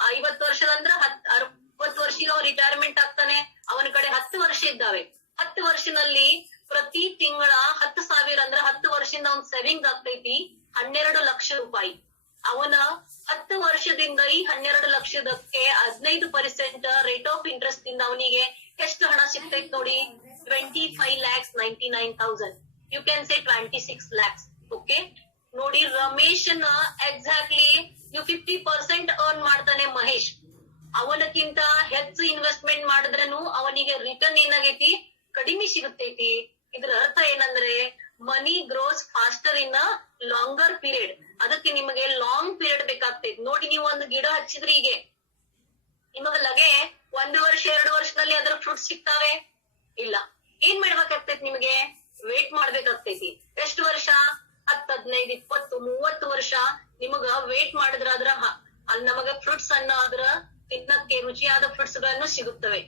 50 ವರ್ಷದಂದ್ರ 60 ವರ್ಷಿಗೆ ಅವ ರಿಟೈರ್ಮೆಂಟ್ ಆಗ್ತಾನೆ. ಅವನ ಕಡೆ 10 ವರ್ಷ ಇದ್ದಾವೆ. 10 ವರ್ಷದಲ್ಲಿ ಪ್ರತಿ ತಿಂಗಳ 10,000 ಅಂದ್ರೆ 10 ವರ್ಷದಿಂದ ಅವನ್ ಸೇವಿಂಗ್ ಆಗ್ತೈತಿ 12 ಲಕ್ಷ ರೂಪಾಯಿ. ಅವನ 10 ವರ್ಷದಿಂದ ಈ 12 ಲಕ್ಷದಕ್ಕೆ 15% ರೇಟ್ ಆಫ್ ಇಂಟ್ರೆಸ್ಟ್ ಇಂದ ಅವನಿಗೆ ಎಷ್ಟು ಹಣ ಸಿಗ್ತೈತಿ ನೋಡಿ? 25,99,000. You can say 26 lakhs. Okay, ನೋಡಿ ರಮೇಶ್ ನ ಎಕ್ಸಾಕ್ಟ್ಲಿ 50% ಅರ್ನ್ ಮಾಡ್ತಾನೆ ಮಹೇಶ್. ಅವನಕ್ಕಿಂತ ಹೆಚ್ಚು ಇನ್ವೆಸ್ಟ್ಮೆಂಟ್ ಮಾಡಿದ್ರೂ ಅವನಿಗೆ ರಿಟರ್ನ್ ಏನಾಗೈತಿ? ಕಡಿಮೆ ಸಿಗುತ್ತೈತಿ. ಇದ್ರ ಅರ್ಥ ಏನಂದ್ರೆ ಮನಿ ಗ್ರೋಸ್ ಫಾಸ್ಟರ್ ಇನ್ ಲಾಂಗರ್ ಪೀರಿಯಡ್. ಅದಕ್ಕೆ ನಿಮಗೆ ಲಾಂಗ್ ಪೀರಿಯಡ್ ಬೇಕಾಗ್ತೈತಿ. ನೋಡಿ, ನೀವು ಒಂದು ಗಿಡ ಹಚ್ಚಿದ್ರಿ, ಹೀಗೆ ನಿಮಗ ಲಗೆ 1 ವರ್ಷ 2 ವರ್ಷದಲ್ಲಿ ಅದ್ರ ಫ್ರೂಟ್ ಸಿಗ್ತಾವೆ? ಇಲ್ಲ. ಏನ್ ಮಾಡ್ಬೇಕಾಗ್ತೈತಿ? ನಿಮಗೆ ವೇಟ್ ಮಾಡ್ಬೇಕಾಗ್ತೈತಿ. ಎಷ್ಟು ವರ್ಷ? 10, 15, 20, 30 ವರ್ಷ ನಿಮಗ ವೇಟ್ ಮಾಡಿದ್ರ ಅಲ್ಲಿ ನಮಗ ಫ್ರೂಟ್ಸ್ ಅನ್ನ ಅದ್ರ ತಿನ್ನಕ್ಕೆ ರುಚಿಯಾದ ಫ್ರೂಟ್ಸ್ ಗಳನ್ನು ಸಿಗುತ್ತವೆ.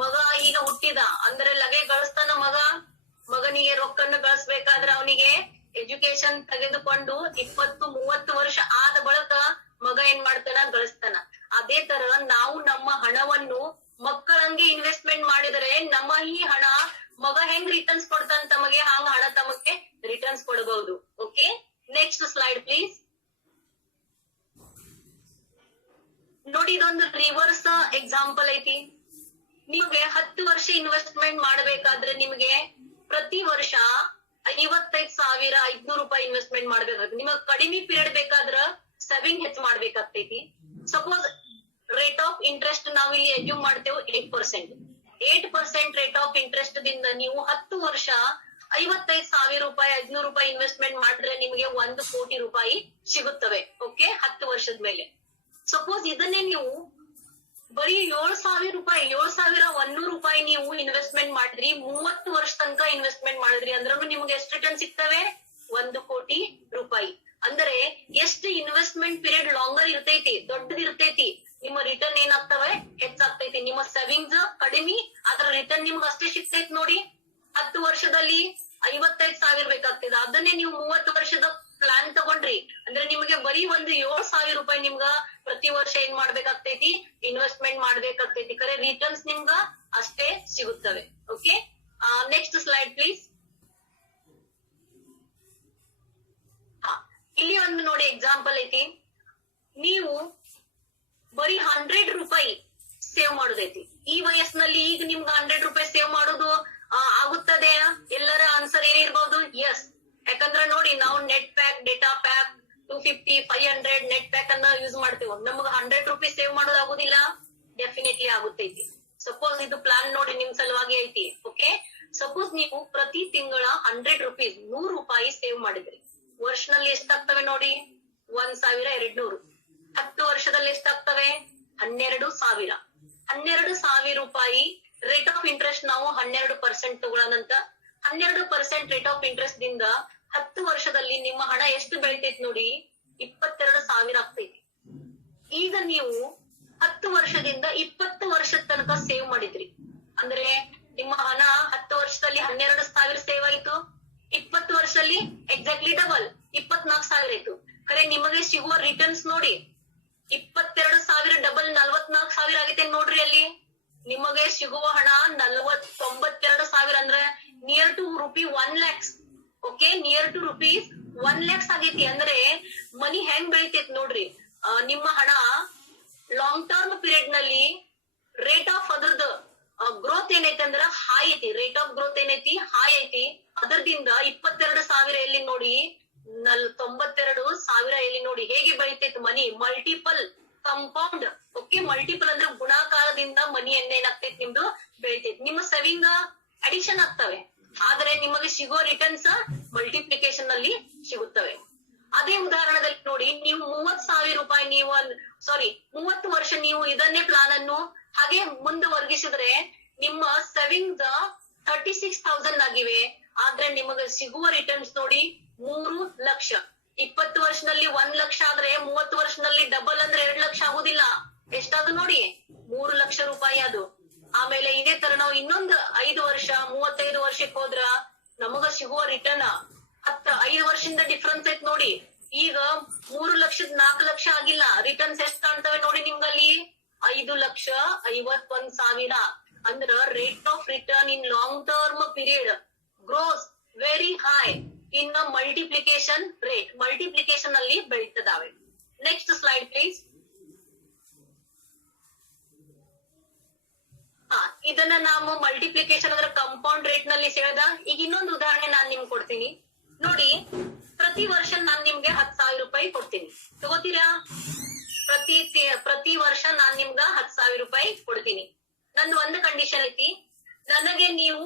ಮಗ ಈಗ ಹುಟ್ಟಿದ ಅಂದ್ರೆ ಲಗೆ ಗಳಿಸ್ತಾನ. ಮಗನಿಗೆ ರೊಕ್ಕನ್ನು ಗಳಿಸ್ಬೇಕಾದ್ರೆ ಅವನಿಗೆ ಎಜುಕೇಶನ್ ತೆಗೆದುಕೊಂಡು 20-30 ವರ್ಷ ಆದ ಬಳಿಕ ಮಗ ಏನ್ ಮಾಡ್ತಾನ? ಗಳಿಸ್ತಾನ. ಅದೇ ತರ ನಾವು ನಮ್ಮ ಹಣವನ್ನು ಮಕ್ಕಳಂಗೆ ಇನ್ವೆಸ್ಟ್ಮೆಂಟ್ ಮಾಡಿದರೆ ನಮ್ಮ ಈ ಹಣ ಮಗ ಹೆಂಗ್ ರಿಟರ್ನ್ಸ್ ಕೊಡ್ತಾನ ತಮಗೆ, ಹಂಗ ಹಣ ತಮಗೆ ರಿಟರ್ನ್ಸ್ ಕೊಡಬಹುದು. Okay, next slide please. ನೋಡಿ, ಇದೊಂದು ರಿವರ್ಸ್ ಎಕ್ಸಾಂಪಲ್ ಐತಿ. ನಿಮ್ಗೆ 10 ವರ್ಷ ಇನ್ವೆಸ್ಟ್ಮೆಂಟ್ ಮಾಡ್ಬೇಕಾದ್ರೆ ನಿಮ್ಗೆ ಪ್ರತಿ ವರ್ಷ 55,500 ರೂಪಾಯಿ ಇನ್ವೆಸ್ಟ್ಮೆಂಟ್ ಮಾಡ್ಬೇಕಾಗ್ತದೆ. ನಿಮಗ್ ಕಡಿಮೆ ಪೀರಿಯಡ್ ಬೇಕಾದ್ರ ಸೇವಿಂಗ್ ಹೆಚ್ಚು ಮಾಡ್ಬೇಕಾಗ್ತೈತಿ. ಸಪೋಸ್ ರೇಟ್ ಆಫ್ ಇಂಟ್ರೆಸ್ಟ್ ನಾವು ಇಲ್ಲಿ ಅಸ್ಯೂಮ್ ಮಾಡ್ತೇವೆ 8%. 8% ರೇಟ್ ಆಫ್ ಇಂಟ್ರೆಸ್ಟ್ ದಿಂದ ನೀವು 10 ವರ್ಷ 55,000 ರೂಪಾಯಿ 500 ರೂಪಾಯಿ ಇನ್ವೆಸ್ಟ್ಮೆಂಟ್ ಮಾಡಿದ್ರೆ ನಿಮಗೆ 1 ಕೋಟಿ ರೂಪಾಯಿ ಸಿಗುತ್ತವೆ. ಓಕೆ, 10 ವರ್ಷದ ಮೇಲೆ. ಸಪೋಸ್ ಇದನ್ನೇ ನೀವು ಬರೀ 7,000 ರೂಪಾಯಿ 7,100 ರೂಪಾಯಿ ನೀವು ಇನ್ವೆಸ್ಟ್ಮೆಂಟ್ ಮಾಡಿದ್ರಿ, 30 ವರ್ಷ ತನಕ ಇನ್ವೆಸ್ಟ್ಮೆಂಟ್ ಮಾಡಿದ್ರಿ ಅಂದ್ರೂ ನಿಮ್ಗೆ ಎಷ್ಟು ರಿಟರ್ನ್ ಸಿಗ್ತವೆ? 1 ಕೋಟಿ ರೂಪಾಯಿ. ಅಂದ್ರೆ ಎಷ್ಟು ಇನ್ವೆಸ್ಟ್ಮೆಂಟ್ ಪೀರಿಯಡ್ ಲಾಂಗರ್ ಇರ್ತೈತಿ, ದೊಡ್ಡದಿರ್ತೈತಿ, ನಿಮ್ಮ ರಿಟರ್ನ್ ಏನಾಗ್ತವೆ? ಹೆಚ್ಚಾಗ್ತೈತಿ. ನಿಮ್ಮ ಸೇವಿಂಗ್ಸ್ ಕಡಿಮೆ, ಅದ್ರ ರಿಟರ್ನ್ ನಿಮ್ಗೆ ಅಷ್ಟೇ ಸಿಗ್ತೈತಿ. ನೋಡಿ, 10 ವರ್ಷದಲ್ಲಿ 55,000 ಬೇಕಾಗ್ತದೆ. ಅದನ್ನೇ ನೀವು 30 ವರ್ಷದ ಪ್ಲಾನ್ ಪ್ಲಾನ್ ತಗೊಂಡ್ರಿ ಅಂದ್ರೆ ನಿಮ್ಗೆ ಬರೀ ಒಂದು 7,000 ರೂಪಾಯಿ ನಿಮ್ಗ ಪ್ರತಿ ವರ್ಷ ಏನ್ ಮಾಡ್ಬೇಕಾಗ್ತೈತಿ, ಇನ್ವೆಸ್ಟ್ಮೆಂಟ್ ಮಾಡ್ಬೇಕಾಗ್ತೈತಿ. ಕರೆ ರಿಟರ್ನ್ಸ್ ನಿಮ್ಗ ಅಷ್ಟೇ ಸಿಗುತ್ತವೆ. Okay, next slide please. ಇಲ್ಲಿ ಒಂದು ನೋಡಿ ಎಕ್ಸಾಂಪಲ್ ಐತಿ. ನೀವು ಬರೀ 100 ರೂಪಾಯಿ ಸೇವ್ ಮಾಡೋದೈತಿ ಈ ವಯಸ್ಸಿನಲ್ಲಿ. ಈಗ ನಿಮ್ಗೆ 100 ರೂಪಾಯಿ ಸೇವ್ ಮಾಡೋದು ಆಗುತ್ತದೆ? ಎಲ್ಲರ ಆನ್ಸರ್ ಏನಿರ್ಬಹುದು? ಎಸ್. ಯಾಕಂದ್ರೆ ನೋಡಿ, ನಾವು net pack, data pack 250, 500 net pack ಅನ್ನ ಯೂಸ್ ಮಾಡ್ತೇವೆ. ನಮಗ 100 ರೂಪಾಯಿ ಸೇವ್ ಮಾಡೋದಾಗುದಿಲ್ಲ? ಡೆಫಿನೆಟ್ಲಿ ಆಗುತ್ತೈತಿ. ಸಪೋಸ್ ಇದು ಪ್ಲಾನ್ ನೋಡಿ ನಿಮ್ ಸಲುವಾಗಿ ಐತಿ. ಓಕೆ, ಸಪೋಸ್ ನೀವು ಪ್ರತಿ ತಿಂಗಳ 100 ರೂಪೀಸ್ 100 ರೂಪಾಯಿ ಸೇವ್ ಮಾಡಿದ್ರಿ, ವರ್ಷನಲ್ಲಿ ಎಷ್ಟಾಗ್ತವೆ ನೋಡಿ? 1,200. 10 ವರ್ಷದಲ್ಲಿ ಎಷ್ಟಾಗ್ತವೆ? 12,000. 12,000 ರೂಪಾಯಿ ರೇಟ್ ಆಫ್ ಇಂಟ್ರೆಸ್ಟ್ ನಾವು 12% ತಗೊಳ್ಳೋಣಂತ. 12% ರೇಟ್ ಆಫ್ ಇಂಟ್ರೆಸ್ಟ್ ದಿಂದ 10 ವರ್ಷದಲ್ಲಿ ನಿಮ್ಮ ಹಣ ಎಷ್ಟು ಬೆಳಿತೈತಿ ನೋಡಿ? 22,000 ಆಗ್ತೈತಿ. ಈಗ ನೀವು 10 ವರ್ಷದಿಂದ 20 ವರ್ಷದ ತನಕ ಸೇವ್ ಮಾಡಿದ್ರಿ ಅಂದ್ರೆ ನಿಮ್ಮ ಹಣ 10 ವರ್ಷದಲ್ಲಿ 12,000 ಸೇವ್ ಆಯ್ತು. 20 ವರ್ಷದಲ್ಲಿ ಎಕ್ಸಾಕ್ಟ್ಲಿ ಡಬಲ್ 24,000 ಆಯ್ತು. ಖರೆ ನಿಮಗೆ ಸಿಗುವ ರಿಟರ್ನ್ಸ್ ನೋಡಿ, 22,000 ಡಬಲ್ 44,000 ಆಗೈತೆ ನೋಡ್ರಿ. ಅಲ್ಲಿ ನಿಮಗೆ ಸಿಗುವ ಹಣ 92,000 ಅಂದ್ರೆ near to rupee 1 lakhs. Okay, near to rupees 1 lakhs ಆಗೈತಿ. ಅಂದ್ರೆ ಮನಿ ಹೆಂಗ್ ಬೆಳಿತೈತಿ ನೋಡ್ರಿ. ನಿಮ್ಮ ಹಣ ಲಾಂಗ್ ಟರ್ಮ್ ಪೀರಿಯಡ್ ನಲ್ಲಿ ರೇಟ್ ಆಫ್ ಅದ್ರದ್ದು ಗ್ರೋತ್ ಏನೈತಿ ಅಂದ್ರ ಹೈ ಐತಿ. ರೇಟ್ ಆಫ್ ಗ್ರೋತ್ ಏನೈತಿ? ಹೈ ಐತಿ. ಅದರದಿಂದ 22,000 ಎಲ್ಲಿ ನೋಡಿ? 92,000 ಎಲ್ಲಿ ನೋಡಿ? ಹೇಗೆ ಬೆಳಿತೈತಿ money? Multiple compound. Okay, multiple ಅಂದ್ರೆ ಗುಣಾಕಾರದಿಂದ ಮನಿ ಏನಾಗ್ತೈತಿ ನಿಮ್ದು ಬೆಳಿತೈತಿ. ನಿಮ್ಮ ಸೇವಿಂಗ್ ಅಡಿಷನ್ ಆಗ್ತವೆ, ಆದ್ರೆ ನಿಮಗೆ ಸಿಗೋ ರಿಟರ್ನ್ಸ್ ಮಲ್ಟಿಪ್ಲಿಕೇಶನ್ ನಲ್ಲಿ ಸಿಗುತ್ತವೆ. ಅದೇ ಉದಾಹರಣೆದಲ್ಲಿ ನೋಡಿ, ನೀವು 30,000 ರೂಪಾಯಿ ನೀವು 30 ವರ್ಷ ನೀವು ಇದನ್ನೇ ಪ್ಲಾನ್ ಅನ್ನು ಹಾಗೆ ಮುಂದುವರ್ಗಿಸಿದ್ರೆ ನಿಮ್ಮ ಸೇವಿಂಗ್ಸ್ 36,000 ಆಗಿವೆ. ಆದ್ರೆ ನಿಮಗೆ ಸಿಗುವ ರಿಟರ್ನ್ಸ್ ನೋಡಿ 3 ಲಕ್ಷ. 20 ವರ್ಷದಲ್ಲಿ 1 ಲಕ್ಷ ಆದ್ರೆ 30 ವರ್ಷದಲ್ಲಿ ಡಬಲ್ ಅಂದ್ರೆ 2 ಲಕ್ಷ ಆಗುದಿಲ್ಲ. ಎಷ್ಟಾದ್ರು ನೋಡಿ? 3 ಲಕ್ಷ ರೂಪಾಯಿ ಅದು. ಆಮೇಲೆ ಇದೇ ತರ ನಾವು ಇನ್ನೊಂದು 5 ವರ್ಷ 35 ವರ್ಷಕ್ಕೆ ಹೋದ್ರ ನಮಗ ಸಿಗುವ ರಿಟರ್ನ್ 5 ವರ್ಷದಿಂದ ಡಿಫ್ರೆನ್ಸ್ ಐತ್ ನೋಡಿ. ಈಗ 3 ಲಕ್ಷದ 4 ಲಕ್ಷ ಆಗಿಲ್ಲ. ರಿಟರ್ನ್ಸ್ ಎಷ್ಟ್ ಕಾಣ್ತವೆ ನೋಡಿ ನಿಮ್ಗಲ್ಲಿ? 5,51,000. ಅಂದ್ರ rate of return in long term period grows very high in multiplication rate. Multiplication ಅಲ್ಲಿ ಬೆಳೀತದಾವೆ. Next slide please. ಇದನ್ನ ನಾವು ಮಲ್ಟಿಪ್ಲಿಕೇಶನ್ ಅಂದ್ರೆ ಕಂಪೌಂಡ್ ರೇಟ್ ನಲ್ಲಿ ಸೇರಿದ. ಈಗ ಇನ್ನೊಂದು ಉದಾಹರಣೆ ನಾನ್ ನಿಮ್ಗೆ ಕೊಡ್ತೀನಿ ನೋಡಿ. ಪ್ರತಿ ವರ್ಷ ನಾನ್ ನಿಮ್ಗೆ 10,000 ರೂಪಾಯಿ ಕೊಡ್ತೀನಿ, ತಗೋತೀರಾ? ಪ್ರತಿ ವರ್ಷ ನಾನ್ ನಿಮ್ಗ 10,000 ರೂಪಾಯಿ ಕೊಡ್ತೀನಿ. ನಂದು ಒಂದು ಕಂಡೀಷನ್ ಐತಿ, ನನಗೆ ನೀವು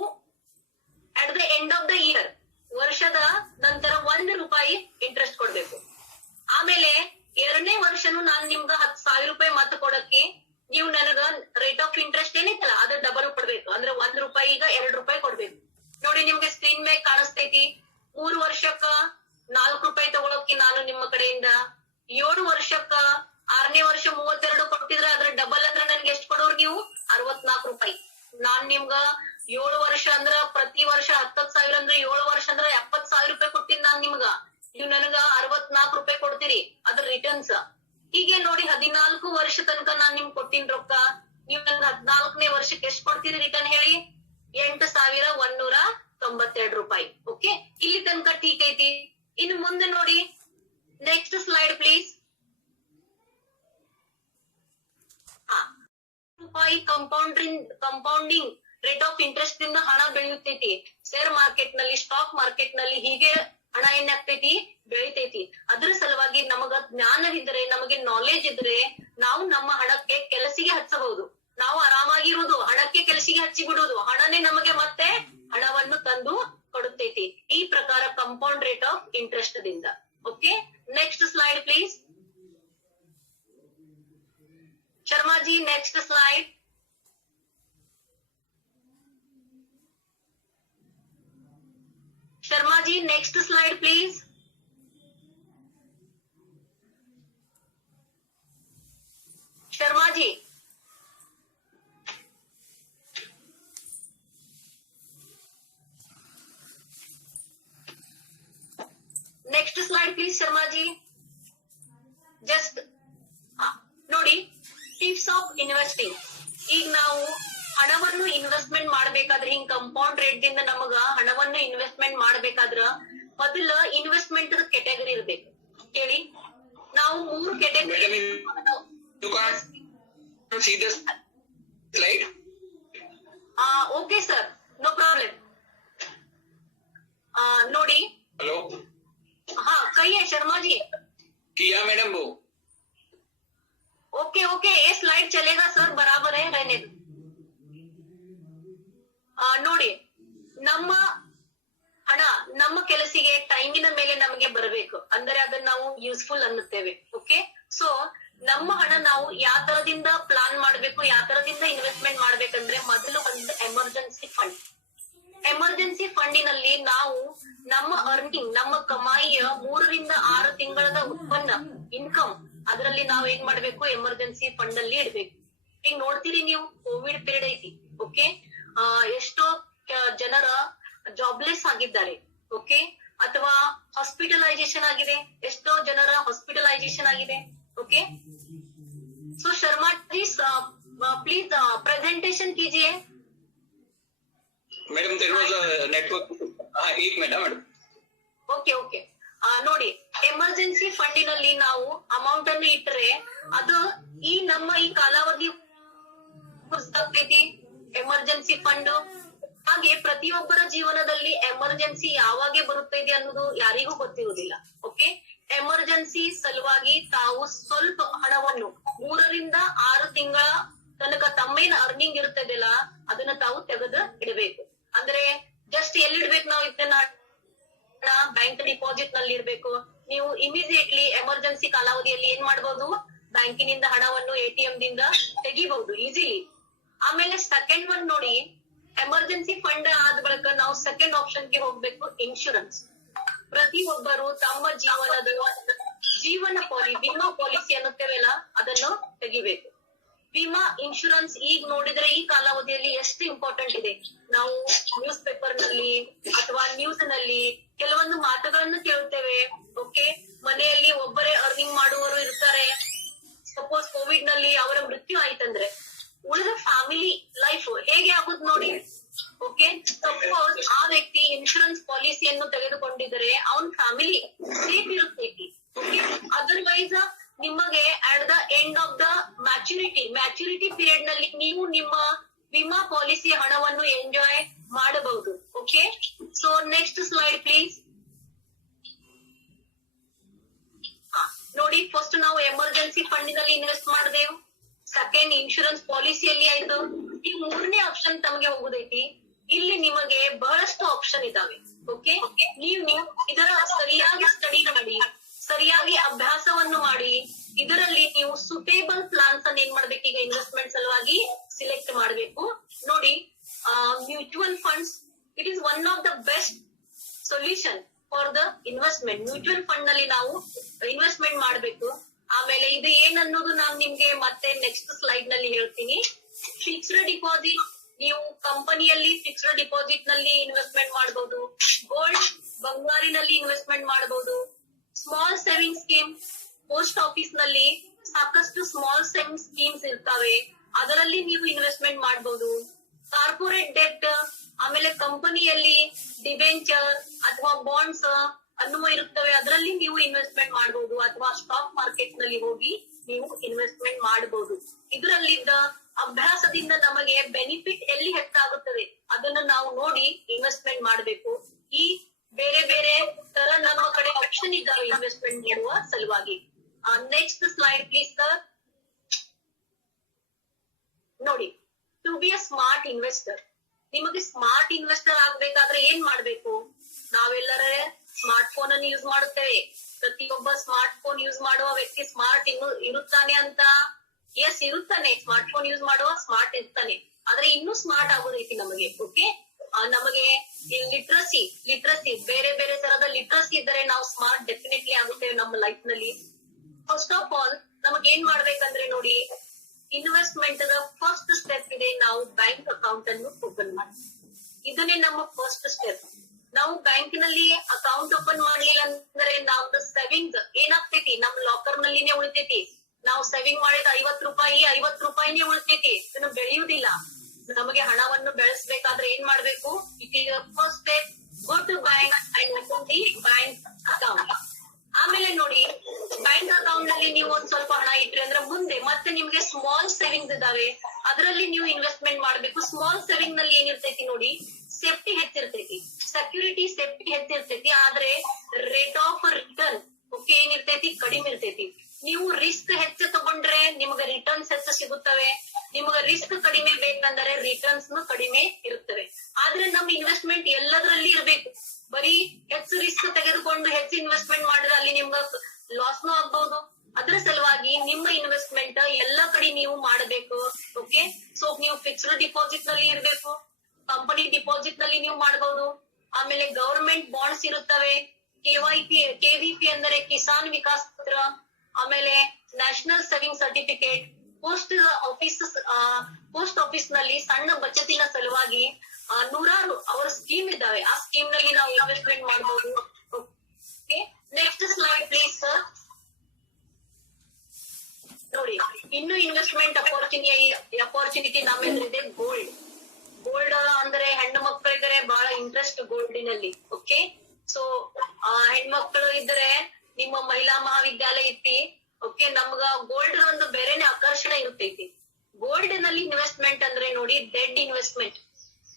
at the end of the year, ವರ್ಷದ ನಂತರ 1 ರೂಪಾಯಿ ಇಂಟ್ರೆಸ್ಟ್ ಕೊಡ್ಬೇಕು. ಆಮೇಲೆ 2ನೇ ವರ್ಷನು ನಾನ್ ನಿಮ್ಗ 10,000 ರೂಪಾಯಿ ಮತ್ತೆ ಕೊಡಕ್ಕೆ ನೀವು ನನಗ ರೇಟ್ ಆಫ್ ಇಂಟ್ರೆಸ್ಟ್ ಏನೈತಲ್ಲ ಅದ್ರ ಡಬಲ್ ಕೊಡ್ಬೇಕು. ಅಂದ್ರೆ 1 ರೂಪಾಯಿ ಈಗ 2 ರೂಪಾಯಿ ಕೊಡ್ಬೇಕು. ನೋಡಿ ನಿಮ್ಗೆ ಸ್ಕ್ರೀನ್ ಮೇಲೆ ಕಾಣಿಸ್ತೈತಿ. 3 ವರ್ಷಕ್ಕ 4 ರೂಪಾಯಿ ತಗೊಳಕ್ಕೆ ನಾನು ನಿಮ್ಮ ಕಡೆಯಿಂದ, 7 ವರ್ಷಕ್ಕ 6ನೇ ವರ್ಷ 32 ಕೊಟ್ಟಿದ್ರೆ ಅದ್ರ ಡಬಲ್ ಅಂದ್ರೆ ನನ್ಗೆ ಎಷ್ಟು ಕೊಡೋರು ನೀವು? 64 ರೂಪಾಯಿ. ನಾನ್ ನಿಮ್ಗ 7 ವರ್ಷ ಅಂದ್ರ ಪ್ರತಿ ವರ್ಷ 10,000 ಅಂದ್ರೆ 7 ವರ್ಷ ಅಂದ್ರ 70,000 ರೂಪಾಯಿ ಕೊಡ್ತೀನಿ ನಾನ್ ನಿಮ್ಗ. ನೀವು ನನಗ 64 ರೂಪಾಯಿ ಕೊಡ್ತೀರಿ ಅದ್ರ ರಿಟರ್ನ್ಸ್. ಹೀಗೆ ನೋಡಿ 14 ವರ್ಷ ತನಕ ನಾನ್ ನಿಮ್ಗೆ ಕೊಟ್ಟಿನ ರೊಕ್ಕ, ನೀವು ನನ್ಗೆ 14ನೇ ವರ್ಷಕ್ಕೆ ಎಷ್ಟು ಕೊಡ್ತೀರಿ ರಿಟರ್ನ್ ಹೇಳಿ? 8,192 ರೂಪಾಯಿ. ಓಕೆ, ಇಲ್ಲಿ ತನಕ ಟೀಕ್ ಐತಿ. ಇನ್ನು ಮುಂದೆ ನೋಡಿ, ನೆಕ್ಸ್ಟ್ ಸ್ಲೈಡ್ ಪ್ಲೀಸ್. ರೂಪಾಯಿ ಕಂಪೌಂಡಿಂಗ್ ರೇಟ್ ಆಫ್ ಇಂಟ್ರೆಸ್ಟ್ ಇಂದ ಹಣ ಬೆಳೆಯುತ್ತೈತಿ. ಶೇರ್ ಮಾರ್ಕೆಟ್ ನಲ್ಲಿ, ಸ್ಟಾಕ್ ಮಾರ್ಕೆಟ್ ನಲ್ಲಿ ಹೀಗೆ ಹಣ ಏನಾಗ್ತೈತಿ? ಬೆಳಿತೈತಿ. ಅದ್ರ ಸಲುವಾಗಿ ನಮಗ ಜ್ಞಾನವಿದ್ರೆ, ನಮಗೆ ನಾಲೆಜ್ ಇದ್ರೆ ನಾವು ನಮ್ಮ ಹಣಕ್ಕೆ ಕೆಲಸಿಗೆ ಹಚ್ಚಬಹುದು. ನಾವು ಆರಾಮಾಗಿರುವುದು, ಹಣಕ್ಕೆ ಕೆಲಸಿಗೆ ಹಚ್ಚಿ ಬಿಡುವುದು, ಹಣನೇ ನಮಗೆ ಮತ್ತೆ ಹಣವನ್ನು ತಂದು ಕೊಡುತ್ತೈತಿ. ಈ ಪ್ರಕಾರ ಕಂಪೌಂಡ್ ರೇಟ್ ಆಫ್ ಇಂಟ್ರೆಸ್ಟ್ ದಿಂದ. Okay, next slide please. Sharmaji, next slide. Sharmaji, next slide please. Sharmaji, next slide please. Please Sharmaji just ನೋಡಿ, ಟಿಪ್ಸ್ ಆಫ್ ಇನ್ವೆಸ್ಟಿಂಗ್. ಈಗ ನಾವು ಹಣವನ್ನು ಇನ್ವೆಸ್ಟ್ಮೆಂಟ್ ಮಾಡ್ಬೇಕಾದ್ರೆ ಹಿಂಗ್ ಕಂಪೌಂಡ್ ರೇಟ್ ದಿಂದ ನಮಗ ಹಣವನ್ನು ಇನ್ವೆಸ್ಟ್ಮೆಂಟ್ ಮಾಡ್ಬೇಕಾದ್ರ ಮೊದಲ ಇನ್ವೆಸ್ಟ್ಮೆಂಟ್ ಕೆಟಗರಿ ಇರ್ಬೇಕು. ಕೇಳಿ, ನಾವು 3 category. Okay sir, no problem. ನೋಡಿ, हेलो, हाँ कहिए शर्मा जी. किया मैडम वो? ओके ओके, ये स्लाइड चलेगा सर, बराबर है, रहने दो. ನೋಡಿ, ನಮ್ಮ ಹಣ ನಮ್ಮ ಕೆಲಸಿಗೆ ಟೈಮಿನ ಮೇಲೆ ನಮಗೆ ಬರಬೇಕು, ಅಂದ್ರೆ ಅದನ್ನ ನಾವು ಯೂಸ್ಫುಲ್ ಅನ್ನುತ್ತೇವೆ. ಓಕೆ, ಸೊ ನಮ್ಮ ಹಣ ನಾವು ಯಾವ ತರದಿಂದ ಪ್ಲಾನ್ ಮಾಡ್ಬೇಕು, ಯಾವ ತರದಿಂದ ಇನ್ವೆಸ್ಟ್ಮೆಂಟ್ ಮಾಡ್ಬೇಕಂದ್ರೆ ಮೊದಲು ಒಂದು ಎಮರ್ಜೆನ್ಸಿ ಫಂಡ್. ಎಮರ್ಜೆನ್ಸಿ ಫಂಡಿನಲ್ಲಿ ನಾವು ನಮ್ಮ ಅರ್ನಿಂಗ್, ನಮ್ಮ ಕಮಾಯಿಯ 3 ರಿಂದ 6 ತಿಂಗಳ ಉತ್ಪನ್ನ, ಇನ್ಕಮ್, ಅದರಲ್ಲಿ ನಾವ್ ಏನ್ ಮಾಡ್ಬೇಕು, ಎಮರ್ಜೆನ್ಸಿ ಫಂಡ್ ಅಲ್ಲಿ ಇಡ್ಬೇಕು. ಈಗ ನೋಡ್ತೀರಿ ನೀವು, ಕೋವಿಡ್ ಪೀರಿಯಡ್ ಐತಿ. ಓಕೆ, ಎಷ್ಟೋ ಜನರ ಜಾಬ್ಲೆಸ್ ಆಗಿದ್ದಾರೆ. ಓಕೆ, ಅಥವಾ ಹಾಸ್ಪಿಟಲೈಸೇಷನ್ ಆಗಿದೆ, ಎಷ್ಟೋ ಜನರ ಹಾಸ್ಪಿಟಲೈಸೇಷನ್ ಆಗಿದೆ. Okay, so Sharma please presentation कीजिए. Madam there was a network. एक मिनट मैडम. ಓಕೆ ಓಕೆ, ನೋಡಿ, ಎಮರ್ಜೆನ್ಸಿ ಫಂಡಿನಲ್ಲಿ ನಾವು ಅಮೌಂಟ್ ಅನ್ನು ಇಟ್ಟರೆ ಅದು ನಮ್ಮ ಈ ಕಾಲಾವಧಿ ಎಮರ್ಜೆನ್ಸಿ ಫಂಡ್. ಹಾಗೆ ಪ್ರತಿಯೊಬ್ಬರ ಜೀವನದಲ್ಲಿ ಎಮರ್ಜೆನ್ಸಿ ಯಾವಾಗೆ ಬರುತ್ತೆ ಅನ್ನೋದು ಯಾರಿಗೂ ಗೊತ್ತಿರುವುದಿಲ್ಲ. ಓಕೆ, ಎಮರ್ಜೆನ್ಸಿ ಸಲುವಾಗಿ ತಾವು ಸ್ವಲ್ಪ ಹಣವನ್ನು 3 ರಿಂದ 6 ತಿಂಗಳ ತನಕ ತಮ್ಮೇನ್ ಅರ್ನಿಂಗ್ ಇರ್ತದಲ್ಲ ಅದನ್ನ ತಾವು ತೆಗೆದು ಇಡಬೇಕು. ಅಂದ್ರೆ ಜಸ್ಟ್ ಎಲ್ಲಿಡ್ಬೇಕು ನಾವು ಇದನ್ನ, ಬ್ಯಾಂಕ್ ಡಿಪಾಸಿಟ್ ನಲ್ಲಿ ಇರ್ಬೇಕು. ನೀವು ಇಮಿಡಿಯೇಟ್ಲಿ ಎಮರ್ಜೆನ್ಸಿ ಕಾಲಾವಧಿಯಲ್ಲಿ ಏನ್ ಮಾಡಬಹುದು, ಬ್ಯಾಂಕಿನಿಂದ ಹಣವನ್ನು ATM ದಿಂದ ತೆಗಿಬಹುದು ಈಸಿಲಿ. ಆಮೇಲೆ ಸೆಕೆಂಡ್ ಒನ್ ನೋಡಿ, ಎಮರ್ಜೆನ್ಸಿ ಫಂಡ್ ಆದ ಬಳಿಕ ನಾವು ಸೆಕೆಂಡ್ ಆಪ್ಷನ್ ಗೆ ಹೋಗ್ಬೇಕು, ಇನ್ಶೂರೆನ್ಸ್. ಪ್ರತಿಯೊಬ್ಬರು ತಮ್ಮ ಜೀವನ ವಿಮಾ ಪಾಲಿಸಿ ಅನ್ನುತ್ತೇವಲ್ಲ ಅದನ್ನು ತೆಗಿಬೇಕು. ವಿಮಾ ಇನ್ಶೂರೆನ್ಸ್ ಈಗ ನೋಡಿದ್ರೆ ಈ ಕಾಲಾವಧಿಯಲ್ಲಿ ಎಷ್ಟು ಇಂಪಾರ್ಟೆಂಟ್ ಇದೆ. ನಾವು ನ್ಯೂಸ್ ಪೇಪರ್ ನಲ್ಲಿ ಅಥವಾ ನ್ಯೂಸ್ ನಲ್ಲಿ ಕೆಲವೊಂದು ಮಾತುಗಳನ್ನು ಕೇಳುತ್ತೇವೆ. ಓಕೆ, ಮನೆಯಲ್ಲಿ ಒಬ್ಬರೇ ಅರ್ನಿಂಗ್ ಮಾಡುವವರು ಇರ್ತಾರೆ. ಸಪೋಸ್ ಕೋವಿಡ್ ನಲ್ಲಿ ಅವರ ಮೃತ್ಯು ಆಯ್ತಂದ್ರೆ ಉಳಿದ ಫ್ಯಾಮಿಲಿ ಲೈಫ್ ಹೇಗೆ ಆಗುದು ನೋಡಿ. ಓಕೆ, ಸಪೋಸ್ ಆ ವ್ಯಕ್ತಿ ಇನ್ಶೂರೆನ್ಸ್ ಪಾಲಿಸಿಯನ್ನು ತೆಗೆದುಕೊಂಡಿದ್ರೆ ಅವನ್ ಫ್ಯಾಮಿಲಿ ಸೇಫ್ ಇರುತ್ತೈತಿ. ಓಕೆ, ಅದರ್ವೈಸ್ ನಿಮಗೆ at the end of the maturity period ನಲ್ಲಿ ನೀವು ನಿಮ್ಮ ವಿಮಾ ಪಾಲಿಸಿ ಹಣವನ್ನು ಎಂಜಾಯ್ ಮಾಡಬಹುದು. Okay, so next slide please. ನೋಡಿ, ಫಸ್ಟ್ ನಾವು ಎಮರ್ಜೆನ್ಸಿ ಫಂಡಿನಲ್ಲಿ ಇನ್ವೆಸ್ಟ್ ಮಾಡಿದೆವು, ಸೆಕೆಂಡ್ ಇನ್ಶೂರೆನ್ಸ್ ಪಾಲಿಸಿಯಲ್ಲಿ ಆಯ್ತು. ಈ 3ನೇ ಆಪ್ಷನ್ ತಮಗೆ ಹೋಗುದೈತಿ. ಇಲ್ಲಿ ನಿಮಗೆ ಬಹಳಷ್ಟು ಆಪ್ಷನ್ ಇದಾವೆ. ಓಕೆ, ನೀವು ಇದರ ಸರಿಯಾಗಿ ಸ್ಟಡಿ ಮಾಡಿ, ಸರಿಯಾಗಿ ಅಭ್ಯಾಸವನ್ನು ಮಾಡಿ, ಇದರಲ್ಲಿ ನೀವು ಸುಟೇಬಲ್ ಪ್ಲಾನ್ಸ್ ಅನ್ನು ಏನ್ ಮಾಡ್ಬೇಕು, ಈಗ ಇನ್ವೆಸ್ಟ್ಮೆಂಟ್ ಸಲುವಾಗಿ ಸಿಲೆಕ್ಟ್ ಮಾಡಬೇಕು. ನೋಡಿ, mutual funds it is one of the best solution for the investment. Mutual fund ನಲ್ಲಿ ನಾವು ಇನ್ವೆಸ್ಟ್ಮೆಂಟ್ ಮಾಡ್ಬೇಕು. ಆಮೇಲೆ ಇದು ಏನ್ ಅನ್ನೋದು ನಾನು ನಿಮ್ಗೆ ಮತ್ತೆ ನೆಕ್ಸ್ಟ್ ಸ್ಲೈಡ್ ನಲ್ಲಿ ಹೇಳ್ತೀನಿ. ಫಿಕ್ಸ್ಡ್ ಡಿಪಾಸಿಟ್, ನೀವು ಕಂಪನಿಯಲ್ಲಿ ಫಿಕ್ಸ್ಡ್ ಡಿಪಾಸಿಟ್ ನಲ್ಲಿ ಇನ್ವೆಸ್ಟ್ಮೆಂಟ್ ಮಾಡಬಹುದು. ಗೋಲ್ಡ್, ಬಂಗಾರಿನಲ್ಲಿ ಇನ್ವೆಸ್ಟ್ಮೆಂಟ್ ಮಾಡಬಹುದು. Small saving scheme, post office ನಲ್ಲಿ ಸಾಕಷ್ಟು ಸ್ಮಾಲ್ ಸೇವಿಂಗ್ ಸ್ಕೀಮ್ಸ್ ಇರ್ತಾವೆ, ಅದರಲ್ಲಿ ನೀವು ಇನ್ವೆಸ್ಟ್ಮೆಂಟ್ ಮಾಡಬಹುದು. ಕಾರ್ಪೊರೇಟ್ ಡೆಪ್ಟ್, ಆಮೇಲೆ ಕಂಪನಿಯಲ್ಲಿ ಡಿಬೆಂಚರ್ ಅಥವಾ ಬಾಂಡ್ಸ್ ಅನ್ನುವ ಇರುತ್ತವೆ, ಅದರಲ್ಲಿ ನೀವು ಇನ್ವೆಸ್ಟ್ಮೆಂಟ್ ಮಾಡಬಹುದು. ಅಥವಾ ಸ್ಟಾಕ್ ಮಾರ್ಕೆಟ್ ನಲ್ಲಿ ಹೋಗಿ ನೀವು ಇನ್ವೆಸ್ಟ್ಮೆಂಟ್ ಮಾಡಬಹುದು. ಇದರಲ್ಲಿದ್ದ ಅಭ್ಯಾಸದಿಂದ ನಮಗೆ ಬೆನಿಫಿಟ್ ಎಲ್ಲಿ ಹೆಚ್ಚಾಗುತ್ತದೆ ಅದನ್ನು ನಾವು ನೋಡಿ ಇನ್ವೆಸ್ಟ್ಮೆಂಟ್ ಮಾಡಬೇಕು. ಈ ಬೇರೆ ಬೇರೆ ತರ ನಮ್ಮ ಕಡೆ ಆಪ್ಷನ್ ಇದ್ದಾವೆ ಇನ್ವೆಸ್ಟ್ಮೆಂಟ್ ಮಾಡುವ ಸಲುವಾಗಿ. Next slide please sir. ನೋಡಿ, to be a smart investor, ನಿಮಗೆ ಸ್ಮಾರ್ಟ್ ಇನ್ವೆಸ್ಟರ್ ಆಗ್ಬೇಕಾದ್ರೆ ಏನ್ ಮಾಡ್ಬೇಕು, ನಾವೆಲ್ಲರೇ ಸ್ಮಾರ್ಟ್ ಫೋನ್ ಅನ್ನು ಯೂಸ್ ಮಾಡುತ್ತೇವೆ. ಪ್ರತಿಯೊಬ್ಬ ಸ್ಮಾರ್ಟ್ ಫೋನ್ ಯೂಸ್ ಮಾಡುವ ವ್ಯಕ್ತಿ ಸ್ಮಾರ್ಟ್ ಇರುತ್ತಾನೆ ಅಂತ? ಎಸ್, ಇರುತ್ತಾನೆ. ಸ್ಮಾರ್ಟ್ ಫೋನ್ ಯೂಸ್ ಮಾಡುವ ಸ್ಮಾರ್ಟ್ ಇರ್ತಾನೆ. ಆದ್ರೆ ಇನ್ನೂ ಸ್ಮಾರ್ಟ್ ಆಗೋದೈತಿ ನಮಗೆ. ಓಕೆ, ನಮಗೆ ಲಿಟ್ರಸಿ ಬೇರೆ ಬೇರೆ ತರದ ಲಿಟ್ರಸಿ ಇದ್ದರೆ ನಾವು ಸ್ಮಾರ್ಟ್ ಡೆಫಿನೆಟ್ಲಿ ಆಗುತ್ತೇವೆ ನಮ್ಮ ಲೈಫ್ ನಲ್ಲಿ. ಫಸ್ಟ್ ಆಫ್ ಆಲ್ ನಮಗ್ ಏನ್ ಮಾಡ್ಬೇಕಂದ್ರೆ ನೋಡಿ, ಇನ್ವೆಸ್ಟ್ಮೆಂಟ್ ಫಸ್ಟ್ ಸ್ಟೆಪ್ ಇದೆ, ನಾವು ಬ್ಯಾಂಕ್ ಅಕೌಂಟ್ ಅನ್ನು ಓಪನ್ ಮಾಡಿ. ಇದನ್ನೇ ನಮ್ಮ ಫಸ್ಟ್ ಸ್ಟೆಪ್. ನಾವು ಬ್ಯಾಂಕ್ ನಲ್ಲಿ ಅಕೌಂಟ್ ಓಪನ್ ಮಾಡಲಿಲ್ಲ ಅಂದ್ರೆ ನಮ್ದು ಸೇವಿಂಗ್ ರೂಪಾಯಿ 50 ರೂಪಾಯಿನೇ ಉಳಿತೈತಿ, ಇದನ್ನು ಬೆಳೆಯುವುದಿಲ್ಲ. ನಮಗೆ ಹಣವನ್ನು ಬೆಳೆಸಬೇಕಾದ್ರೆ ಏನ್ ಮಾಡ್ಬೇಕು? It is first step, go to bank and open the bank account. ಆಮೇಲೆ ನೋಡಿ, ಬ್ಯಾಂಕ್ ಅಕೌಂಟ್ ನಲ್ಲಿ ನೀವು ಒಂದ್ ಸ್ವಲ್ಪ ಹಣ ಇಟ್ರಿ ಅಂದ್ರೆ ಮುಂದೆ ಮತ್ತೆ ನಿಮ್ಗೆ ಸ್ಮಾಲ್ ಸೇವಿಂಗ್ಸ್ ಇದಾವೆ, ಅದರಲ್ಲಿ ನೀವು ಇನ್ವೆಸ್ಟ್ಮೆಂಟ್ ಮಾಡ್ಬೇಕು. ಸ್ಮಾಲ್ ಸೇವಿಂಗ್ ನಲ್ಲಿ ಏನಿರ್ತೈತಿ ನೋಡಿ, ಸೇಫ್ಟಿ ಹೆಚ್ಚಿರ್ತೈತಿ, ಸೆಕ್ಯೂರಿಟಿ ಸೇಫ್ಟಿ ಹೆಚ್ಚಿರ್ತೈತಿ, ಆದ್ರೆ ರೇಟ್ ಆಫ್ ರಿಟರ್ನ್ ಓಕೆ ಏನಿರ್ತೈತಿ ಕಡಿಮೆ ಇರ್ತೈತಿ. ನೀವು ರಿಸ್ಕ್ ಹೆಚ್ಚು ತಗೊಂಡ್ರೆ ನಿಮ್ಗೆ ರಿಟರ್ನ್ಸ್ ಹೆಚ್ಚು ಸಿಗುತ್ತವೆ, ನಿಮ್ಗೆ ರಿಸ್ಕ್ ಕಡಿಮೆ ಬೇಕಂದ್ರೆ ರಿಟರ್ನ್ಸ್ ಕಡಿಮೆ ಇರುತ್ತವೆ. ಆದ್ರೆ ನಮ್ ಇನ್ವೆಸ್ಟ್ಮೆಂಟ್ ಎಲ್ಲದರಲ್ಲಿ ಇರ್ಬೇಕು. ಬರೀ ಹೆಚ್ಚು ರಿಸ್ಕ್ ತೆಗೆದುಕೊಂಡು ಹೆಚ್ಚು ಇನ್ವೆಸ್ಟ್ಮೆಂಟ್ ಮಾಡಿದ್ರೆ ಅಲ್ಲಿ ನಿಮ್ಗ ಲಾಸ್ನು ಆಗ್ಬಹುದು. ಅದ್ರ ಸಲುವಾಗಿ ನಿಮ್ಮ ಇನ್ವೆಸ್ಟ್ಮೆಂಟ್ ಎಲ್ಲ ಕಡೆ ನೀವು ಮಾಡಬೇಕು. ಓಕೆ, ಸೊ ನೀವು ಫಿಕ್ಸ್ಡ್ ಡಿಪಾಸಿಟ್ ನಲ್ಲಿ ಇರ್ಬೇಕು, ಕಂಪನಿ ಡಿಪಾಸಿಟ್ ನಲ್ಲಿ ನೀವು ಮಾಡಬಹುದು. ಆಮೇಲೆ ಗವರ್ಮೆಂಟ್ ಬಾಂಡ್ಸ್ ಇರುತ್ತವೆ, ಕೆವಿಪಿ ಅಂದರೆ ಕಿಸಾನ್ ವಿಕಾಸ್ ಪತ್ರ, ಆಮೇಲೆ national saving certificate, post office ನಲ್ಲಿ ಸಣ್ಣ ಬಚತಿನ ಸಲುವಾಗಿ ನೂರಾರು ಅವರ ಸ್ಕೀಮ್ ಇದ್ದಾವೆ. ಆ ಸ್ಕೀಮ್ ನಲ್ಲಿ ನಾವು ಇನ್ವೆಸ್ಟ್ಮೆಂಟ್ ಮಾಡಬಹುದು. Next slide please sir. ನೋಡಿ, ಇನ್ನು ಇನ್ವೆಸ್ಟ್ಮೆಂಟ್ ಅಪರ್ಚುನಿಟಿ ನಮ್ಮೆಲ್ಲರಿದೆ ಗೋಲ್ಡ್. ಗೋಲ್ಡ್ ಅಂದ್ರೆ ಹೆಣ್ಣು ಮಕ್ಕಳಿದ್ರೆ ಬಹಳ ಇಂಟ್ರೆಸ್ಟ್ ಗೋಲ್ಡಿನಲ್ಲಿ. ಓಕೆ, ಸೊ ಹೆಣ್ಮಕ್ಳು ಇದ್ರೆ ನಿಮ್ಮ ಮಹಿಳಾ ಮಹಾವಿದ್ಯಾಲಯ ಐತಿ. ಓಕೆ, ನಮ್ಗ ಗೋಲ್ಡ್ ಒಂದು ಬೇರೆನೆ ಆಕರ್ಷಣೆ ಇರ್ತೈತಿ. ಗೋಲ್ಡ್ ನಲ್ಲಿ ಇನ್ವೆಸ್ಟ್ಮೆಂಟ್ ಅಂದ್ರೆ ನೋಡಿ ಡೆಡ್ ಇನ್ವೆಸ್ಟ್ಮೆಂಟ್.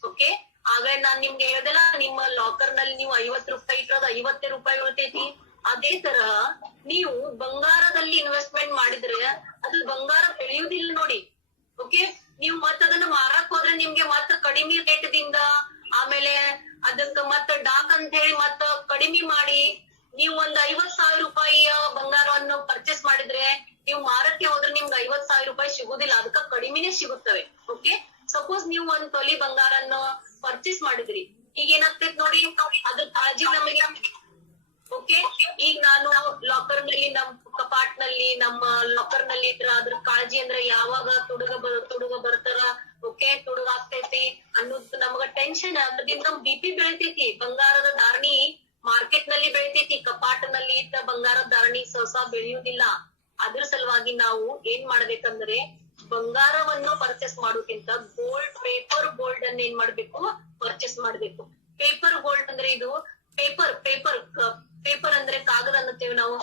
ಓಕೆ, ಆಗ ನಾನ್ ನಿಮ್ಗೆ ಹೇಳ್ದಲ್ಲ, ನಿಮ್ಮ ಲಾಕರ್ ನಲ್ಲಿ ನೀವು 50 ರೂಪಾಯಿ ಇಟ್ಟರೆ 50 ರೂಪಾಯಿ ಉಳಿತೈತಿ. ಅದೇ ತರ ನೀವು ಬಂಗಾರದಲ್ಲಿ ಇನ್ವೆಸ್ಟ್ಮೆಂಟ್ ಮಾಡಿದ್ರೆ ಅದು ಬಂಗಾರ ಬೆಳೆಯುವುದಿಲ್ಲ ನೋಡಿ. ಓಕೆ, ನೀವು ಮತ್ತ ಅದನ್ನ ಮಾರಕ್ ಹೋದ್ರೆ ನಿಮ್ಗೆ ಮತ್ತ ಕಡಿಮೆ ರೇಟ್ ದಿಂದ ಆಮೇಲೆ ಅದಕ್ಕ ಮತ್ತ ಡಾಕ್ ಅಂತ ಹೇಳಿ ಮತ್ತ ಕಡಿಮೆ ಮಾಡಿ ನೀವು ಒಂದ್ 50,000 ರೂಪಾಯಿಯ ಬಂಗಾರವನ್ನು ಪರ್ಚೇಸ್ ಮಾಡಿದ್ರೆ ನೀವು ಮಾರಕ್ಕೆ ಹೋದ್ರೆ ನಿಮ್ಗೆ 50,000 ರೂಪಾಯಿ ಸಿಗುದಿಲ್ಲ, ಅದಕ್ಕ ಕಡಿಮೆನೆ ಸಿಗುತ್ತವೆ. ಓಕೆ, ಸಪೋಸ್ ನೀವು ಒಂದ್ ತೊಲಿ ಬಂಗಾರನ್ನು ಪರ್ಚೇಸ್ ಮಾಡಿದ್ರಿ, ಈಗ ಏನಾಗ್ತೈತಿ ನೋಡಿ, ಅದ್ರ ಕಾಳಜಿ ನಮಗೆ. ಓಕೆ, ಈಗ ನಾನು ಲಾಕರ್ ನಲ್ಲಿ ನಮ್ ಕಪಾಟ್ ನಲ್ಲಿ ನಮ್ಮ ಲಾಕರ್ ನಲ್ಲಿ ಇದ್ರ ಅದ್ರ ಕಾಳಜಿ ಅಂದ್ರೆ ಯಾವಾಗ ತುಡುಗ ಬರ್ತಾರ, ಓಕೆ ತುಡುಗ ಆಗ್ತೈತಿ ಅನ್ನೋದು ನಮಗ ಟೆನ್ಷನ್. ಅದ್ರಿಂದ ನಮ್ BP ಬೆಳಿತೈತಿ. ಬಂಗಾರದ ಧಾರಣಿ ಮಾರ್ಕೆಟ್ ನಲ್ಲಿ ಬೆಳಿತೈತಿ, ಕಪಾಟ್ ನಲ್ಲಿ ಇಟ್ಟ ಬಂಗಾರದ ಧಾರಣಿ ಹೊಸ ಬೆಳೆಯುವುದಿಲ್ಲ. ಅದ್ರ ಸಲುವಾಗಿ ನಾವು ಏನ್ ಮಾಡ್ಬೇಕಂದ್ರೆ ಬಂಗಾರವನ್ನು ಪರ್ಚೇಸ್ ಮಾಡೋಕ್ಕಿಂತ ಪೇಪರ್ ಗೋಲ್ಡ್ ಅನ್ನ ಏನ್ ಮಾಡ್ಬೇಕು, ಪರ್ಚೇಸ್ ಮಾಡ್ಬೇಕು. ಪೇಪರ್ ಗೋಲ್ಡ್ ಅಂದ್ರೆ ಇದು ಪೇಪರ್ ಅಂದ್ರೆ ಕಾಗದ ಅನ್ನತ್ತೇವೆ ನಾವು.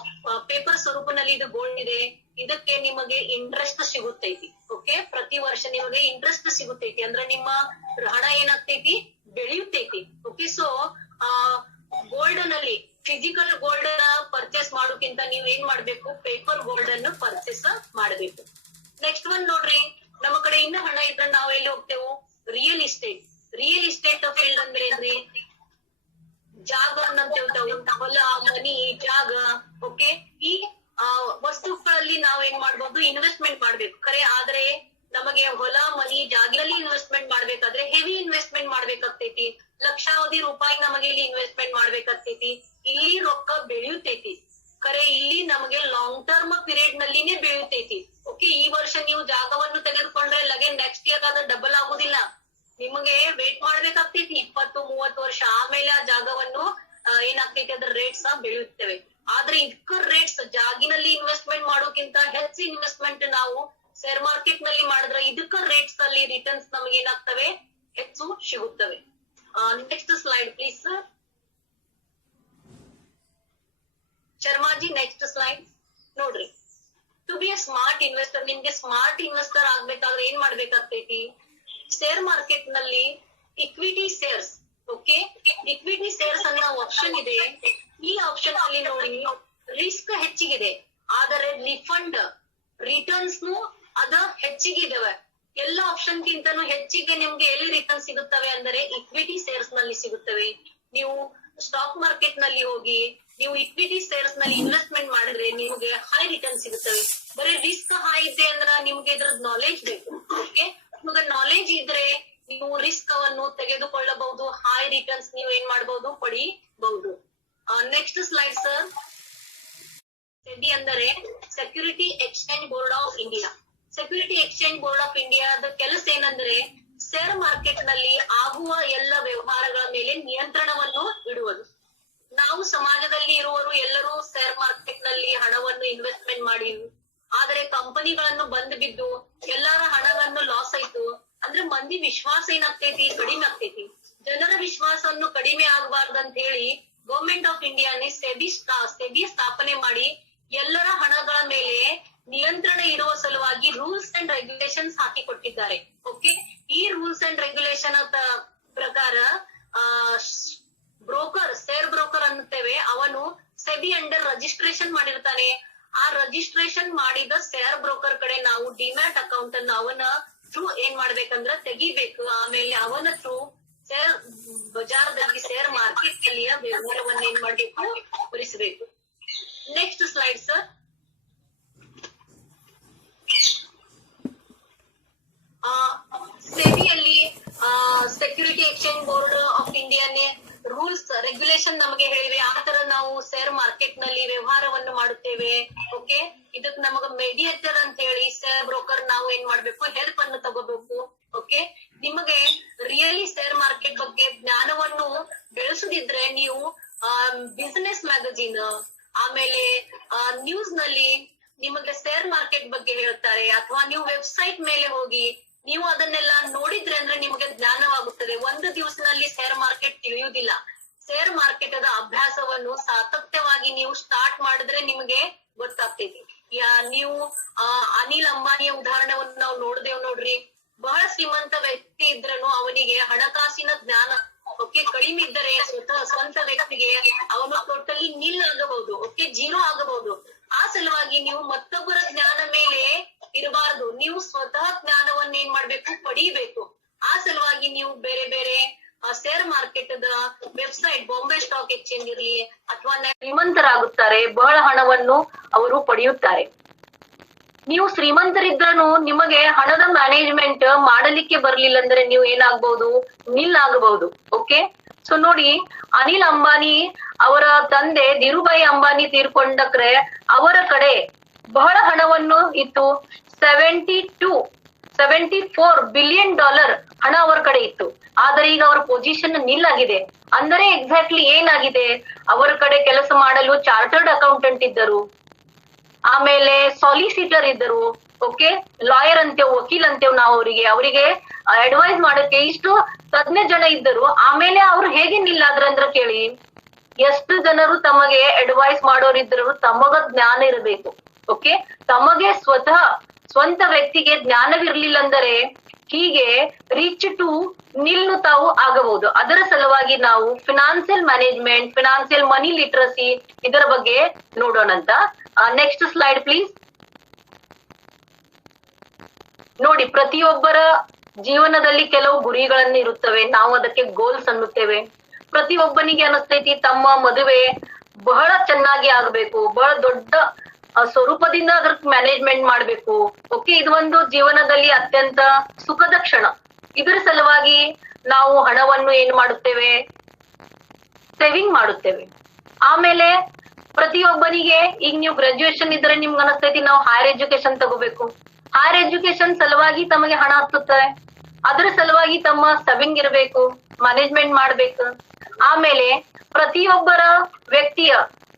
ಪೇಪರ್ ಸ್ವರೂಪನಲ್ಲಿ ಇದು ಗೋಲ್ಡ್ ಇದೆ. ಇದಕ್ಕೆ ನಿಮಗೆ ಇಂಟ್ರೆಸ್ಟ್ ಸಿಗುತ್ತೈತಿ. ಓಕೆ, ಪ್ರತಿ ವರ್ಷ ನಿಮಗೆ ಇಂಟ್ರೆಸ್ಟ್ ಸಿಗುತ್ತೈತಿ ಅಂದ್ರೆ ನಿಮ್ಮ ಹಣ ಏನಾಗ್ತೈತಿ, ಬೆಳೆಯುತ್ತೈತಿ. ಓಕೆ, ಸೊ ಗೋಲ್ಡ್ ನಲ್ಲಿ ಫಿಸಿಕಲ್ ಗೋಲ್ಡ್ ಪರ್ಚೇಸ್ ಮಾಡೋಕ್ಕಿಂತ ನೀವ್ ಏನ್ ಮಾಡ್ಬೇಕು, ಪೇಪರ್ ಗೋಲ್ಡ್ ಅನ್ನು ಪರ್ಚೇಸ್ ಮಾಡ್ಬೇಕು. ನೆಕ್ಸ್ಟ್ ಒನ್ ನೋಡ್ರಿ, ನಮ್ಮ ಕಡೆ ಇನ್ನ ಹಣ ಇದ್ರೆ ನಾವ್ ಎಲ್ಲಿ ಹೋಗ್ತೇವೆ, ರಿಯಲ್ ಇಸ್ಟೇಟ್ ಫೀಲ್ಡ್ ಅಂದ್ರೆ ಏನ್ರಿ, ಜಾಗ ಅಂತ ಹೊಲ, ಮನಿ, ಜಾಗ. ಓಕೆ, ಈ ವಸ್ತುಗಳಲ್ಲಿ ನಾವ್ ಏನ್ ಮಾಡ್ಬೋದು, ಇನ್ವೆಸ್ಟ್ಮೆಂಟ್ ಮಾಡ್ಬೇಕು ಖರೆ. ಆದ್ರೆ ನಮಗೆ ಹೊಲ, ಮನಿ, ಜಾಗದಲ್ಲಿ ಇನ್ವೆಸ್ಟ್ಮೆಂಟ್ ಮಾಡ್ಬೇಕಾದ್ರೆ ಹೆವಿ ಇನ್ವೆಸ್ಟ್ಮೆಂಟ್ ಮಾಡ್ಬೇಕಾಗ್ತೈತಿ. ಲಕ್ಷಾವಧಿ ರೂಪಾಯಿ ನಮಗೆ ಇಲ್ಲಿ ಇನ್ವೆಸ್ಟ್ಮೆಂಟ್ ಮಾಡ್ಬೇಕಾಗ್ತೈತಿ. ಇಲ್ಲಿ ರೊಕ್ಕ ಬೆಳೆಯುತ್ತೈತಿ ಖರೆ, ಇಲ್ಲಿ ನಮಗೆ ಲಾಂಗ್ ಟರ್ಮ್ ಪೀರಿಯಡ್ ನಲ್ಲಿನೇ ಬೆಳೆಯುತ್ತೈತಿ. ಓಕೆ, ಈ ವರ್ಷ ನೀವು ಜಾಗವನ್ನು ತೆಗೆದುಕೊಂಡ್ರೆ ಲಗೆ ನೆಕ್ಸ್ಟ್ ಇಯರ್ ಅದು ಡಬಲ್ ಆಗುದಿಲ್ಲ. ನಿಮಗೆ ವೇಟ್ ಮಾಡ್ಬೇಕಾಗ್ತೈತಿ 20-30 ವರ್ಷ. ಆಮೇಲೆ ಆ ಜಾಗವನ್ನು ಏನಾಗ್ತೈತಿ, ಅದ್ರ ರೇಟ್ಸ್ ಬೆಳೆಯುತ್ತವೆ. ಆದ್ರೆ ಇದಕ್ಕ ರೇಟ್ಸ್ ಜಾಗಿನಲ್ಲಿ ಇನ್ವೆಸ್ಟ್ಮೆಂಟ್ ಮಾಡೋಕ್ಕಿಂತ ಹೆಚ್ಚು ಇನ್ವೆಸ್ಟ್ಮೆಂಟ್ ನಾವು ಶೇರ್ ಮಾರ್ಕೆಟ್ ನಲ್ಲಿ ಮಾಡಿದ್ರೆ ಇದಕ್ಕ ರೇಟ್ಸ್ ಅಲ್ಲಿ ರಿಟರ್ನ್ಸ್ ನಮ್ಗೆ ಏನಾಗ್ತವೆ, ಹೆಚ್ಚು ಸಿಗುತ್ತವೆ. Next slide please sir. Sharmaji next slide ನೋಡ್ರಿ. To be a smart investor, ನಿಮ್ಗೆ ಸ್ಮಾರ್ಟ್ ಇನ್ವೆಸ್ಟರ್ ಆಗ್ಬೇಕಾದ್ರೆ ಏನ್ ಮಾಡ್ಬೇಕಾಗ್ತೈತಿ, ಶೇರ್ ಮಾರ್ಕೆಟ್ ನಲ್ಲಿ equity shares. Okay, equity shares ಅನ್ನೋ ಆಪ್ಷನ್ ಇದೆ. ಈ ಆಪ್ಷನ್ ಅಲ್ಲಿ ನೋಡಿ ರಿಸ್ಕ್ ಹೆಚ್ಚಿಗಿದೆ, ಆದರೆ ರಿಟರ್ನ್ಸ್ ಅದ ಹೆಚ್ಚಿಗಿದಾವೆ. ಎಲ್ಲ ಆಪ್ಷನ್ ಗಿಂತನೂ ಹೆಚ್ಚಿಗೆ ನಿಮ್ಗೆ ಎಲ್ಲಿ ರಿಟರ್ನ್ ಸಿಗುತ್ತವೆ ಅಂದ್ರೆ ಇಕ್ವಿಟಿ ಶೇರ್ಸ್ ನಲ್ಲಿ ಸಿಗುತ್ತವೆ. ನೀವು ಸ್ಟಾಕ್ ಮಾರ್ಕೆಟ್ ನಲ್ಲಿ ಹೋಗಿ ನೀವು ಇಕ್ವಿಟಿ ಶೇರ್ಸ್ ನಲ್ಲಿ ಇನ್ವೆಸ್ಟ್ಮೆಂಟ್ ಮಾಡಿದ್ರೆ ನಿಮ್ಗೆ ಹೈ ರಿಟರ್ನ್ ಸಿಗುತ್ತವೆ. ಬರೀ ರಿಸ್ಕ್ ಹೈ ಇದೆ ಅಂದ್ರ ನಿಮ್ಗೆ ಇದ್ರದ್ ನಾಲೆಜ್ ಬೇಕು. ಓಕೆ, ನಿಮ್ಗೆ ನಾಲೆಜ್ ಇದ್ರೆ ನೀವು ರಿಸ್ಕ್ ಅನ್ನು ತೆಗೆದುಕೊಳ್ಳಬಹುದು, ಹೈ ರಿಟರ್ನ್ಸ್ ನೀವು ಏನ್ ಮಾಡಬಹುದು, ಪಡಿಬಹುದು. Next slide sir. ಸೆಬಿ ಅಂದರೆ security exchange board of India. Security exchange board of ಇಂಡಿಯಾದ ಕೆಲಸ ಏನಂದ್ರೆ ಶೇರ್ ಮಾರ್ಕೆಟ್ ನಲ್ಲಿ ಆಗುವ ಎಲ್ಲ ವ್ಯವಹಾರಗಳ ಮೇಲೆ ನಿಯಂತ್ರಣವನ್ನು ಇಡುವುದು. ನಾವು ಸಮಾಜದಲ್ಲಿ ಇರುವವರು ಎಲ್ಲರೂ ಶೇರ್ ಮಾರ್ಕೆಟ್ ನಲ್ಲಿ ಹಣವನ್ನು ಇನ್ವೆಸ್ಟ್ಮೆಂಟ್ ಮಾಡಿ ಆದ್ರೆ ಕಂಪನಿಗಳನ್ನು ಬಂದ್ ಬಿದ್ದು ಎಲ್ಲಾರ ಹಣವನ್ನು ಲಾಸ್ ಆಯ್ತು ಅಂದ್ರೆ ಮಂದಿ ವಿಶ್ವಾಸ ಏನಾಗ್ತೈತಿ, ಕಡಿಮೆ ಆಗ್ತೈತಿ. ಜನರ ವಿಶ್ವಾಸವನ್ನು ಕಡಿಮೆ ಆಗಬಾರ್ದಂತ ಹೇಳಿ ಗವರ್ಮೆಂಟ್ ಆಫ್ ಇಂಡಿಯಾನೇ ಸೆಬಿ ಸ್ಥಾಪನೆ ಮಾಡಿ ಎಲ್ಲರ ಹಣಗಳ ಮೇಲೆ ನಿಯಂತ್ರಣ ಇರುವ ಸಲುವಾಗಿ ರೂಲ್ಸ್ ಅಂಡ್ ರೆಗ್ಯುಲೇಷನ್ಸ್ ಹಾಕಿ ಕೊಟ್ಟಿದ್ದಾರೆ. ಓಕೆ, ಈ ರೂಲ್ಸ್ ಅಂಡ್ ರೆಗ್ಯುಲೇಷನ್ ಪ್ರಕಾರ ಶೇರ್ ಬ್ರೋಕರ್ ಅನ್ನುತ್ತೇವೆ, ಅವನು ಸೆಬಿ ಅಂಡರ್ ರಿಜಿಸ್ಟ್ರೇಷನ್ ಮಾಡಿರ್ತಾನೆ. ಆ ರಿಜಿಸ್ಟ್ರೇಷನ್ ಮಾಡಿದ ಶೇರ್ ಬ್ರೋಕರ್ ಕಡೆ ನಾವು ಡಿಮ್ಯಾಟ್ ಅಕೌಂಟ್ ಅನ್ನು ಅವನ ಥ್ರೂ ಏನ್ ಮಾಡ್ಬೇಕಂದ್ರ ತೆಗಿಬೇಕು. ಆಮೇಲೆ ಅವನ ಥ್ರೂ ಶೇರ್ ಬಜಾರದಲ್ಲಿ ಶೇರ್ ಮಾರ್ಕೆಟ್ ಅಲ್ಲಿಯ ವ್ಯವಹಾರವನ್ನ ಏನ್ ಮಾಡ್ಬೇಕು, ಭರಿಸಬೇಕು. Next slide sir. ಸೆಬಿಯಲ್ಲಿ ಸೆಕ್ಯೂರಿಟಿ ಎಕ್ಸ್ಚೇಂಜ್ ಬೋರ್ಡ್ ಆಫ್ ಇಂಡಿಯಾನೇ ರೂಲ್ಸ್ ರೆಗ್ಯುಲೇಷನ್ ನಮಗೆ ಹೇಳಿವೆ. ಆ ತರ ನಾವು ಶೇರ್ ಮಾರ್ಕೆಟ್ ನಲ್ಲಿ ವ್ಯವಹಾರವನ್ನು ಮಾಡುತ್ತೇವೆ. ಓಕೆ, ಇದಕ್ ನಮಗ ಮೆಡಿಯೇಟರ್ ಅಂತ ಹೇಳಿ ಶೇರ್ ಬ್ರೋಕರ್ ನಾವು ಏನ್ ಮಾಡ್ಬೇಕು, ಹೆಲ್ಪ್ ಅನ್ನು ತಗೋಬೇಕು. ಓಕೆ, ನಿಮಗೆ ರಿಯಲಿ ಶೇರ್ ಮಾರ್ಕೆಟ್ ಬಗ್ಗೆ ಜ್ಞಾನವನ್ನು ಬೆಳೆಸುದಿದ್ರೆ ನೀವು ಬಿಸಿನೆಸ್ ಮ್ಯಾಗಝಿನ್ ಆಮೇಲೆ ನ್ಯೂಸ್ ನಲ್ಲಿ ನಿಮಗೆ ಶೇರ್ ಮಾರ್ಕೆಟ್ ಬಗ್ಗೆ ಹೇಳ್ತಾರೆ, ಅಥವಾ ನೀವು ವೆಬ್ಸೈಟ್ ಮೇಲೆ ಹೋಗಿ ನೀವು ಅದನ್ನೆಲ್ಲ ನೋಡಿದ್ರೆ ಅಂದ್ರೆ ನಿಮಗೆ ಜ್ಞಾನವಾಗುತ್ತದೆ. ಒಂದು ದಿವಸದಲ್ಲಿ ಶೇರ್ ಮಾರ್ಕೆಟ್ ತಿಳಿಯುವುದಿಲ್ಲ. ಶೇರ್ ಮಾರ್ಕೆಟ್ ಅದ ಅಭ್ಯಾಸವನ್ನು ಸಾತತ್ಯವಾಗಿ ನೀವು ಸ್ಟಾರ್ಟ್ ಮಾಡಿದ್ರೆ ನಿಮಗೆ ಗೊತ್ತಾಗ್ತೈತಿ. ನೀವು ಅನಿಲ್ ಅಂಬಾನಿಯ ಉದಾಹರಣೆಯನ್ನು ನಾವು ನೋಡಿದೇವ್ ನೋಡ್ರಿ. ಬಹಳ ಶ್ರೀಮಂತ ವ್ಯಕ್ತಿ ಇದ್ರನು ಅವನಿಗೆ ಹಣಕಾಸಿನ ಜ್ಞಾನ ಓಕೆ ಕಡಿಮೆ ಇದ್ದರೆ ಸ್ವಂತ ವ್ಯಕ್ತಿಗೆ ಅವನು ಟೋಟಲಿ ನಿಲ್ ಆಗಬಹುದು, ಓಕೆ ಜೀರೋ ಆಗಬಹುದು. ಆ ಸಲುವಾಗಿ ನೀವು ಮತ್ತೊಬ್ಬರ ಜ್ಞಾನ ಮೇಲೆ ಇರಬಾರದು, ನೀವು ಸ್ವತಃ ಜ್ಞಾನವನ್ನ ಏನ್ ಮಾಡ್ಬೇಕು, ಪಡೀಬೇಕು. ಆ ಸಲುವಾಗಿ ನೀವು ಬೇರೆ ಬೇರೆ share market website, Bombay stock exchange ಇರ್ಲಿ ಅಥವಾ ಶ್ರೀಮಂತರಾಗುತ್ತಾರೆ, ಬಹಳ ಹಣವನ್ನು ಅವರು ಪಡೆಯುತ್ತಾರೆ. ನೀವು ಶ್ರೀಮಂತರಿದ್ರೂ ನಿಮಗೆ ಹಣದ ಮ್ಯಾನೇಜ್ಮೆಂಟ್ ಮಾಡಲಿಕ್ಕೆ ಬರ್ಲಿಲ್ಲ ಅಂದ್ರೆ ನೀವು ಏನಾಗಬಹುದು, ನಿಲ್ ಆಗಬಹುದು. ಓಕೆ, ಸೊ ನೋಡಿ, ಅನಿಲ್ ಅಂಬಾನಿ ಅವರ ತಂದೆ ಧೀರುಭಾಯಿ ಅಂಬಾನಿ ತೀರ್ಕೊಂಡಕ್ರೆ ಅವರ ಕಡೆ ಬಹಳ ಹಣವನ್ನು ಇತ್ತು. $74 ಬಿಲಿಯನ್ ಹಣ ಅವರ ಕಡೆ ಇತ್ತು. ಆದ್ರೆ ಈಗ ಅವರ ಪೊಸಿಷನ್ ನಿಲ್ ಆಗಿದೆ. ಅಂದರೆ ಎಕ್ಸಾಕ್ಟ್ಲಿ ಏನಾಗಿದೆ, ಅವರ ಕಡೆ ಕೆಲಸ ಮಾಡಲು ಚಾರ್ಟರ್ಡ್ ಅಕೌಂಟೆಂಟ್ ಇದ್ದರು, ಆಮೇಲೆ ಸಾಲಿಸಿಟರ್ ಇದ್ದರು, ಓಕೆ ಲಾಯರ್ ಅಂತೇವ್, ವಕೀಲ್ ಅಂತೇವ್ ನಾವು ಅವರಿಗೆ ಅಡ್ವೈಸ್ ಮಾಡಕ್ಕೆ ಇಷ್ಟು 15 ಜನ ಇದ್ದರು. ಆಮೇಲೆ ಅವ್ರು ಹೇಗೆ ನಿಲ್ಲಾದ್ರಂದ್ರ ಕೇಳಿ, ಎಷ್ಟು ಜನರು ತಮಗೆ ಅಡ್ವೈಸ್ ಮಾಡೋರಿದ್ರು, ತಮಗ ಜ್ಞಾನ ಇರಬೇಕು. ಓಕೆ, ತಮಗೆ ಸ್ವಂತ ವ್ಯಕ್ತಿಗೆ ಜ್ಞಾನವಿರ್ಲಿಲ್ಲ ಅಂದರೆ ಹೀಗೆ ರೀಚ್ ಟು ನಿಲ್ನು ತಾವು ಆಗಬಹುದು. ಅದರ ಸಲುವಾಗಿ ನಾವು ಫಿನಾನ್ಸಿಯಲ್ ಮ್ಯಾನೇಜ್ಮೆಂಟ್, ಫಿನಾನ್ಸಿಯಲ್ ಮನಿ ಲಿಟ್ರಸಿ ಇದರ ಬಗ್ಗೆ ನೋಡೋಣಂತ. Next slide please. ನೋಡಿ, ಪ್ರತಿಯೊಬ್ಬರ ಜೀವನದಲ್ಲಿ ಕೆಲವು ಗುರಿಗಳನ್ನು ಇರುತ್ತವೆ, ನಾವು ಅದಕ್ಕೆ ಗೋಲ್ಸ್ ಅನ್ನುತ್ತೇವೆ. ಪ್ರತಿಯೊಬ್ಬನಿಗೆ ಅನಿಸ್ತೈತಿ ತಮ್ಮ ಮದುವೆ ಬಹಳ ಚೆನ್ನಾಗಿ ಆಗ್ಬೇಕು, ಬಹಳ ದೊಡ್ಡ ಸ್ವರೂಪದಿಂದ ಅದ್ರ ಮ್ಯಾನೇಜ್ಮೆಂಟ್ ಮಾಡ್ಬೇಕು. ಓಕೆ, ಇದು ಒಂದು ಜೀವನದಲ್ಲಿ ಅತ್ಯಂತ ಸುಖದ ಕ್ಷಣ. ಇದರ ಸಲುವಾಗಿ ನಾವು ಹಣವನ್ನು ಏನ್ ಮಾಡುತ್ತೇವೆ, ಸೇವಿಂಗ್ ಮಾಡುತ್ತೇವೆ. ಆಮೇಲೆ ಪ್ರತಿಯೊಬ್ಬನಿಗೆ ಈಗ ನೀವು ಗ್ರಾಜುಯೇಷನ್ ಇದ್ರೆ ನಿಮ್ಗೆ ಅನಿಸ್ತೈತಿ ನಾವು ಹೈಯರ್ ಎಜುಕೇಶನ್ ತಗೋಬೇಕು. ಹೈಯರ್ ಎಜುಕೇಶನ್ ಸಲುವಾಗಿ ತಮಗೆ ಹಣ ಹತ್ತುತ್ತದೆ. ಅದರ ಸಲುವಾಗಿ ತಮ್ಮ ಸೇವಿಂಗ್ ಇರಬೇಕು, ಮ್ಯಾನೇಜ್ಮೆಂಟ್ ಮಾಡ್ಬೇಕು. ಆಮೇಲೆ ಪ್ರತಿಯೊಬ್ಬರ ವ್ಯಕ್ತಿಯ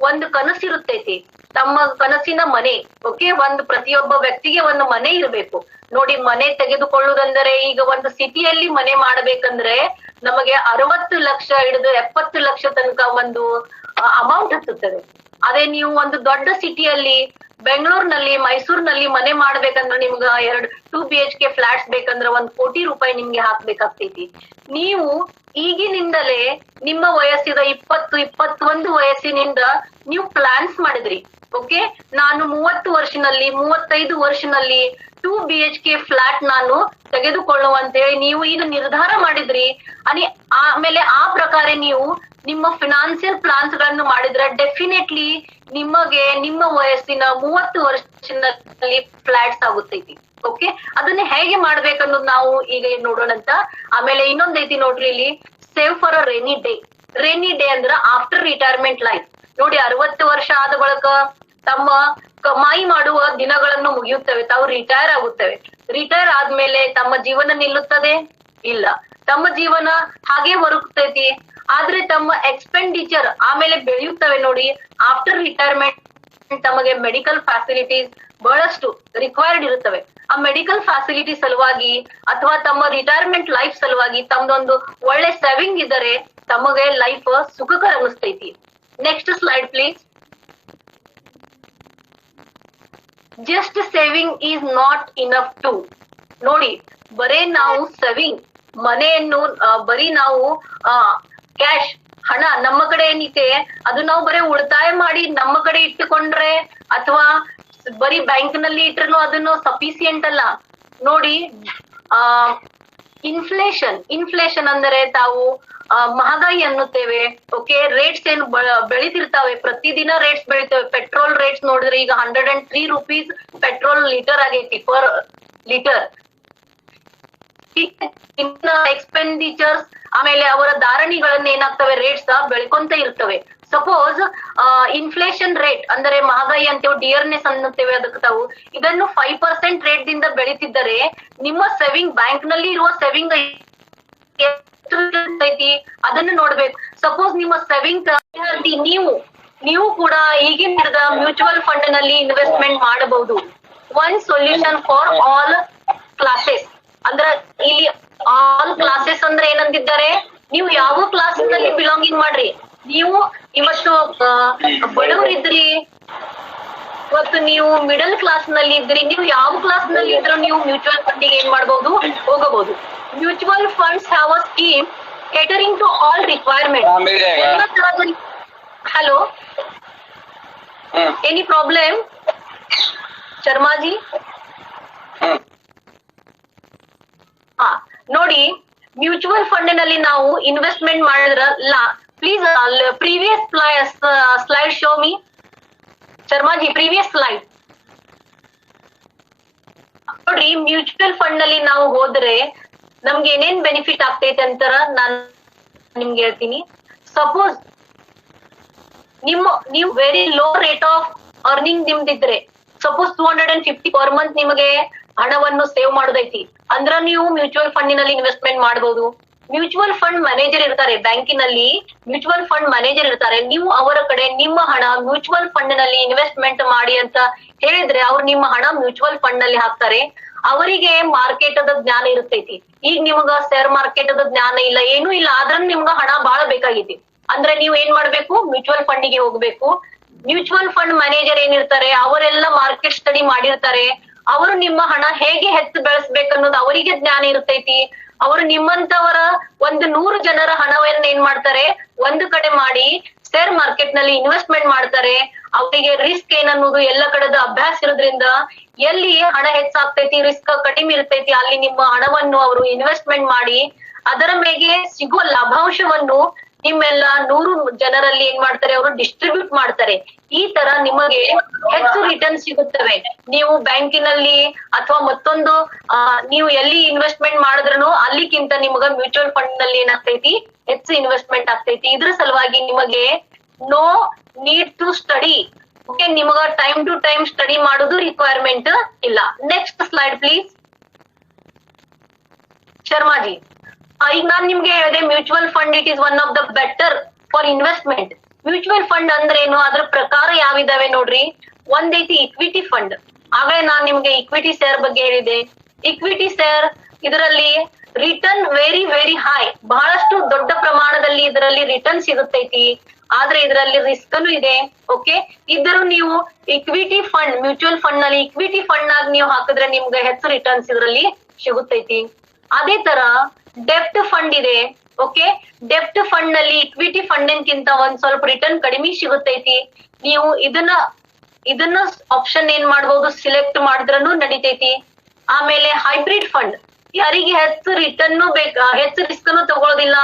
ಒಂದು ಕನಸಿರುತ್ತೈತಿ, ತಮ್ಮ ಕನಸಿನ ಮನೆ. ಓಕೆ, ಪ್ರತಿಯೊಬ್ಬ ವ್ಯಕ್ತಿಗೆ ಒಂದು ಮನೆ ಇರಬೇಕು. ನೋಡಿ, ಮನೆ ತೆಗೆದುಕೊಳ್ಳುವುದಂದರೆ ಈಗ ಒಂದು ಸಿಟಿಯಲ್ಲಿ ಮನೆ ಮಾಡ್ಬೇಕಂದ್ರೆ ನಮಗೆ 60 ಲಕ್ಷ ಹಿಡಿದು 70 ಲಕ್ಷ ತನಕ ಒಂದು ಅಮೌಂಟ್ ಹತ್ತುತ್ತದೆ. ಅದೇ ನೀವು ಒಂದು ದೊಡ್ಡ ಸಿಟಿಯಲ್ಲಿ ಬೆಂಗಳೂರಿನಲ್ಲಿ, ಮೈಸೂರಿನಲ್ಲಿ ಮನೆ ಮಾಡ್ಬೇಕಂದ್ರೆ ನಿಮ್ಗ 2 BHK ಫ್ಲಾಟ್ಸ್ ಬೇಕಂದ್ರೆ 1 ಕೋಟಿ ರೂಪಾಯಿ ನಿಮ್ಗೆ ಹಾಕ್ಬೇಕಾಗ್ತೈತಿ. ನೀವು ಈಗಿನಿಂದಲೇ ನಿಮ್ಮ ವಯಸ್ಸಿದ 20-21 ವಯಸ್ಸಿನಿಂದ ನೀವು ಪ್ಲಾನ್ಸ್ ಮಾಡಿದ್ರಿ. ಓಕೆ, ನಾನು 30 ವರ್ಷನಲ್ಲಿ 35 ವರ್ಷನಲ್ಲಿ 2 BHK ಫ್ಲಾಟ್ ನಾನು ತೆಗೆದುಕೊಳ್ಳುವಂತೇಳಿ ನೀವು ಈಗ ನಿರ್ಧಾರ ಮಾಡಿದ್ರಿ. ಆಮೇಲೆ ಆ ಪ್ರಕಾರ ನೀವು ನಿಮ್ಮ ಫಿನಾನ್ಸಿಯಲ್ ಪ್ಲಾನ್ಸ್ ಗಳನ್ನು ಮಾಡಿದ್ರೆ ಡೆಫಿನೆಟ್ಲಿ ನಿಮಗೆ ನಿಮ್ಮ ವಯಸ್ಸಿನ 30 ವರ್ಷದಲ್ಲಿ ಫ್ಲಾಟ್ಸ್ ಆಗುತ್ತೈತಿ. ಓಕೆ, ಅದನ್ನ ಹೇಗೆ ಮಾಡ್ಬೇಕನ್ನೋದು ನಾವು ಈಗ ನೋಡೋಣಂತ. ಆಮೇಲೆ ಇನ್ನೊಂದೈತಿ ನೋಡ್ರಿ, ಇಲ್ಲಿ save for a rainy day. Rainy day ಅಂದ್ರ ಆಫ್ಟರ್ ರಿಟೈರ್ಮೆಂಟ್ ಲೈಫ್. ನೋಡಿ, 60 ವರ್ಷ ಆದ ಬಳಿಕ ತಮ್ಮ ಕಮಾಯಿ ಮಾಡುವ ದಿನಗಳನ್ನು ಮುಗಿಯುತ್ತವೆ, ತಾವು ರಿಟೈರ್ ಆಗುತ್ತವೆ. ರಿಟೈರ್ ಆದ್ಮೇಲೆ ತಮ್ಮ ಜೀವನ ನಿಲ್ಲುತ್ತದೆ? ಇಲ್ಲ, ತಮ್ಮ ಜೀವನ ಹಾಗೆ ಬರುತ್ತೈತಿ. ಆದ್ರೆ ತಮ್ಮ ಎಕ್ಸ್ಪೆಂಡಿಚರ್ ಆಮೇಲೆ ಬೆಳೆಯುತ್ತವೆ. ನೋಡಿ, ಆಫ್ಟರ್ ರಿಟೈರ್ಮೆಂಟ್ ತಮಗೆ ಮೆಡಿಕಲ್ ಫ್ಯಾಸಿಲಿಟೀಸ್ ಬಹಳಷ್ಟು ರಿಕ್ವೈರ್ಡ್ ಇರುತ್ತವೆ. ಆ ಮೆಡಿಕಲ್ ಫ್ಯಾಸಿಲಿಟಿ ಸಲುವಾಗಿ ಅಥವಾ ತಮ್ಮ ರಿಟೈರ್ಮೆಂಟ್ ಲೈಫ್ ಸಲುವಾಗಿ ತಮ್ದೊಂದು ಒಳ್ಳೆ ಸೇವಿಂಗ್ ಇದ್ದರೆ ತಮಗೆ ಲೈಫ್ ಸುಖಕರ ಅನಿಸ್ತೈತಿ. Next slide please. Just saving is not enough to. ನೋಡಿ, ಬರೇ ನಾವು ಸೇವಿಂಗ್ ಮನೆಯನ್ನು ಬರೀ ನಾವು ಕ್ಯಾಶ್ ಹಣ ನಮ್ಮ ಕಡೆ ಏನಿದೆ ಅದು ನಾವು ಬರೀ ಉಳಿತಾಯ ಮಾಡಿ ನಮ್ಮ ಕಡೆ ಇಟ್ಟುಕೊಂಡ್ರೆ ಅಥವಾ ಬರೀ ಬ್ಯಾಂಕ್ ನಲ್ಲಿ ಇಟ್ರು ಅದನ್ನು ಸಫಿಸಿಯೆಂಟ್ ಅಲ್ಲ. ನೋಡಿ, ಇನ್ಫ್ಲೇಷನ್ ಅಂದರೆ ತಾವು ಮಹಗಾಯಿ ಅನ್ನುತ್ತೇವೆ. ಓಕೆ, ರೇಟ್ಸ್ ಏನು ಬೆಳಿತಿರ್ತಾವೆ, ಪ್ರತಿದಿನ ರೇಟ್ಸ್ ಬೆಳಿತೇವೆ. ಪೆಟ್ರೋಲ್ ರೇಟ್ಸ್ ನೋಡಿದ್ರೆ ಈಗ 103 ರೂಪೀಸ್ ಪೆಟ್ರೋಲ್ ಲೀಟರ್ ಆಗೈತಿ ಪರ್ ಲೀಟರ್. ಎಕ್ಸ್ಪೆಂಡಿಚರ್ಸ್ ಆಮೇಲೆ ಅವರ ಧಾರಣೆಗಳನ್ನ ಏನಾಗ್ತವೆ, ರೇಟ್ಸ್ ಬೆಳ್ಕೊಂತ ಇರ್ತವೆ. ಸಪೋಸ್ ಇನ್ಫ್ಲೇಷನ್ ರೇಟ್ ಅಂದರೆ ಮಹಗಾಯಿ ಅಂತೇವೆ, ಡಿಯರ್ನೆಸ್ ಅನ್ನುತ್ತೇವೆ ಅದಕ್ಕೆ ತಾವು. ಇದನ್ನು 5% ರೇಟ್ ದಿಂದ ಬೆಳೀತಿದ್ದರೆ ನಿಮ್ಮ ಸೇವಿಂಗ್ ಬ್ಯಾಂಕ್ ನಲ್ಲಿ ಇರುವ ಸೇವಿಂಗ್ ಐತಿ ಅದನ್ನು ನೋಡ್ಬೇಕು. ಸಪೋಸ್ ನಿಮ್ಮ ಸೇವಿಂಗ್ ನೀವು ಕೂಡ ಈಗಿನ ಹಿಡಿದ ಮ್ಯೂಚುವಲ್ ಫಂಡ್ ನಲ್ಲಿ ಇನ್ವೆಸ್ಟ್ಮೆಂಟ್ ಮಾಡಬಹುದು. One solution for all classes. ಅಂದ್ರೆ ಇಲ್ಲಿ ಆಲ್ ಕ್ಲಾಸಸ್ ಅಂದ್ರೆ ಏನಂತಿದ್ದಾರೆ, ನೀವು ಯಾವ ಕ್ಲಾಸ್ ನಲ್ಲಿ ಬಿಲಾಂಗಿಂಗ್ ಮಾಡ್ರಿ. ನೀವು ಇವತ್ತು ಬಡವರಿದ್ರಿ, ಇವತ್ತು ನೀವು ಮಿಡಲ್ ಕ್ಲಾಸ್ ನಲ್ಲಿ ಇದ್ರಿ, ನೀವು ಯಾವ ಕ್ಲಾಸ್ ನಲ್ಲಿ ಇದ್ರೂ ನೀವು ಮ್ಯೂಚುವಲ್ ಫಂಡಿಗೆ ಏನ್ ಮಾಡಬಹುದು, ಹೋಗಬಹುದು. Mutual funds have a scheme catering to all requirement. Hello, any problem Sharmaji? ನೋಡಿ, ಮ್ಯೂಚುವಲ್ ಫಂಡ್ ನಲ್ಲಿ ನಾವು ಇನ್ವೆಸ್ಟ್ಮೆಂಟ್ ಮಾಡಿದ್ರ please previous slide show me Sharmaji, previous slide. ನೋಡ್ರಿ, ಮ್ಯೂಚುವಲ್ ಫಂಡ್ ನಲ್ಲಿ ನಾವು ಹೋದ್ರೆ ನಮ್ಗೆ ಏನೇನ್ ಬೆನಿಫಿಟ್ ಆಗ್ತೈತೆ ಅಂತಾರ ನಾನು ನಿಮ್ಗೆ ಹೇಳ್ತೀನಿ. ಸಪೋಸ್ ನೀವು very low rate of earning ನಿಮ್ದಿದ್ರೆ, ಸಪೋಸ್ 250 ಪರ್ ಮಂತ್ ನಿಮಗೆ ಹಣವನ್ನು ಸೇವ್ ಮಾಡೋದೈತಿ ಅಂದ್ರ ನೀವು ಮ್ಯೂಚುವಲ್ ಫಂಡಿನಲ್ಲಿ ಇನ್ವೆಸ್ಟ್ಮೆಂಟ್ ಮಾಡಬಹುದು. ಮ್ಯೂಚುವಲ್ ಫಂಡ್ ಮ್ಯಾನೇಜರ್ ಇರ್ತಾರೆ ಬ್ಯಾಂಕಿನಲ್ಲಿ, ಮ್ಯೂಚುವಲ್ ಫಂಡ್ ಮ್ಯಾನೇಜರ್ ಇರ್ತಾರೆ. ನೀವು ಅವರ ಕಡೆ ನಿಮ್ಮ ಹಣ ಮ್ಯೂಚುವಲ್ ಫಂಡ್ ನಲ್ಲಿ ಇನ್ವೆಸ್ಟ್ಮೆಂಟ್ ಮಾಡಿ ಅಂತ ಹೇಳಿದ್ರೆ ಅವ್ರು ನಿಮ್ಮ ಹಣ ಮ್ಯೂಚುವಲ್ ಫಂಡ್ ನಲ್ಲಿ ಹಾಕ್ತಾರೆ. ಅವರಿಗೆ ಮಾರ್ಕೆಟ್ ಅದ ಜ್ಞಾನ ಇರ್ತೈತಿ. ಈಗ ನಿಮ್ಗ ಶೇರ್ ಮಾರ್ಕೆಟ್ ಅದ ಜ್ಞಾನ ಇಲ್ಲ, ಏನೂ ಇಲ್ಲ, ಆದ್ರೂ ನಿಮ್ಗ ಹಣ ಬಹಳ ಬೇಕಾಗೈತಿ ಅಂದ್ರೆ ನೀವು ಏನ್ ಮಾಡ್ಬೇಕು, ಮ್ಯೂಚುವಲ್ ಫಂಡಿಗೆ ಹೋಗ್ಬೇಕು. ಮ್ಯೂಚುವಲ್ ಫಂಡ್ ಮ್ಯಾನೇಜರ್ ಏನಿರ್ತಾರೆ ಅವರೆಲ್ಲ ಮಾರ್ಕೆಟ್ ಸ್ಟಡಿ ಮಾಡಿರ್ತಾರೆ. ಅವರು ನಿಮ್ಮ ಹಣ ಹೇಗೆ ಹೆಚ್ಚು ಬೆಳೆಸ್ಬೇಕನ್ನೋದು ಅವರಿಗೆ ಜ್ಞಾನ ಇರ್ತೈತಿ. ಅವರು ನಿಮ್ಮಂತವರ 100 ಜನರ ಹಣವನ್ನ ಏನ್ ಮಾಡ್ತಾರೆ, ಒಂದು ಕಡೆ ಮಾಡಿ ಶೇರ್ ಮಾರ್ಕೆಟ್ ನಲ್ಲಿ ಇನ್ವೆಸ್ಟ್ಮೆಂಟ್ ಮಾಡ್ತಾರೆ. ಅವರಿಗೆ ರಿಸ್ಕ್ ಏನನ್ನೋದು ಎಲ್ಲ ಕಡೆದ ಅಭ್ಯಾಸ ಇರೋದ್ರಿಂದ ಎಲ್ಲಿ ಹಣ ಹೆಚ್ಚಾಗ್ತೈತಿ, ರಿಸ್ಕ್ ಕಡಿಮೆ ಇರ್ತೈತಿ, ಅಲ್ಲಿ ನಿಮ್ಮ ಹಣವನ್ನು ಅವರು ಇನ್ವೆಸ್ಟ್ಮೆಂಟ್ ಮಾಡಿ ಅದರ ಮೇಲೆ ಸಿಗುವ ಲಾಭಾಂಶವನ್ನು ನಿಮ್ಮೆಲ್ಲ 100 ಜನರಲ್ಲಿ ಏನ್ ಮಾಡ್ತಾರೆ, ಅವರು ಡಿಸ್ಟ್ರಿಬ್ಯೂಟ್ ಮಾಡ್ತಾರೆ. ಈ ತರ ನಿಮಗೆ ಹೆಚ್ಚು ರಿಟರ್ನ್ ಸಿಗುತ್ತವೆ. ನೀವು ಬ್ಯಾಂಕಿನಲ್ಲಿ ಅಥವಾ ಮತ್ತೊಂದು ನೀವು ಎಲ್ಲಿ ಇನ್ವೆಸ್ಟ್ಮೆಂಟ್ ಮಾಡಿದ್ರು ಅಲ್ಲಿಗಿಂತ ನಿಮಗ ಮ್ಯೂಚುವಲ್ ಫಂಡ್ ನಲ್ಲಿ ಏನಾಗ್ತೈತಿ, ಹೆಚ್ಚು ಇನ್ವೆಸ್ಟ್ಮೆಂಟ್ ಆಗ್ತೈತಿ. ಇದ್ರ ಸಲುವಾಗಿ ನಿಮಗೆ no need to study. Okay, ನಿಮಗ ಟೈಮ್ ಟು ಟೈಮ್ ಸ್ಟಡಿ ಮಾಡೋದು ರಿಕ್ವೈರ್ಮೆಂಟ್ ಇಲ್ಲ. Next slide please Sharmaji. ಈಗ ನಾನ್ ನಿಮ್ಗೆ ಹೇಳಿದೆ mutual fund it is one of the better for investment. Mutual fund ಅಂದ್ರೆ ಏನು, ಅದ್ರ ಪ್ರಕಾರ ಯಾವಿದಾವೆ ನೋಡ್ರಿ. ಒಂದೈತಿ ಇಕ್ವಿಟಿ ಫಂಡ್. ಆಗಲೇ ನಾನ್ ನಿಮ್ಗೆ ಇಕ್ವಿಟಿ ಶೇರ್ ಬಗ್ಗೆ ಹೇಳಿದೆ. ಇಕ್ವಿಟಿ ಶೇರ್ ಇದರಲ್ಲಿ ರಿಟರ್ನ್ ವೆರಿ ವೆರಿ ಹೈ, ಬಹಳಷ್ಟು ದೊಡ್ಡ ಪ್ರಮಾಣದಲ್ಲಿ ಇದರಲ್ಲಿ ರಿಟರ್ನ್ ಸಿಗುತ್ತೈತಿ. ಆದ್ರೆ ಇದರಲ್ಲಿ ರಿಸ್ಕ್ ಇದೆ. ಓಕೆ, ಇದ್ರೂ ನೀವು ಇಕ್ವಿಟಿ ಫಂಡ್ ಮ್ಯೂಚುವಲ್ ಫಂಡ್ ನಲ್ಲಿ ಇಕ್ವಿಟಿ ಫಂಡ್ ಆಗಿ ನೀವು ಹಾಕಿದ್ರೆ ನಿಮ್ಗೆ ಹೆಚ್ಚು ರಿಟರ್ನ್ಸ್ ಇದರಲ್ಲಿ ಸಿಗುತ್ತೈತಿ. ಅದೇ ತರ ಡೆಪ್ಟ್ ಫಂಡ್ ಇದೆ. ಓಕೆ, ಡೆಪ್ಟ್ ಫಂಡ್ ನಲ್ಲಿ ಇಕ್ವಿಟಿ ಫಂಡ್ ಒಂದ್ ಸ್ವಲ್ಪ ರಿಟರ್ನ್ ಕಡಿಮೆ ಸಿಗುತ್ತೈತಿ. ನೀವು ಇದನ್ನ ಆಪ್ಷನ್ ಏನ್ ಮಾಡ್ಬೋದು, ಸಿಲೆಕ್ಟ್ ಮಾಡಿದ್ರೂ ನಡಿತೈತಿ. ಆಮೇಲೆ ಹೈಬ್ರಿಡ್ ಫಂಡ್, ಯಾರಿಗೆ ಹೆಚ್ಚು ರಿಟರ್ನ್ ಹೆಚ್ಚು ರಿಸ್ಕ್ ತಗೊಳ್ಳೋದಿಲ್ಲ,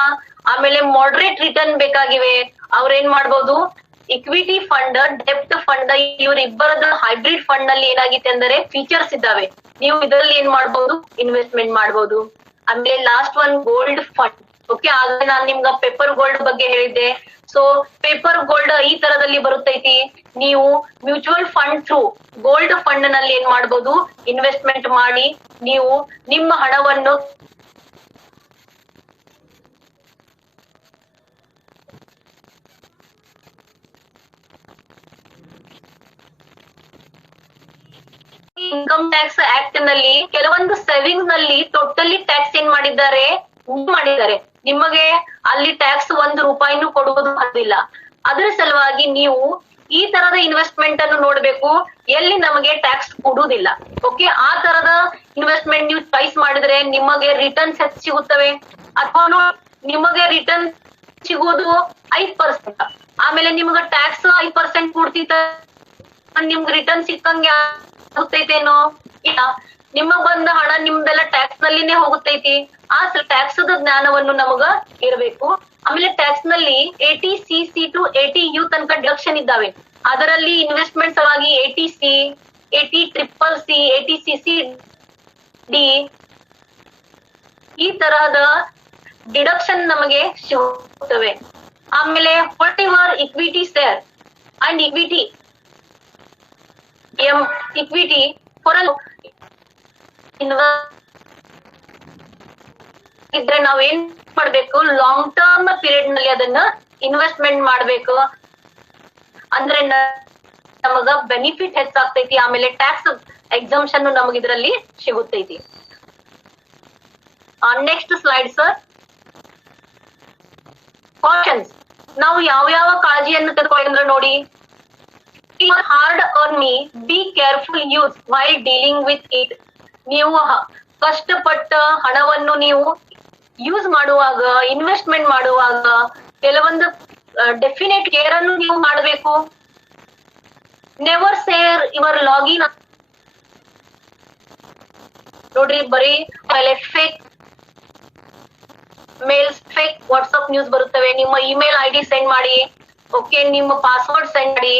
ಆಮೇಲೆ ಮಾಡರೇಟ್ ರಿಟರ್ನ್ ಬೇಕಾಗಿವೆ, ಅವ್ರೇನ್ ಮಾಡ್ಬೋದು, ಇಕ್ವಿಟಿ ಫಂಡ್ ಡೆಪ್ಟ್ ಫಂಡ್ ಇವ್ರಿಬ್ಬರದ ಹೈಬ್ರಿಡ್ ಫಂಡ್ ನಲ್ಲಿ ಏನಾಗಿದೆ ಅಂದ್ರೆ ಫೀಚರ್ಸ್ ಇದ್ದಾವೆ. ನೀವು ಇದರಲ್ಲಿ ಏನ್ ಮಾಡ್ಬೋದು, ಇನ್ವೆಸ್ಟ್ಮೆಂಟ್ ಮಾಡ್ಬೋದು. ಆಮೇಲೆ last one gold fund. Okay, ಆಗ ನಾನ್ ನಿಮ್ಗ ಪೇಪರ್ ಗೋಲ್ಡ್ ಬಗ್ಗೆ ಹೇಳಿದ್ದೆ. ಸೊ ಪೇಪರ್ ಗೋಲ್ಡ್ ಈ ತರದಲ್ಲಿ ಬರುತ್ತೈತಿ. ನೀವು mutual fund through gold fund ನಲ್ಲಿ ಏನ್ ಮಾಡ್ಬೋದು, ಇನ್ವೆಸ್ಟ್ಮೆಂಟ್ ಮಾಡಿ ನೀವು ನಿಮ್ಮ ಹಣವನ್ನು ಇನ್ಕಮ್ ಟ್ಯಾಕ್ಸ್ ಆಕ್ಟ್ ನಲ್ಲಿ ಕೆಲವೊಂದು ಸೇವಿಂಗ್ಸ್ ನಲ್ಲಿ ಟೋಟಲಿ ಟ್ಯಾಕ್ಸ್ ಏನ್ ಮಾಡಿದ್ದಾರೆ ನಿಮಗೆ ಅಲ್ಲಿ ಟ್ಯಾಕ್ಸ್ 1 ರೂಪಾಯಿನೂ ಕೊಡುವುದು ಬಂದಿಲ್ಲ. ಅದರ ಸಲುವಾಗಿ ನೀವು ಈ ತರದ ಇನ್ವೆಸ್ಟ್ಮೆಂಟ್ ಅನ್ನು ನೋಡ್ಬೇಕು ಎಲ್ಲಿ ನಮಗೆ ಟ್ಯಾಕ್ಸ್ ಕೊಡುವುದಿಲ್ಲ. ಓಕೆ, ಆ ತರದ ಇನ್ವೆಸ್ಟ್ಮೆಂಟ್ ನೀವು ಚಾಯ್ಸ್ ಮಾಡಿದ್ರೆ ನಿಮಗೆ ರಿಟರ್ನ್ಸ್ ಹೆಚ್ಚು ಸಿಗುತ್ತವೆ. ಅಥವಾ ನಿಮಗೆ ರಿಟರ್ನ್ ಸಿಗೋದು 5%, ಆಮೇಲೆ ನಿಮ್ಗೆ ಟ್ಯಾಕ್ಸ್ 5% ಕೊಡ್ತಿತ್ತ, ನಿಮ್ಗೆ ರಿಟರ್ನ್ ಸಿಕ್ಕಂಗೆ ಆಗುತ್ತೈತೇನೋ? ಇಲ್ಲ, ನಿಮಗ್ ಬಂದ ಹಣ ನಿಮ್ದೆಲ್ಲ ಟ್ಯಾಕ್ಸ್ ನಲ್ಲಿನೇ ಹೋಗುತ್ತೈತಿ. ಆ ಟ್ಯಾಕ್ಸ್ ಜ್ಞಾನವನ್ನು ನಮಗ ಇರಬೇಕು. ಆಮೇಲೆ ಟ್ಯಾಕ್ಸ್ ನಲ್ಲಿ 80CC to 80U ತನಕ ಡಿಡಕ್ಷನ್ ಇದ್ದಾವೆ. ಅದರಲ್ಲಿ ಇನ್ವೆಸ್ಟ್ಮೆಂಟ್ಸ್ ಆಗಿ 80C, 80CCC, 80CCD ಈ ತರಹದ ಡಿಡಕ್ಷನ್ ನಮಗೆ ಸಿಗುತ್ತವೆ. ಆಮೇಲೆ what your equity share and equity for ಇದ್ರೆ ನಾವೇನ್ ಮಾಡ್ಬೇಕು, ಲಾಂಗ್ ಟರ್ಮ್ ಪೀರಿಯಡ್ ನಲ್ಲಿ ಅದನ್ನ ಇನ್ವೆಸ್ಟ್ಮೆಂಟ್ ಮಾಡ್ಬೇಕು. ಅಂದ್ರೆ ನಮಗ ಬೆನಿಫಿಟ್ ಹೆಚ್ಚಾಗ್ತೈತಿ. ಆಮೇಲೆ ಟ್ಯಾಕ್ಸ್ ಎಕ್ಸಂಪ್ಷನ್ ನಮಗ್ ಇದ್ರಲ್ಲಿ ಸಿಗುತ್ತೈತಿ. Next slide sir. ಕಾಷನ್ಸ್, ನಾವು ಯಾವ ಕಾಳಜಿಯನ್ನು ತೆಗೆದುಕೊಳ್ಳಿ ನೋಡಿ. Hard earn, be careful use while dealing with it. ನೀವು ಕಷ್ಟಪಟ್ಟ ಹಣವನ್ನು ನೀವು ಯೂಸ್ ಮಾಡುವಾಗ, ಇನ್ವೆಸ್ಟ್ಮೆಂಟ್ ಮಾಡುವಾಗ ಕೆಲವೊಂದು ಡೆಫಿನೆಟ್ ಕೇರ್ ಅನ್ನು ನೀವು ಮಾಡಬೇಕು. Never share your login. ನೋಡ್ರಿ, ಬರೀ fake mails, fake WhatsApp news ಬರುತ್ತವೆ. ನಿಮ್ಮ ಇಮೇಲ್ ID ಸೆಂಡ್ ಮಾಡಿ, ಓಕೆ, ನಿಮ್ಮ ಪಾಸ್ವರ್ಡ್ ಸೆಂಡ್ ಮಾಡಿ.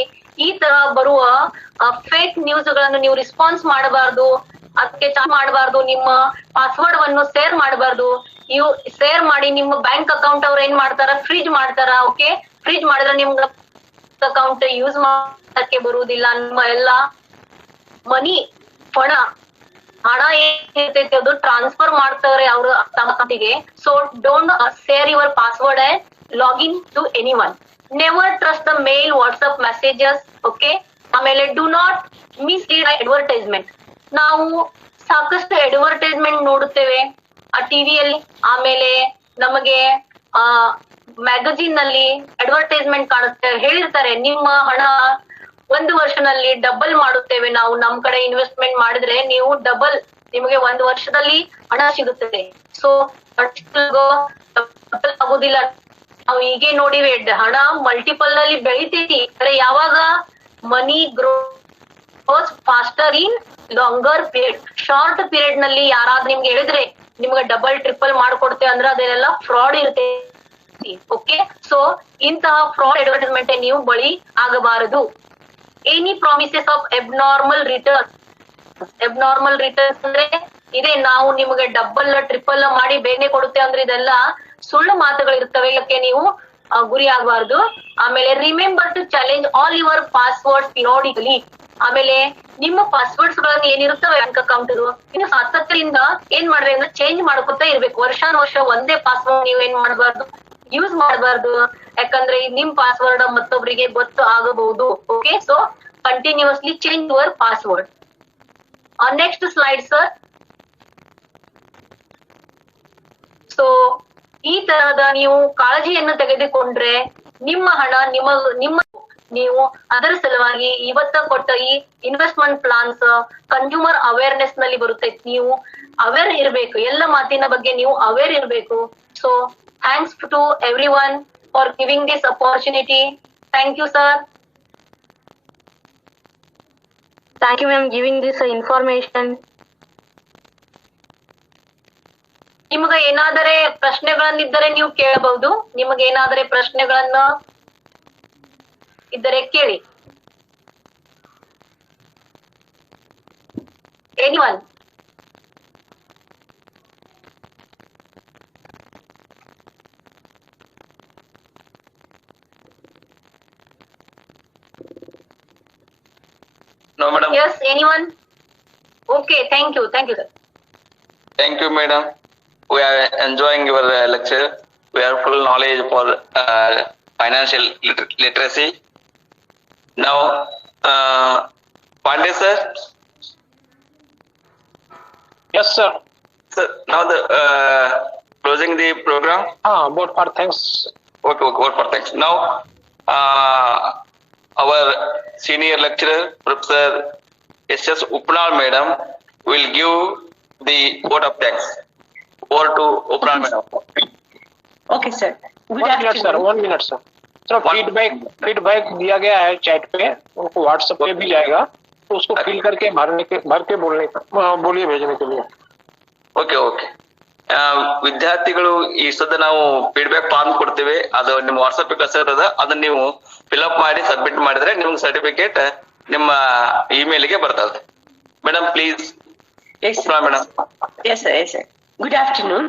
ಈ ತರ ಬರುವ ಫೇಕ್ ನ್ಯೂಸ್ ಗಳನ್ನು ನೀವು ರೆಸ್ಪಾನ್ಸ್ ಮಾಡಬಾರ್ದು, ಅದಕ್ಕೆ ಮಾಡಬಾರ್ದು. ನಿಮ್ಮ ಪಾಸ್ವರ್ಡ್ ವನ್ನು ಶೇರ್ ಮಾಡಬಾರ್ದು. ಇವು ಶೇರ್ ಮಾಡಿ ನಿಮ್ಮ ಬ್ಯಾಂಕ್ ಅಕೌಂಟ್ ಅವ್ರು ಏನ್ ಮಾಡ್ತಾರ, ಫ್ರೀಜ್ ಮಾಡ್ತಾರ. ಓಕೆ, ಫ್ರೀಜ್ ಮಾಡಿದ್ರೆ ನಿಮ್ಗೆ ಅಕೌಂಟ್ ಯೂಸ್ ಮಾಡಕ್ಕೆ ಬರುವುದಿಲ್ಲ. ನಿಮ್ಮ ಎಲ್ಲಾ ಮನಿ ಹಣ ಏನಿರ್ತೈತಿ ಅದು ಟ್ರಾನ್ಸ್ಫರ್ ಮಾಡ್ತಾರೆ ಅವರು ತಮ್ಮ ಅಕೌಂಟಿಗೆ. So don't share your password and login to any one. Never trust the mail, WhatsApp messages. Okay, ಆಮೇಲೆ ಡು ನಾಟ್ ಮಿಸ್ಲೀಡ್ ಅಡ್ವರ್ಟೈಸ್ಮೆಂಟ್. ನಾವು ಸಾಕಷ್ಟು ಅಡ್ವರ್ಟೈಸ್ಮೆಂಟ್ ನೋಡುತ್ತೇವೆ ಆ ಟಿವಿಯಲ್ಲಿ. ಆಮೇಲೆ ನಮಗೆ ಮ್ಯಾಗಝಿನ್ ನಲ್ಲಿ ಅಡ್ವರ್ಟೈಸ್ಮೆಂಟ್ ಕಾಣುತ್ತೆ. ಹೇಳಿರ್ತಾರೆ ನಿಮ್ಮ ಹಣ 1 ವರ್ಷದಲ್ಲಿ ಡಬಲ್ ಮಾಡುತ್ತೇವೆ ನಾವು, ನಮ್ ಕಡೆ ಇನ್ವೆಸ್ಟ್ಮೆಂಟ್ ಮಾಡಿದ್ರೆ ನೀವು ಡಬಲ್, ನಿಮಗೆ 1 ವರ್ಷದಲ್ಲಿ ಹಣ ಸಿಗುತ್ತದೆ. ಸೊ ಡಬಲ್ ಆಗೋದಿಲ್ಲ. ನಾವು ಹೀಗೆ ನೋಡಿವೆ, ಹಣ ಮಲ್ಟಿಪಲ್ ನಲ್ಲಿ ಬೆಳಿತೈತಿ. ಯಾವಾಗ ಮನಿ ಗ್ರೋಸ್ ಫಾಸ್ಟರ್ ಇನ್ ಲಾಂಗರ್ ಪೀರಿಯಡ್. ಶಾರ್ಟ್ ಪೀರಿಯಡ್ ನಲ್ಲಿ ಯಾರಾದ್ರೂ ನಿಮ್ಗೆ ಹೇಳಿದ್ರೆ ನಿಮ್ಗೆ ಡಬಲ್ ಟ್ರಿಪಲ್ ಮಾಡ್ಕೊಡ್ತೇವೆ ಅಂದ್ರೆ ಅದನ್ನೆಲ್ಲ ಫ್ರಾಡ್ ಇರ್ತೈತಿ. ಓಕೆ, ಸೊ ಇಂತಹ ಫ್ರಾಡ್ ಅಡ್ವರ್ಟೈಸ್ಮೆಂಟ್ ನೀವು ಬಳಿ ಆಗಬಾರದು. Any promises of abnormal returns ಅಂದ್ರೆ ಇದೆ, ನಾವು ನಿಮಗೆ ಡಬಲ್ ಟ್ರಿಪಲ್ ಮಾಡಿ ಬೇಗನೆ ಕೊಡುತ್ತೆ ಅಂದ್ರೆ ಇದೆಲ್ಲ ಸುಳ್ಳು ಮಾತುಗಳಿರ್ತವೆ. ಇದಕ್ಕೆ ನೀವು ಗುರಿ ಆಗಬಾರ್ದು. ಆಮೇಲೆ remember to challenge all your password periodically. ಆಮೇಲೆ ನಿಮ್ಮ ಪಾಸ್ವರ್ಡ್ಸ್ ಗಳನ್ನ ಏನಿರುತ್ತವೆ ಬ್ಯಾಂಕ್ ಅಕೌಂಟ್ ಇನ್ನು ಸತತದಿಂದ ಏನ್ ಮಾಡ್ಬೇಕು ಅಂದ್ರೆ ಚೇಂಜ್ ಮಾಡ್ಕೊತಾ ಇರ್ಬೇಕು. ವರ್ಷಾನುವರ್ಷ ಒಂದೇ ಪಾಸ್ವರ್ಡ್ ನೀವ್ ಏನ್ ಮಾಡಬಾರ್ದು, ಯೂಸ್ ಮಾಡಬಾರ್ದು. ಯಾಕಂದ್ರೆ ನಿಮ್ ಪಾಸ್ವರ್ಡ್ ಮತ್ತೊಬ್ಬರಿಗೆ ಗೊತ್ತು ಆಗಬಹುದು. Okay, so continuously change your password. Next slide sir. So ಈ ತರಹದ ನೀವು ಕಾಳಜಿಯನ್ನು ತೆಗೆದುಕೊಂಡ್ರೆ ನಿಮ್ಮ ಹಣ ನಿಮ್ಮ ನೀವು ಅದರ ಸಲುವಾಗಿ ಇವತ್ತ ಕೊಟ್ಟ ಈ ಇನ್ವೆಸ್ಟ್ಮೆಂಟ್ ಪ್ಲಾನ್ಸ್ ಕನ್ಸ್ಯೂಮರ್ ಅವೇರ್ನೆಸ್ ನಲ್ಲಿ ಬರುತ್ತೆ. ನೀವು ಅವೇರ್ ಇರಬೇಕು, ಎಲ್ಲ ಮಾತಿನ ಬಗ್ಗೆ ನೀವು ಅವೇರ್ ಇರಬೇಕು. So thanks to everyone for giving this opportunity. Thank you sir. Thank you ma'am giving this information. ನಿಮಗೆ ಏನಾದರೆ ಪ್ರಶ್ನೆಗಳನ್ನಿದ್ದರೆ ನೀವು ಕೇಳಬಹುದು. ನಿಮಗೆ ಏನಾದರೆ ಪ್ರಶ್ನೆಗಳನ್ನ ಇದ್ದರೆ ಕೇಳಿ. Anyone? No, madam. Yes, anyone? Okay, thank you sir. Thank you, madam. We are enjoying your lecture. We are full knowledge for financial literacy. Now, Pandey sir. Yes, sir. Sir, now the closing the program. Vote for thanks. Okay, vote for thanks. Now, our senior lecturer, Professor S.S. Upnal Madam, will give the vote of thanks. Over to Upnal Madam. Okay, sir. Good 1 minute, sir. afternoon. 1 minute, sir. Sir feedback दिया गया है chat पे, उनको WhatsApp पे भी जाएगा, तो उसको फिल करके भर के बोलिए भेजने के लिए. ಓಕೆ ಓಕೆ ವಿದ್ಯಾರ್ಥಿಗಳು ಈ ಸದ್ಯ ನಾವು ಫೀಡ್ಬ್ಯಾಕ್ ಫಾರ್ಮ್ ಕೊಡ್ತೀವಿ, ಅದು ನಿಮ್ಮ ವಾಟ್ಸ್ಆಪ್ ಕಳ್ಸಿರೋದ ಅದನ್ನ ನೀವು ಫಿಲ್ಅಪ್ ಮಾಡಿ ಸಬ್ಮಿಟ್ ಮಾಡಿದ್ರೆ ನಿಮ್ಗೆ ಸರ್ಟಿಫಿಕೇಟ್ ನಿಮ್ಮ ಇಮೇಲ್ಗೆ ಬರ್ತದೆ. Madam please. Yes, sir. Madam. Yes, sir. Yes, sir. Good afternoon.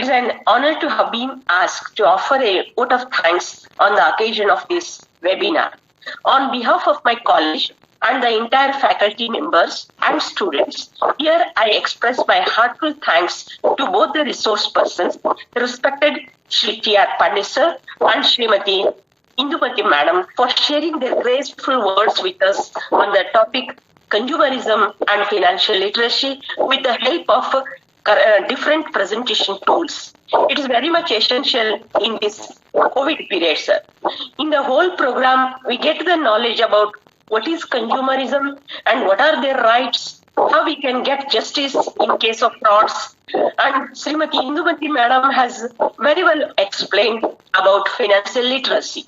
It's an honor to have been asked to offer a vote of thanks on the occasion of this webinar. On behalf of my college and the entire faculty members and students, here I express my heartfelt thanks to both the resource persons, the respected Shri T.R. Pandit sir and Srimati Indumati madam, for sharing their graceful words with us on the topic consumerism and financial literacy with the help of different presentation tools. It is very much essential in this COVID period, sir. In the whole program, we get the knowledge about what is consumerism and what are their rights, how we can get justice in case of frauds. And Srimati Indumati madam has very well explained about financial literacy.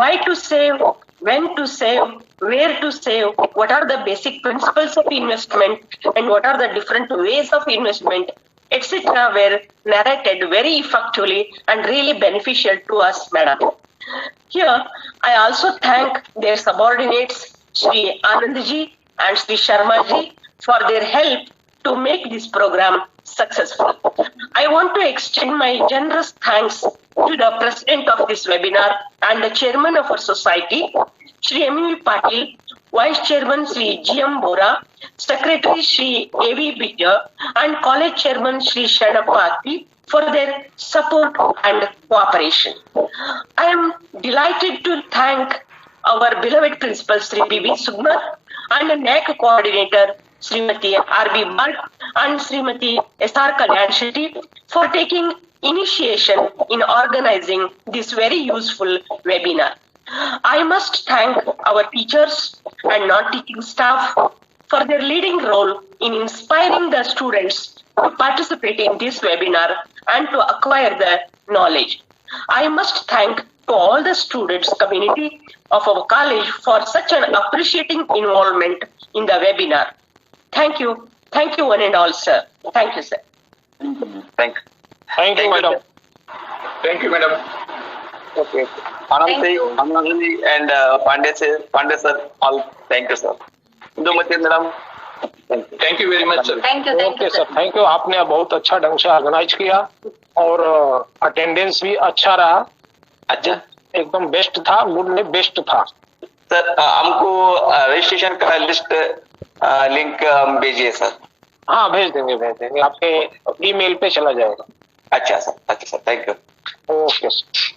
Why to save, when to save, where to save, what are the basic principles of investment and what are the different ways of investment, etc. were narrated very effectively and really beneficial to us, madam. Here, I also thank their subordinates, Sri Anandji and Sri Sharmaji, for their help to make this program successful. I want to extend my generous thanks to the president of this webinar and the chairman of our society, Sri M.V. Patil, Vice Chairman Sri G.M. Bora, Secretary Sri A.V. Bijja, and College Chairman Sri Shanapati for their support and cooperation. I am delighted to thank our beloved principal Sri B.B. Sugnar and the NAC coordinator Srimati R.B. Bhatt and Srimati S.R. Kalyan Shetty for taking initiation in organizing this very useful webinar. I must thank our teachers and non-teaching staff for their leading role in inspiring the students to participate in this webinar and to acquire the knowledge. I must thank to all the students community of our college for such an appreciating involvement in the webinar. Thank you. Thank you one and all, sir. Thank you, sir. Thank Thank you, madam. Thank you, madam. Okay. Anandji and Pandey sir, all thank you, sir. Indumati madam. Thank you very much, sir. Thank you. Okay sir, thank you. आपने बहुत अच्छा ढंग से organise किया और attendance भी अच्छा रहा. अच्छा, एकदम बेस्ट था, मूड में बेस्ट था. सर हमको रजिस्ट्रेशन का लिस्ट लिंक भेजिए सर. हाँ, भेज देंगे. आपके ईमेल पे चला जाएगा. अच्छा sir, thank you. Okay sir.